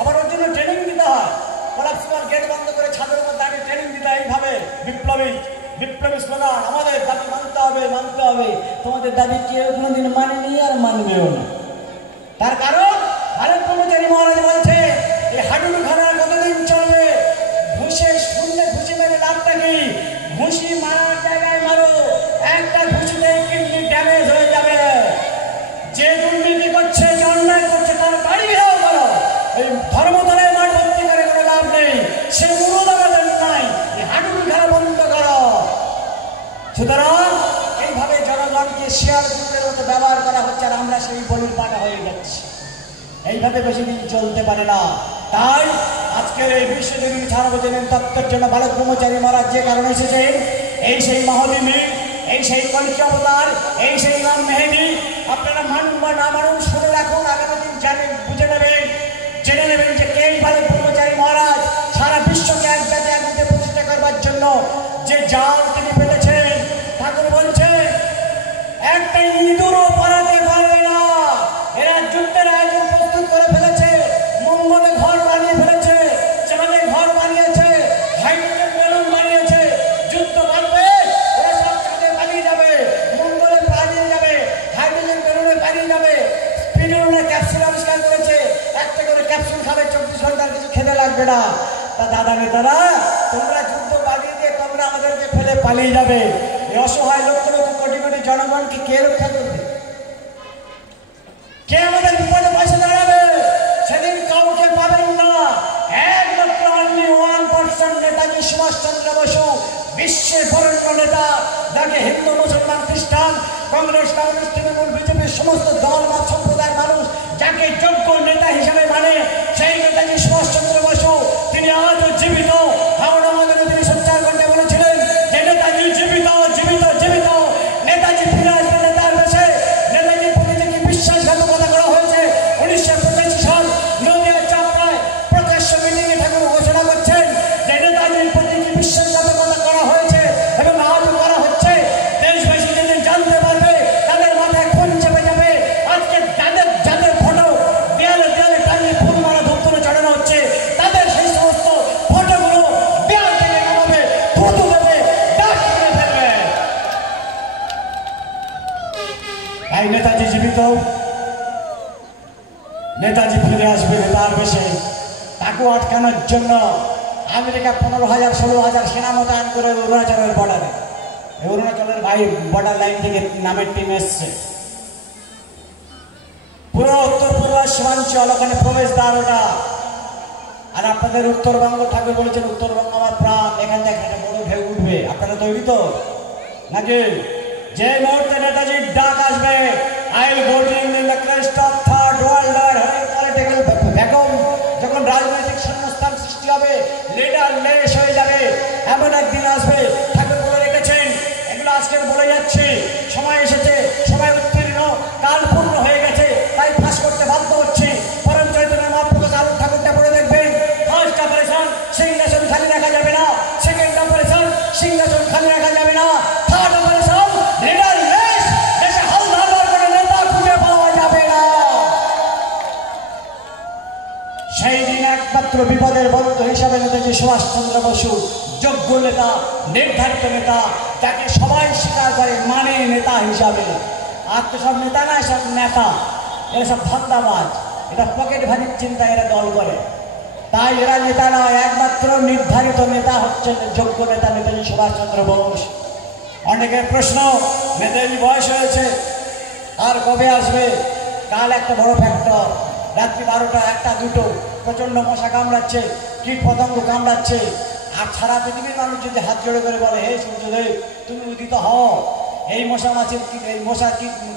আবার ওর জন্য ট্রেনিং দিতে হয়, কলাপসিবল গেট বন্ধ করে ছাদের উপর দাঁড়িয়ে ট্রেনিং দিতে হয়। এইভাবে বিপ্লবী স্লোগান, আমাদের দাবি মানতে হবে, মানতে হবে। তোমাদের দাবি কেউ কোনোদিন মানেনি আর মানবেও না। তার কারণ ভারত ব্রহ্মচারী মহারাজ বলছে এই হাডুডু খেলা কতদিন চলবে? ঘুষে শুনলে ঘুষি মেরে লাভটা কি? ঘুষি মারার জায়গায় মারো, একটা ঘুষিতে কিডনি ড্যামেজ হয়ে যাবে। যে দুর্নীতি করছে, যে অন্যায় করছে তার বাড়ি ঘেরাও করো। এই ধর্মতলায় মাঠ ভর্তি করে কোনো লাভ নেই, সে মুরুদাবাদের নাই। এই হাডুডু খেলা বন্ধ করো। সুতরাং এইভাবে জনগণকে শেয়ার গ্রুপের মতো ব্যবহার করা হচ্ছে, আর আমরা সেই বলির পাটা হয়ে যাচ্ছি। এইভাবে বেশি দিন চলতে পারে না। তাই আজকের এই বিশ্বজনীন সার্বজনীন তত্ত্বের জন্য ভারত ব্রহ্মচারী মহারাজ যে কারণে এসেছেন, এই সেই মহাদিনী, এই সেই কলকি অবতার, এই সেই ইমাম মেহেদী। আপনারা মানুন বা না মানুন শুনে রাখুন, আগামী দিন জানেন, বুঝে নেবেন, জেনে নেবেন যে কে ভারত ব্রহ্মচারী মহারাজ। সারা বিশ্বকে এক জাতি একদিকে প্রতিষ্ঠা করবার জন্য যে জাল তিনি পেতেছেন, ঠাকুর বলছে একটা ইঁদুরও পালাতে পারবে না। এরা যুদ্ধের আয়োজন প্রস্তুত করে ফেলেছে, মঙ্গলে ঘর বানিয়ে ফেলেছে, চাঁদে ঘর বানিয়েছে, হাইড্রোজেন বেলুন বানিয়েছে। যুদ্ধ বাড়বে, ওরা সব চাঁদে পালিয়ে যাবে, মঙ্গলে পালিয়ে যাবে, হাইড্রোজেন বেলুনে পালিয়ে যাবে। স্পিরিডোনা ক্যাপসুল আবিষ্কার করেছে, একটা করে ক্যাপসুল খাবে, 24 ঘন্টার কিছু খেতে লাগবে না। তা দাদা নেতারা, তোমরা যুদ্ধ বাড়িয়ে দিয়ে তোমরা আমাদেরকে ফেলে পালিয়ে যাবে। এই অসহায় লক্ষ লক্ষ কোটি কোটি জনগণকে কে রক্ষা করবে? কে আমাদের বিপদে পাশে দাঁড়াবে? সেদিন কাউকে পাবেন না। একমাত্র অনলি 1% নেতাজি সুভাষচন্দ্র বসু, বিশ্বের বরেণ্য নেতা, যাকে হিন্দু, মুসলমান, খ্রিস্টান, কংগ্রেস, কমিউনিস্ট, তৃণমূল, বিজেপির সমস্ত দল বা সম্প্রদায়ের মানুষ যাকে যোগ্য নেতা হিসেবে মানে, সেই নেতাজি সুভাষচন্দ্র বসু তিনি আজও জীবিত। হাওড়া ময়দানে তিনি 70 ঘন্টা বলেছিলেন যে নেতাজি জীবিত, জীবিত, জীবিত। নেতাজি ফিরে আসবে নেতার বেশে। নেতাজির প্রতি যে কি বিশ্বাসঘাতকতা করা হয়েছে, 1985 সাল নদিয়া চাপড়ায় প্রকাশ্য মিটিংয়ে ঠাকুর ঘোষণা করছেন যে নেতাজির প্রতি কি বিশ্বাসঘাতকতা করা হয়েছে এবং আজও করা হচ্ছে। দেশবাসী যেদিন জানতে পারবে তাদের মাথায় খুন চেপে যাবে। আজকে যাদের যাদের ফটো দেয়ালে দেয়ালে টাঙিয়ে ফুল মারা ধূপধুনো চড়ানো হচ্ছে, তাদের সেই সমস্ত ফটোগুলো দেয়াল থেকে নামাবে, থুতু দেবে, ডাক করে ফেলবে। তাই নেতাজি জীবিত, নেতাজি ফিরে আসবে নেতার বেশে। তাকে আটকানোর জন্য আমেরিকা 15,000 16,000 সেনা মোতায়েন করে অরুণাচলের বর্ডারে, অরুণাচলের বর্ডার লাইন থেকে নামের টিম এসছে। পুরো উত্তর পূর্ব সীমাঞ্চল, ওখানে প্রবেশ দ্বার ওটা। আর আপনাদের উত্তরবঙ্গ, ঠাকুর বলেছেন উত্তরবঙ্গ আমার প্রাণ, এখান থেকে একটা বড় ঢেউ উঠবে। আপনারা তৈরি তো নাকি? যে মুহূর্তে নেতাজির ডাক আসবে, I will go two in the Christ of একমাত্র বিপদের বন্ধু হিসাবে নেতাজি সুভাষচন্দ্র বসু, যোগ্য নেতা, নির্ধারিত নেতা, যাকে সবাই স্বীকার করে মানে নেতা হিসাবে। আর তো সব নেতা না, সব নেতা, এরা সব ধান্দাবাজ, এটা পকেট ভাজির চিন্তা এরা দল করে। তাই এরা নেতা নয়, একমাত্র নির্ধারিত নেতা হচ্ছেন যোগ্য নেতা নেতাজি সুভাষচন্দ্র বোস। অনেকের প্রশ্ন, নেতাজি বয়স হয়েছে, আর কবে আসবে? কাল একটা বড় ফ্যাক্টর, রাত্রি 12টা, 1টা, 2টো প্রচণ্ড মশা কামড়াচ্ছে, কীট পতঙ্গ কামড়াচ্ছে। আর সারা পৃথিবীর মানুষ যদি হাত জোড়ে করে বলে, হে সূর্যদেব তুমি উদিত হও, এই মশা মাছের এই মশার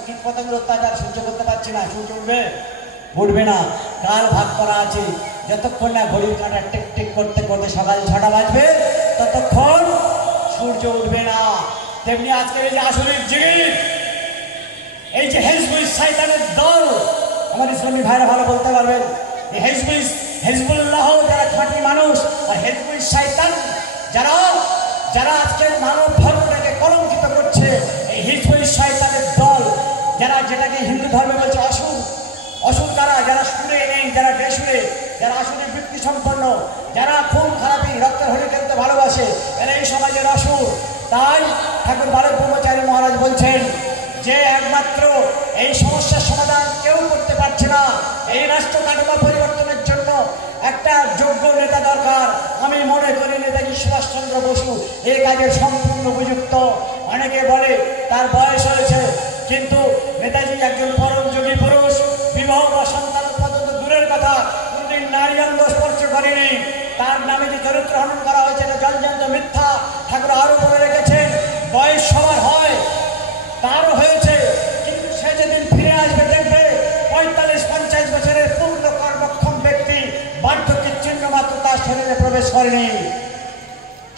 কীট পতঙ্গ অত্যাচার সহ্য করতে পারছি না, সূর্য উঠবে? উঠবে না। কাল ভাগ করা আছে, যতক্ষণ না ঘড়ির কাঁটা টিক টিক করতে করতে সকাল 6টা বাজবে ততক্ষণ সূর্য উঠবে না। তেমনি আজকের এই যে আসলের জিগির, এই যে হিজবুল শয়তানের দল, আমার ইসলামী ভাইরা ভালো বলতে পারবেন, এই হিজবুল্লাহ যারা খাঁটি মানুষ, আর হিজবুল শয়তান যারা যারা আজকের মানব ধর্মটাকে কলঙ্কিত করছে, এই হিজবুল শয়তানের দল, যারা যেটাকে হিন্দু ধর্মে বলছে অসুর। অসুর কারা? যারা সুরে নেই, যারা বেসুরে, যারা আসলে বৃত্তি সম্পন্ন, যারা খুন খারাপি রক্তের হলে খেলতে ভালোবাসে, এরা এই সমাজের অসুর। তাই ঠাকুর বালক ব্রহ্মচারী মহারাজ বলছেন যে একমাত্র এই সমস্যার সমাধান কেউ করতে পারছে না, এই রাষ্ট্র কাঠামো পরিবর্তনের জন্য একটা যোগ্য নেতা দরকার। আমি মনে করি নেতাজি সুভাষচন্দ্র বসু এই কাজের সম্পূর্ণ উপযুক্ত। অনেকে বলে তার বয়স হয়েছে, কিন্তু নেতাজি একজন পরমযোগী পুরুষ, বিবাহ বা সন্তান পর্যন্ত দূরের কথা, কোনদিন নারী অঙ্গ স্পর্শ করেনি। তার নামে যে চরিত্র হনন করা হয়েছে এটা জলজন্ত মিথ্যা। ঠাকুর আরও বলে রেখেছেন, বয়স সবার হয়, তারও হয়েছে, কিন্তু সে যেদিন ফিরে আসবে দেখবে 45-50 বছরের পূর্ণ কর্মক্ষম ব্যক্তি, বার্ধক্যের চিহ্ন মাত্র তার শরীরে প্রবেশ করেনি।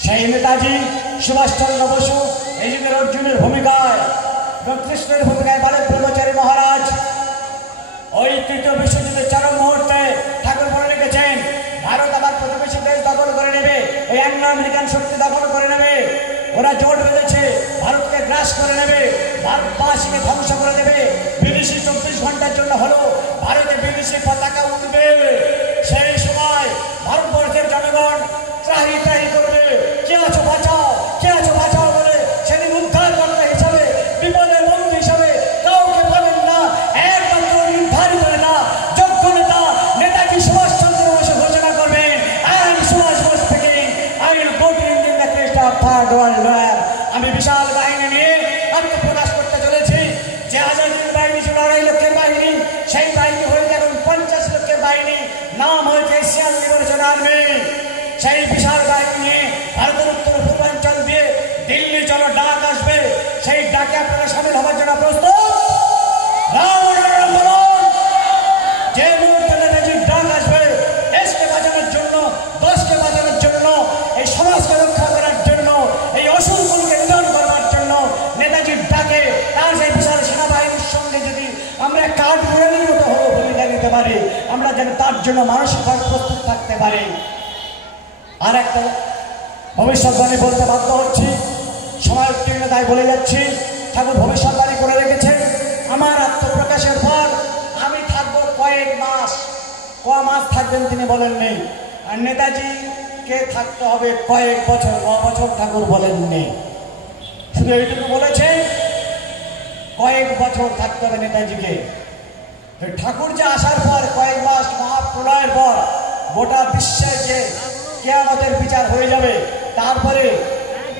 সেই নেতাজি সুভাষচন্দ্র বসু এই যুগের অর্জুনের ভূমিকায়, কৃষ্ণের ভূমিকায় বালক ব্রহ্মচারী মহারাজ ওই তৃতীয় বিশ্বযুদ্ধের চরম মুহূর্তে ঠাকুর বলে রেখেছেন, ভারত আবার প্রতিবেশী দেশ দখল করে নেবে, ওই অ্যাংলো আমেরিকান শক্তি দখল করে নেবে, ওরা জোট বেঁধেছে, ভারতকে গ্রাস করে নেবে, ভারতবাসীকে ধ্বংস করে দেবে। বিদেশি 24 ঘন্টার জন্য হলো ভারতে বিদেশি পতাকা উঠবে। সেই সময় ভারতবর্ষের জনগণ ত্রাহি ত্রাহি করবে, কে আছো বাঁচাও, কে আছো বাঁচাও বলে। সেদিন উদ্ধারকর্তা হিসাবে, বিপদের বন্ধু হিসাবে কাউকে পাবেন না, একমাত্র নির্ধারিত নেতা, যোগ্য নেতা নেতাজি সুভাষচন্দ্র বসু ঘোষণা করবেন, I am Subhash Bose speaking, I will go to India the crest of third world war. আমি বিশাল বাহিনী নিয়ে আত্মপ্রকাশ করতে চলেছি। যে 1000 বাহিনী ছিল 2.5 লক্ষের বাহিনী, সেই বাহিনী হয়েছে এখন 50 লক্ষের বাহিনী, নাম হয়েছে এশিয়ান লিবারেশন আর্মি। সেই বিশাল বাহিনী নিয়ে ভারতের উত্তর পূর্বাঞ্চল দিয়ে দিল্লি চলো ডাক আসবে, সেই ডাকে আপনারা সামিল হওয়ার জন্য প্রস্তুত? যে মুহূর্তে নেতাজির ডাক আসবে, দেশকে বাঁচানোর জন্য, দেশকে বাঁচানোর জন্য, এই সমাজকে রক্ষা করার জন্য, এই অসুরগুলোকে নিধন করবার জন্য নেতাজির ডাকে তার সেই বিশাল সেনাবাহিনীর সঙ্গে যদি আমরা কাঠ বিড়ালের মতো ভূমিকা নিতে পারি, আমরা যেন তার জন্য মানসিকভাবে প্রস্তুত থাকতে পারি। আর একটা ভবিষ্যৎবাণী বলতে বাধ্য হচ্ছি, সময় উত্তীর্ণ তাই বলে যাচ্ছি। ঠাকুর ভবিষ্যৎবাণী করে রেখেছেন, আমার আত্মপ্রকাশের পর আমি থাকবো কয়েক মাস। ক মাস থাকবেন তিনি বলেননি, আর নেতাজিকে থাকতে হবে কয়েক বছর, বছর ঠাকুর বলেননি, শুধু এইটুকু বলেছেন কয়েক বছর থাকতে হবে নেতাজিকে। ঠাকুর যে আসার পর কয়েক মাস মহাপ্রলয়ের পর গোটা বিশ্বে যে কিয়ামতের বিচার হয়ে যাবে, তারপরে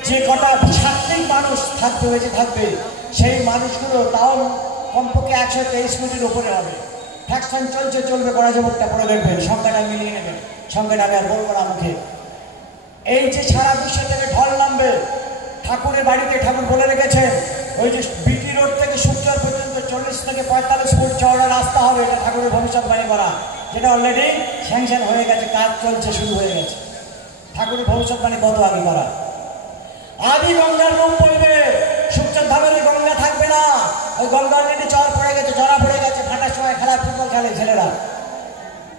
যে কটা সাত্বিক মানুষ থাকতে হয়েছে থাকবে, সেই মানুষগুলো তাও কমপক্ষে 123 কোটির উপরে হবে। ফ্যাকশন চলবে, কড়া জবরটা পড়ে দেখবেন, সংখ্যাটা মিলিয়ে নেবেন, সংখ্যাটা আমি আর বলবো না মুখে। এই যে সারা বিশ্ব থেকে ঢল নামবে, ঠাকুরের বাড়িতে ঠাকুর বলে রেখেছেন, ওই যে বিটি রোড থেকে সুখচর পর্যন্ত 40 থেকে 45 ফুট চওড়া রাস্তা হবে, এটা ঠাকুরের ভবিষ্যৎবাণী করা, যেটা অলরেডি স্যাংশন হয়ে গেছে, কাজ চলছে, শুরু হয়ে গেছে। ঠাকুরের ভবিষ্যৎবাণী কত আগে করা। আদি গঙ্গার রূপ পড়বে, সুখচর ধামের গঙ্গা থাকবে না, ওই গঙ্গা অলরেডি চর পড়ে গেছে, চড়া পড়ে গেছে, ফাটার সময় খেলা, ফুটবল খেলে ছেলেরা,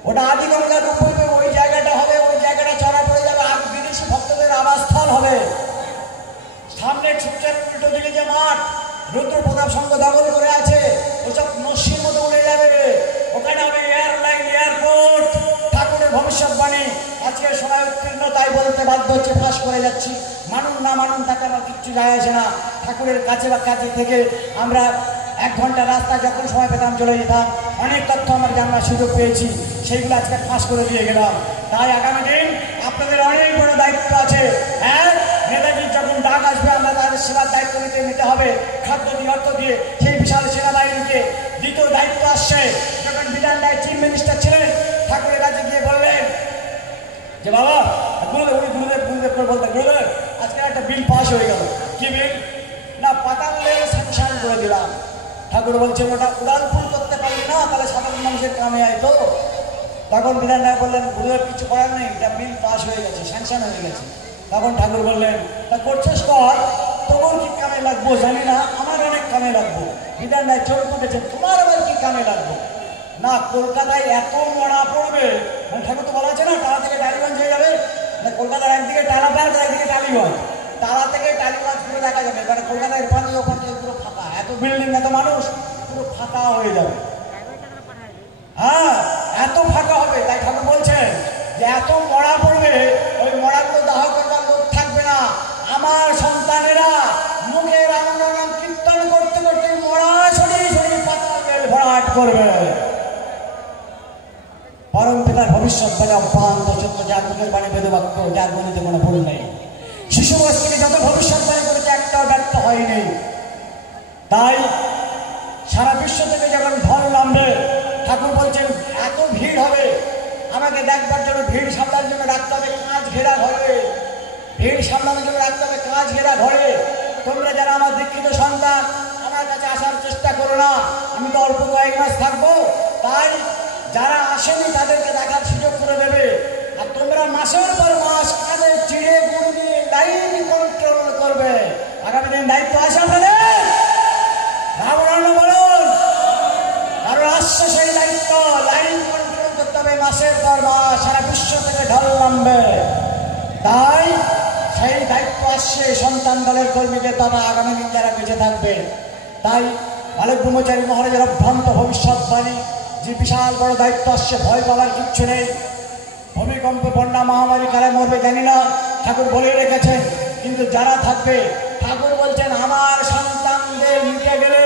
ওটা আদি গঙ্গার রূপ পড়বে, ওই জায়গাটা হবে, ওই জায়গাটা চড়া পড়ে যাবে, আর বিদেশি ভক্তদের আবাসস্থল হবে। সামনে সুখচর উল্টো দিকে যে মাঠ রুদ্র প্রতাপ সংঘ দখল করে আছে, ওসব নস্যির মতো উড়ে যাবে, ওখানে হবে এয়ারলাইন, এয়ারপোর্ট। ঠাকুরের ভবিষ্যৎবাণী করে যাচ্ছি। মানুন না মানুন তাতে আমার কিচ্ছু যায় আসে না। ঠাকুরের কাছে বা কাছে থেকে আমরা 1 ঘন্টা রাস্তা যখন সময় পেতাম চলে যেতাম। অনেক তথ্য আমার জানার সুযোগ পেয়েছি, সেইগুলো আজকে ফাঁস করে দিয়ে গেলাম। তাই আগামী দিন আপনাদের অনেক বড় দায়িত্ব আছে। হ্যাঁ, নেতাজির যখন ডাক আসবে আমরা তাদের সেবার দায়িত্ব নিতে হবে, খাদ্য দিয়ে অর্থ দিয়ে সেই বিশাল সেনাবাহিনীকে। দ্বিতীয় দায়িত্ব আসছে, যখন বিধান রায় চিফ মিনিস্টার ছিলেন, ঠাকুরের কাছে গিয়ে বললেন যে বাবা গুরুদেব, উনি গুরুদেব গুরুদেব করে বলতেন, গুরুদেব আজকে একটা বিল পাস হয়ে গেল। কি বিল? না, পাতাল রেল স্যাংশন করে দিলাম। ঠাকুর বলছেন ওটা উড়ালপুল করতে পারলি না, তাহলে সাধারণ মানুষের কামে আয় তো। তখন বিধান রায় বললেন গুরুদেব কিছু করার নেই, এটা বিল পাস হয়ে গেছে, স্যাংশন হয়ে গেছে। তখন ঠাকুর বললেন তা করছিস কর, তোমার কি কামে লাগবো জানি না, আমার অনেক কামে লাগবো। বিধান রায় চোখ উঠেছেন, তোমার আবার কি কামে লাগবো? না, কলকাতায় এত মরা পড়বে, ঠাকুর তো বলা আছে না তারা থেকে টালিগঞ্জ হয়ে যাবে। না, কলকাতার একদিকে টালা পার্ক, একদিকে টালিগঞ্জ, তারা থেকে টালিগঞ্জ পুরো দেখা যাবে। মানে কলকাতায় ওখান থেকে পুরো ফাঁকা, এত বিল্ডিং এত মানুষ, পুরো ফাঁকা হয়ে যাবে। হ্যাঁ, এত ফাঁকা হবে। তাই ঠাকুর বলছেন যে এত মরা পড়বে, ওই মরাগুলো দাহ করবার লোক থাকবে না। আমার সন্তানেরা মুখে রাম নাম কীর্তন করতে করতে মরা ছড়িয়ে ছড়িয়ে পাতাল রেল ভরাট করবে। পরম পিতার ভবিষ্যৎবাণী অব্যাহত সত্য, যার মুখের বাণী বেদবাক্য, যার গণিতে কোনো ভুল নেই। শিশু বয়স থেকে যত ভবিষ্যৎবাণী করেছে একটাও ব্যর্থ হয়নি। তাই সারা বিশ্ব থেকে যখন ঢল নামবে, ঠাকুর বলছেন এত ভিড় হবে, আমাকে দেখবার জন্য ভিড় সামলানোর জন্য রাখতে হবে কাঁচ ঘেরা ঘরে। ভিড় সামলানোর জন্য রাখতে হবে কাঁচ ঘেরা ঘরে। তোমরা যারা আমার দীক্ষিত সন্তান, আমার কাছে আসার চেষ্টা করো না, আমি তো অল্প কয়েক মাস থাকবো। তাই যারা আসেনি তাদেরকে দেখার সুযোগ করে দেবে। আর তোমরা মাসের পর মাস কাঁধে চিড়ে গুড় দিয়ে লাইন কন্ট্রোল করবে। আগামী দিন দায়িত্ব আছে আপনাদের, রাবণ বলুন, কারণ আসছে সেই দায়িত্ব। লাইন কন্ট্রোল করতে হবে মাসের পর মাস, সারা বিশ্ব থেকে ঢল নামবে। তাই সেই দায়িত্ব আসছে সন্তান দলের কর্মীদের, তারা আগামী দিন যারা বেঁচে থাকবে। তাই বালক ব্রহ্মচারী মহারাজের অভ্রান্ত ভবিষ্যৎবাণী, যে বিশাল বড় দায়িত্ব আসছে, ভয় পাওয়ার কিচ্ছু নেই। ভূমিকম্প, বন্যা, মহামারী কারা মরবে জানি না, ঠাকুর বলে রেখেছেন। কিন্তু যারা থাকবে, ঠাকুর বলছেন আমার সন্তানদের নিতে গেলে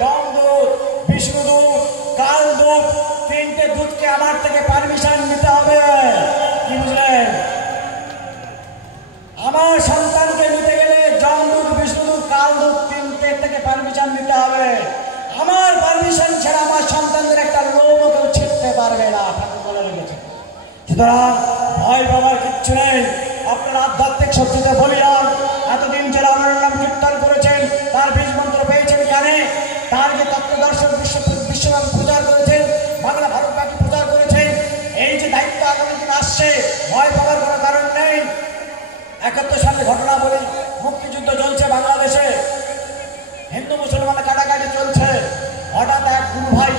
যমদূত, বিষ্ণুদূত, কালদূত, 3টে দূতকে আমার থেকে পারমিশন নিতে হবে। কি বুঝলেন? আমার সন্তানকে নিতে গেলে যমদূত, বিষ্ণুদূত, কালদূত 3টে থেকে পারমিশন নিতে হবে। আমার পারমিশন ছাড়া আমার সন্তানদের একটা লোমও কেউ ছিঁড়তে পারবে না, ঠাকুর বলে রেখেছে। সুতরাং ভয় পাবার কিচ্ছু নেই। আপনার আধ্যাত্মিক শক্তিতে বলিয়ান এতদিন যারা আমার নাম কীর্তন করেছেন, তার বীজ মন্ত্র পেয়েছেন জ্ঞানে, তার যে তত্ত্বদর্শন বিশ্বব্যাপী প্রচার করেছেন, বাংলা ভারতব্যাপী প্রচার করেছেন। এই যে দায়িত্ব আগামী দিন আসছে, ভয় পাওয়ার কোনো কারণ নেই। 71 সালে ঘটনা বলি, মুক্তিযুদ্ধ চলছে বাংলাদেশে, হিন্দু মুসলমান কাটাকাটি চলছে। হঠাৎ এক গুরু ভাই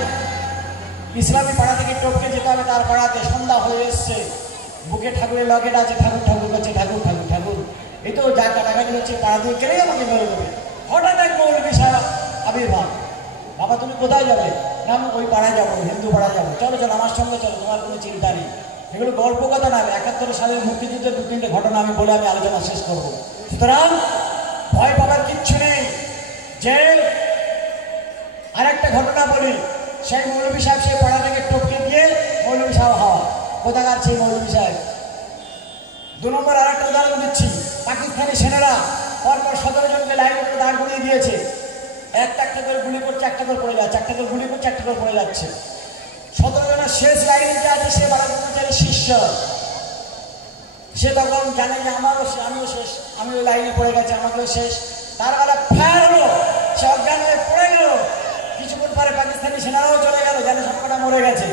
ইসলামী পাড়া থেকে টপকে যেতে হবে তার পাড়াতে, সন্ধ্যা হয়ে এসছে, বুকে ঠাকুরের লকেট আছে, ঠাকুর ঠাকুর করছে, ঠাকুর ঠাকুর ঠাকুর, এই তো যা কাটাকাটি হচ্ছে পাড়া দিয়ে কেড়ে আমাকে মেরে দেবে। হঠাৎ এক মৌলবী সাহেব আবির্ভাব, বাবা তুমি কোথায় যাবে? না আমি ওই পাড়ায় যাবো, হিন্দু পাড়ায় যাবো। চলো চলো আমার সঙ্গে চলো, তোমার কোনো চিন্তা নেই। এগুলো গল্প কথা না, 71 সালের মুক্তিযুদ্ধের 2-3টে ঘটনা আমি বলে আমি আলোচনা শেষ করবো। সুতরাং ভয় পাবার কিচ্ছু নেই। যে আরেকটা ঘটনা বলি, সেই মৌলবী সাহেব সেই পাড়া থেকে টপকে দিয়ে মৌলবী সাহেব হওয়া, কোথাকার সেই মৌলবী সাহেব। 2 নম্বর আরেকটা উদাহরণ দিচ্ছি, পাকিস্তানি সেনারা পরপর 17 জনকে লাইন করে দাঁড় করিয়ে দিয়েছে। একটা করে গুলি করছে, একটা করে পড়ে যাচ্ছে, একটা করে গুলি করছে, একটা করে পড়ে যাচ্ছে। 17 জনের শেষ লাইনে যে আছে সে বালক ব্রহ্মচারীর শিষ্য। সে তখন জানে যে আমিও শেষ, আমি ওই লাইনে পড়ে গেছে, আমাকেও শেষ। তার বেলা ফায়ার হলো, সে অজ্ঞান হয়ে পড়ে গেল। কিছুক্ষণ পরে পাকিস্তানি সেনারাও চলে গেল, যেন সবকটা মরে গেছে।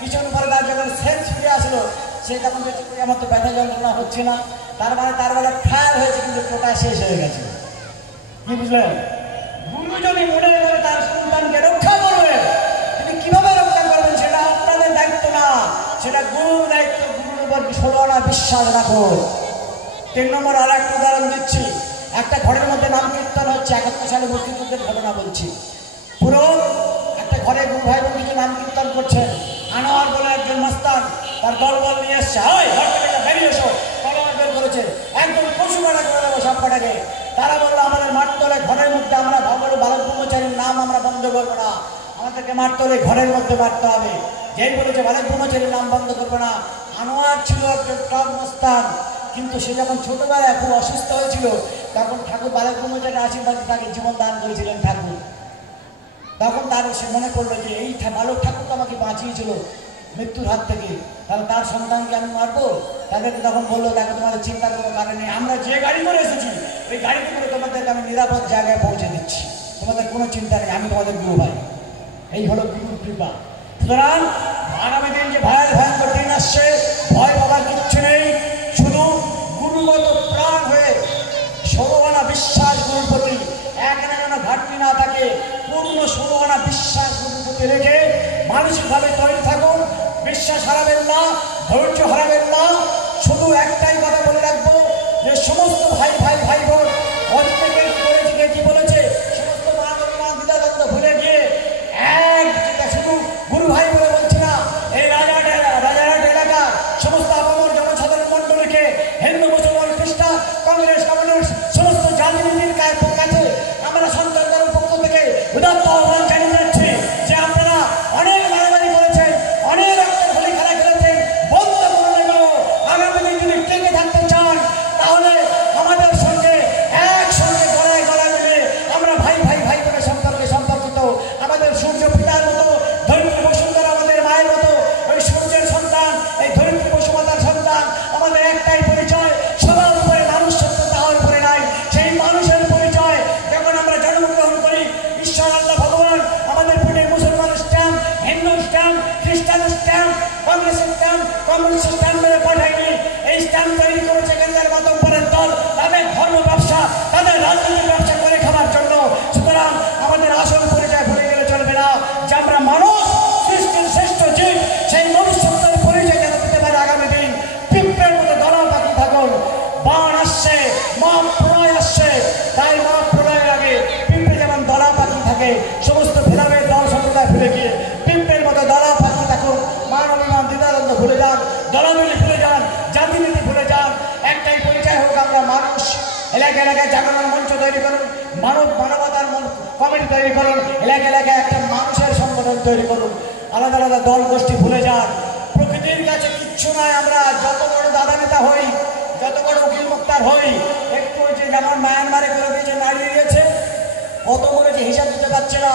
কিছুক্ষণ পরে তার যখন সেন্স ফিরে আসলো, সে তখন বলছে আমার তো ব্যথা যন্ত্রণা হচ্ছে না। তার মানে তার বেলা ফায়ার হয়েছে, কিন্তু টোটা শেষ হয়ে গেছে। কি বুঝলেন? গুরু যদি মনে করে তার সন্তানকে রক্ষা করবে, তিনি কিভাবে রক্ষা করবেন সেটা আপনাদের দায়িত্ব না, সেটা গুরুর দায়িত্ব। গুরুর উপর 16 আনা বিশ্বাস রাখো। 3 নম্বর আর একটা উদাহরণ দিচ্ছি। একটা ঘরের মধ্যে নাম কীর্তন হচ্ছে, 71 সালে মুক্তিযুদ্ধের ঘটনা বলছি। পুরো একটা ঘরে গুরু ভাই বোন কিছু নাম কীর্তন করছেন। আনোয়ার বলে একজন মাস্তান তার দলবল নিয়ে এসছে, হয় ঘর থেকে বেরিয়ে এসো, তলোয়ার বের করে করেছে, একদম পশু কাটা করে দেবো সব কটাকে। তারা বললো আমাদের মারতে হলে ঘরের মধ্যে, আমরা ভাবলো বালক ব্রহ্মচারীর নাম আমরা বন্ধ করবো না, আমাদেরকে মারতে হলে ঘরের মধ্যে মারতে হবে। যেই বলেছে বালক ব্রহ্মচারীর নাম বন্ধ করবো না। আনোয়ার ছিল একজন টপ মস্তান, কিন্তু সে যখন ছোটবেলায় খুব অসুস্থ হয়েছিল তখন ঠাকুর বালক ব্রহ্মচারীর আশীর্বাদে তাকে জীবন দান করেছিলেন ঠাকুর। তখন তার সে মনে করলো যে এই বালক ঠাকুর তো আমাকে বাঁচিয়েছিল মৃত্যুর হাত থেকে, তাহলে তার সন্তানকে আমি মারবো। তাদেরকে তখন বললো দেখো তোমাদের চিন্তার কোনো কারণ নেই, আমরা যে গাড়ি করে এসেছি ওই গাড়িতে করে তোমাদেরকে আমি নিরাপদ জায়গায় পৌঁছে দিচ্ছি, তোমাদের কোনো চিন্তা নেই, আমি তোমাদের গুরু ভাই। এই হলো গুরুর কৃপা। সুতরাং আগামী দিন যে ভয়ঙ্কর দিন আসছে, ভয় পাবার কিচ্ছু নেই, শুধু গুরুগত প্রাণ হয়ে ষোলোআনা বিশ্বাস গুরুর প্রতি, এখানে যেন ঘাটতি না থাকে, পূর্ণ ষোলোআনা বিশ্বাস গুরুর প্রতি রেখে মানসিকভাবে তৈরি থাকুন। বিশ্বাস হারাবেন না, ধৈর্য হারাবেন না। শুধু একটাই কথা বলে রাখবো যে সমস্ত ভাই ভাই ভাই বোন অনেকে করেছে কি বলেছে, সমস্ত মান বিদাদত্ত ভুলে গিয়ে শুধু গুরু ভাই বলে বলছি না, এই রাজারহাট এলাকার সমস্ত আপামর জনসাধারণ মন্ডলীকে হিন্দু মুসলমান খ্রিস্টান কংগ্রেস কমিউনিস্ট সমস্ত জাতিনীতির কাছে আমরা সন্তানদের পক্ষ থেকে উদাত্ত আহ্বান জানিয়ে যাচ্ছি যে আপনারা অনেক মারামারি করেছেন, অনেক রক্তের হোলি খেলা খেলেছেন, বন্ধ করে দেব। আগামী দিন যদি টিকে থাকতে চান তাহলে আমাদের সঙ্গে একসঙ্গে গলায় গলায় মিলে আমরা ভাই ভাই ভাই করে সম্পর্কিত। আমাদের সূর্য পিতার মতো, ধরিত্রী বসুন্ধরা আমাদের মায়ের মতো, ওই সূর্যের সন্তান, এই ধরিত্রী বসুমাতার সন্তান। আমাদের একটাই পরিচয়, সবার উপরে মানুষ সত্য, তাহার উপরে নাই। সেই মানুষের পরিচয় যখন আমরা জন্মগ্রহণ করি, ঈশ্বর আল্লাহ ভগবান আমাদের পিঠে মুসলমান স্ট্যাম্প, হিন্দু স্ট্যাম্প, খ্রিস্টান স্ট্যাম্প, কংগ্রেসের স্ট্যাম্প, কমিউনিস্ট স্ট্যাম্প মেরে পাঠায়নি। এই স্ট্যাম্প তৈরি করেছে কেন্দ্রের মাতব্বরের দল, তাদের ধর্ম ব্যবসা, তাদের রাজনৈতিক ব্যবসা করে খাবার জন্য। সুতরাং আমাদের আসল পরিচয় ভুলে গেলে চলবে না যে আমরা মানুষ, সৃষ্টির শ্রেষ্ঠ জীব। সেই মনুষ্যত্বের পরিচয় যেন পেতে পারে আগামী দিন। পিঁপড়ের মতো দলা পাখি থাকুন। বান আসছে, মহাপ্রলয় আসছে, তাই মহাপ্রলয়ের আগে পিঁপড়ে যেমন দলা পাখি থাকে, সমস্ত ভেদাভেদ দল সম্প্রদায় ভুলে গিয়ে পিঁপড়ের মতো দলা পাখি থাকুন। মান অভিমান দ্বিধাদ্বন্দ্ব ভুলে যান, দলাদলি ভুলে যান, জাতিনীতি ভুলে যান। একটাই পরিচয় হোক আমরা মানুষ। এলাকা এলাকায় জাগরণ মঞ্চ তৈরি করুন, মানবতার কমিটি তৈরি করুন, এলাকা এলাকায় একটা মানুষের সংগঠন তৈরি করুন। আলাদা আলাদা দল গোষ্ঠী ভুলে যান। প্রকৃতির কাছে কিচ্ছু নয়। আমরা যত বড় দাদা নেতা হই, যত বড় উকিল মুক্তার হই, একটু হয়েছে যেমন মায়ানমারে করে দিয়েছে, নাড়িয়ে দিয়েছে, কত করেছে হিসাব দিতে পারছে না।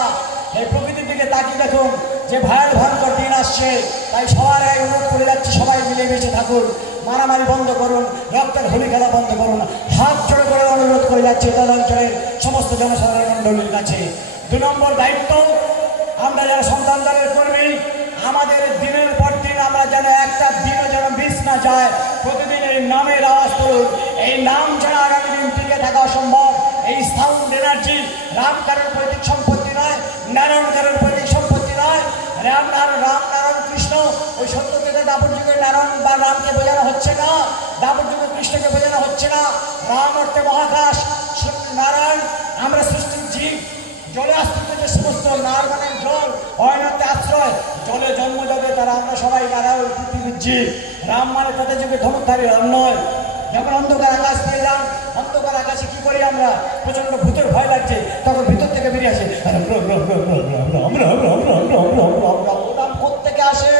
এই প্রকৃতির দিকে তাকিয়ে দেখুন যে ভয়ঙ্কর দিন আসছে। তাই সবার আগে অনুরোধ করে যাচ্ছি, সবাই মিলেমিশে থাকুন, মারামারি বন্ধ করুন, রক্তের হোলি খেলা বন্ধ করুন। হাত জোড়ো করে অনুরোধ করে যাচ্ছি তদঞ্চলের সমস্ত জনসাধারণ মণ্ডলীর কাছে। 2 নম্বর দায়িত্ব, আমরা যারা সন্তানদের কর্মী, আমাদের দিনের পর দিন আমরা যেন একটা দিনও যেন মিস না যায়। প্রতিদিন এই নামের আওয়াজ করুন। এই নাম ছাড়া আগামী দিন টিকে থাকা অসম্ভব। এই সাউন্ড এনার্জি রামকারের পৈতৃক সম্পত্তি নয়, নারায়ণকারের পৈতৃক সম্পত্তি নয়। রাম নারায়ণ কৃষ্ণ, ওই সত্যকে দাপর যুগে নারায়ণ বা রামকে বোঝানো হচ্ছে না, দাপর যুগে কৃষ্ণকে বোঝানো হচ্ছে না। রাম অর্থে মহাকাশ, নারায়ণ আমরা সৃষ্টির জীব। জলে আশ্রিত যে সমস্ত নার মানে জল, অয়নতে আশ্রয়, জলে জন্ম যাবে তারা আমরা সবাই নারায়ণ পৃথিবীর জীব। রাম মানে তাদের যুগে ধনুকধারী নয়। যখন অন্ধকার আকাশ পেয়ে যান, অন্ধকার আকাশে কি করি আমরা, প্রচন্ড ভূতের ভয় লাগছে, তখন ভিতর থেকে বেরিয়ে আসে রাম কোত্থেকে আসে?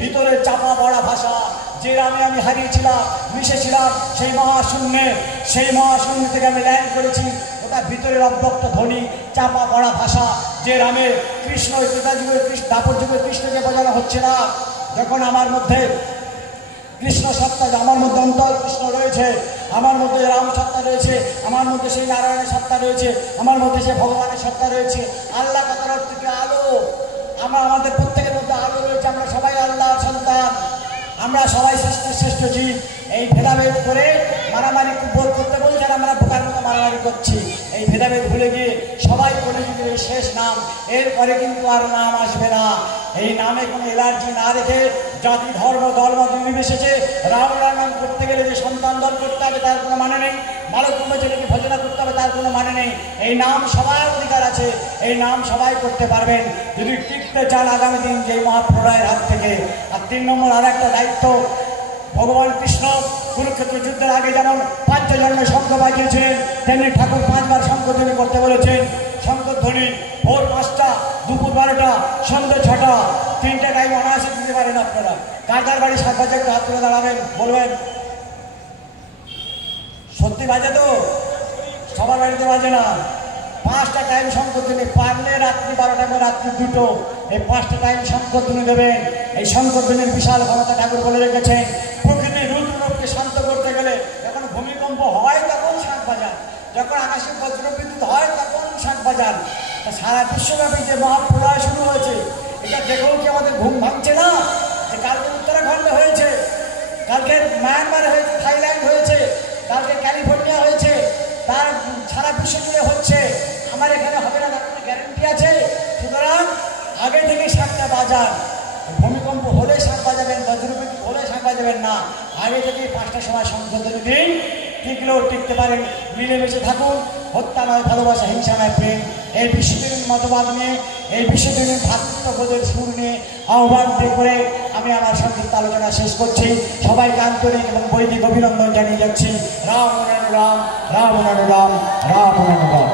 ভিতরে চাপা পড়া ভাষা, যে রামে আমি হারিয়েছিলাম, মিশেছিলাম সেই মহাশূন্যে, সেই মহাশূন্য থেকে আমি ল্যান্ড করেছি। ওটা ভিতরের অব্যক্ত ধ্বনি, চাপা পড়া ভাষা, যে রামে কৃষ্ণ যুগে দাপর যুগে কৃষ্ণকে বোঝানো হচ্ছে না। যখন আমার মধ্যে কৃষ্ণ সত্তা, আমার মধ্যে অন্তর কৃষ্ণ রয়েছে, আমার মধ্যে রাম সত্তা রয়েছে, আমার মধ্যে সেই নারায়ণের সত্তা রয়েছে, আমার মধ্যে সেই ভগবানের সত্তা রয়েছে। আল্লাহ কথার অর্থ কি? আলো। আমাদের প্রত্যেকের মধ্যে আলো রয়েছে। আমরা সবাই আল্লাহর সন্তান, আমরা সবাই শ্রেষ্ঠ জীব। এই ভেদাভেদ করে মারামারি করতে বলছেন, আমরা বোকার মতো মারামারি করছি। এই ভেদাভেদ ভুলে গিয়ে সবাই বলে যদি শেষ নাম, এরপরে কিন্তু আর নাম আসবে না। এই নামে কোনো এলার্জি না রেখে জাতি ধর্ম দলমত নির্বিশেষে রাম নাম করতে গেলে যে সন্তান দল করতে হবে তার কোনো মানে নেই, বালক ব্রহ্মচারীকে ভজনা করতে হবে তার কোনো মানে নেই। এই নাম সবার অধিকার আছে, এই নাম সবাই করতে পারবেন যদি টিকতে চান আগামী দিন যে মহাপ্রলয়ের হাত থেকে। আর 3 নম্বর আর একটা দায়িত্ব, ভগবান কৃষ্ণ কুরুক্ষেত্র যুদ্ধের আগে যেমন পাঞ্চজন্যে শঙ্খ বাজিয়েছিলেন, তেমনি ঠাকুর 5 বার শঙ্খধ্বনি করতে বলেছেন। শঙ্খধ্বনি ভোর 5টা, দুপুর 12টা, সন্ধ্যে 6টা, 3টে টাইম অনায়াসে দিতে পারেন আপনারা। কার কার বাড়ি 7 বাজে একটু হাত তুলে দাঁড়াবেন, বলবেন। সত্যি বাজে তো? সবার বাড়িতে বাজে না। 5টা টাইম শঙ্খধ্বনি, পারলে রাত্রি 12টা এবং রাত্রি 2টো, এই 5টা টাইম শঙ্খধ্বনি দেবেন। এই শঙ্খধ্বনির বিশাল ক্ষমতা ঠাকুর বলে রেখেছেন। প্রকৃতির রুদ্ররূপকে শান্ত করতে গেলে যখন ভূমিকম্প হয় তখন শাঁখ বাজান, যখন আকাশে বজ্রবিদ্যুৎ হয় তখন শাঁখ বাজান। তা সারা বিশ্বব্যাপী যে মহাপ্রলয় শুরু হয়েছে, এটা দেখেও কি আমাদের ঘুম ভাঙছে না? যে কালকে উত্তরাখণ্ডে হয়েছে, কালকে মায়ানমারে হয়েছে, থাইল্যান্ড হয়েছে, কালকে ক্যালিফোর্নিয়া হয়েছে, তার সারা বিশ্ব জুড়ে হচ্ছে। আমার এখানে হবে না, তার কোনো গ্যারেন্টি আছে? সুতরাং আগে থেকে শাঁখটা বাজান। ভূমিকম্প হলে শাঁখ বাজাবেন, বজ্রবিদ্যুৎ হলে শাঁখ বাজাবেন না। আগে থেকে 5টার সময় শঙ্খধ্বনি দিন, টিকলেও টিকতে পারেন। মিলেমিশে থাকুন। হত্যা নয় ভালোবাসা, হিংসা নয় প্রেম, এই বিশ্বজনীন মতবাদ নিয়ে, এই বিশ্বজনীন ভ্রাতৃত্ববোধের সুর নিয়ে আহ্বান করে আমি আমার সংক্ষিপ্ত আলোচনা শেষ করছি। সবাইকে আন্তরিক এবং বৈদিক অভিনন্দন জানিয়ে যাচ্ছি। রাম অনুরাম, রাম অনুরাম, রাম অনুরাম।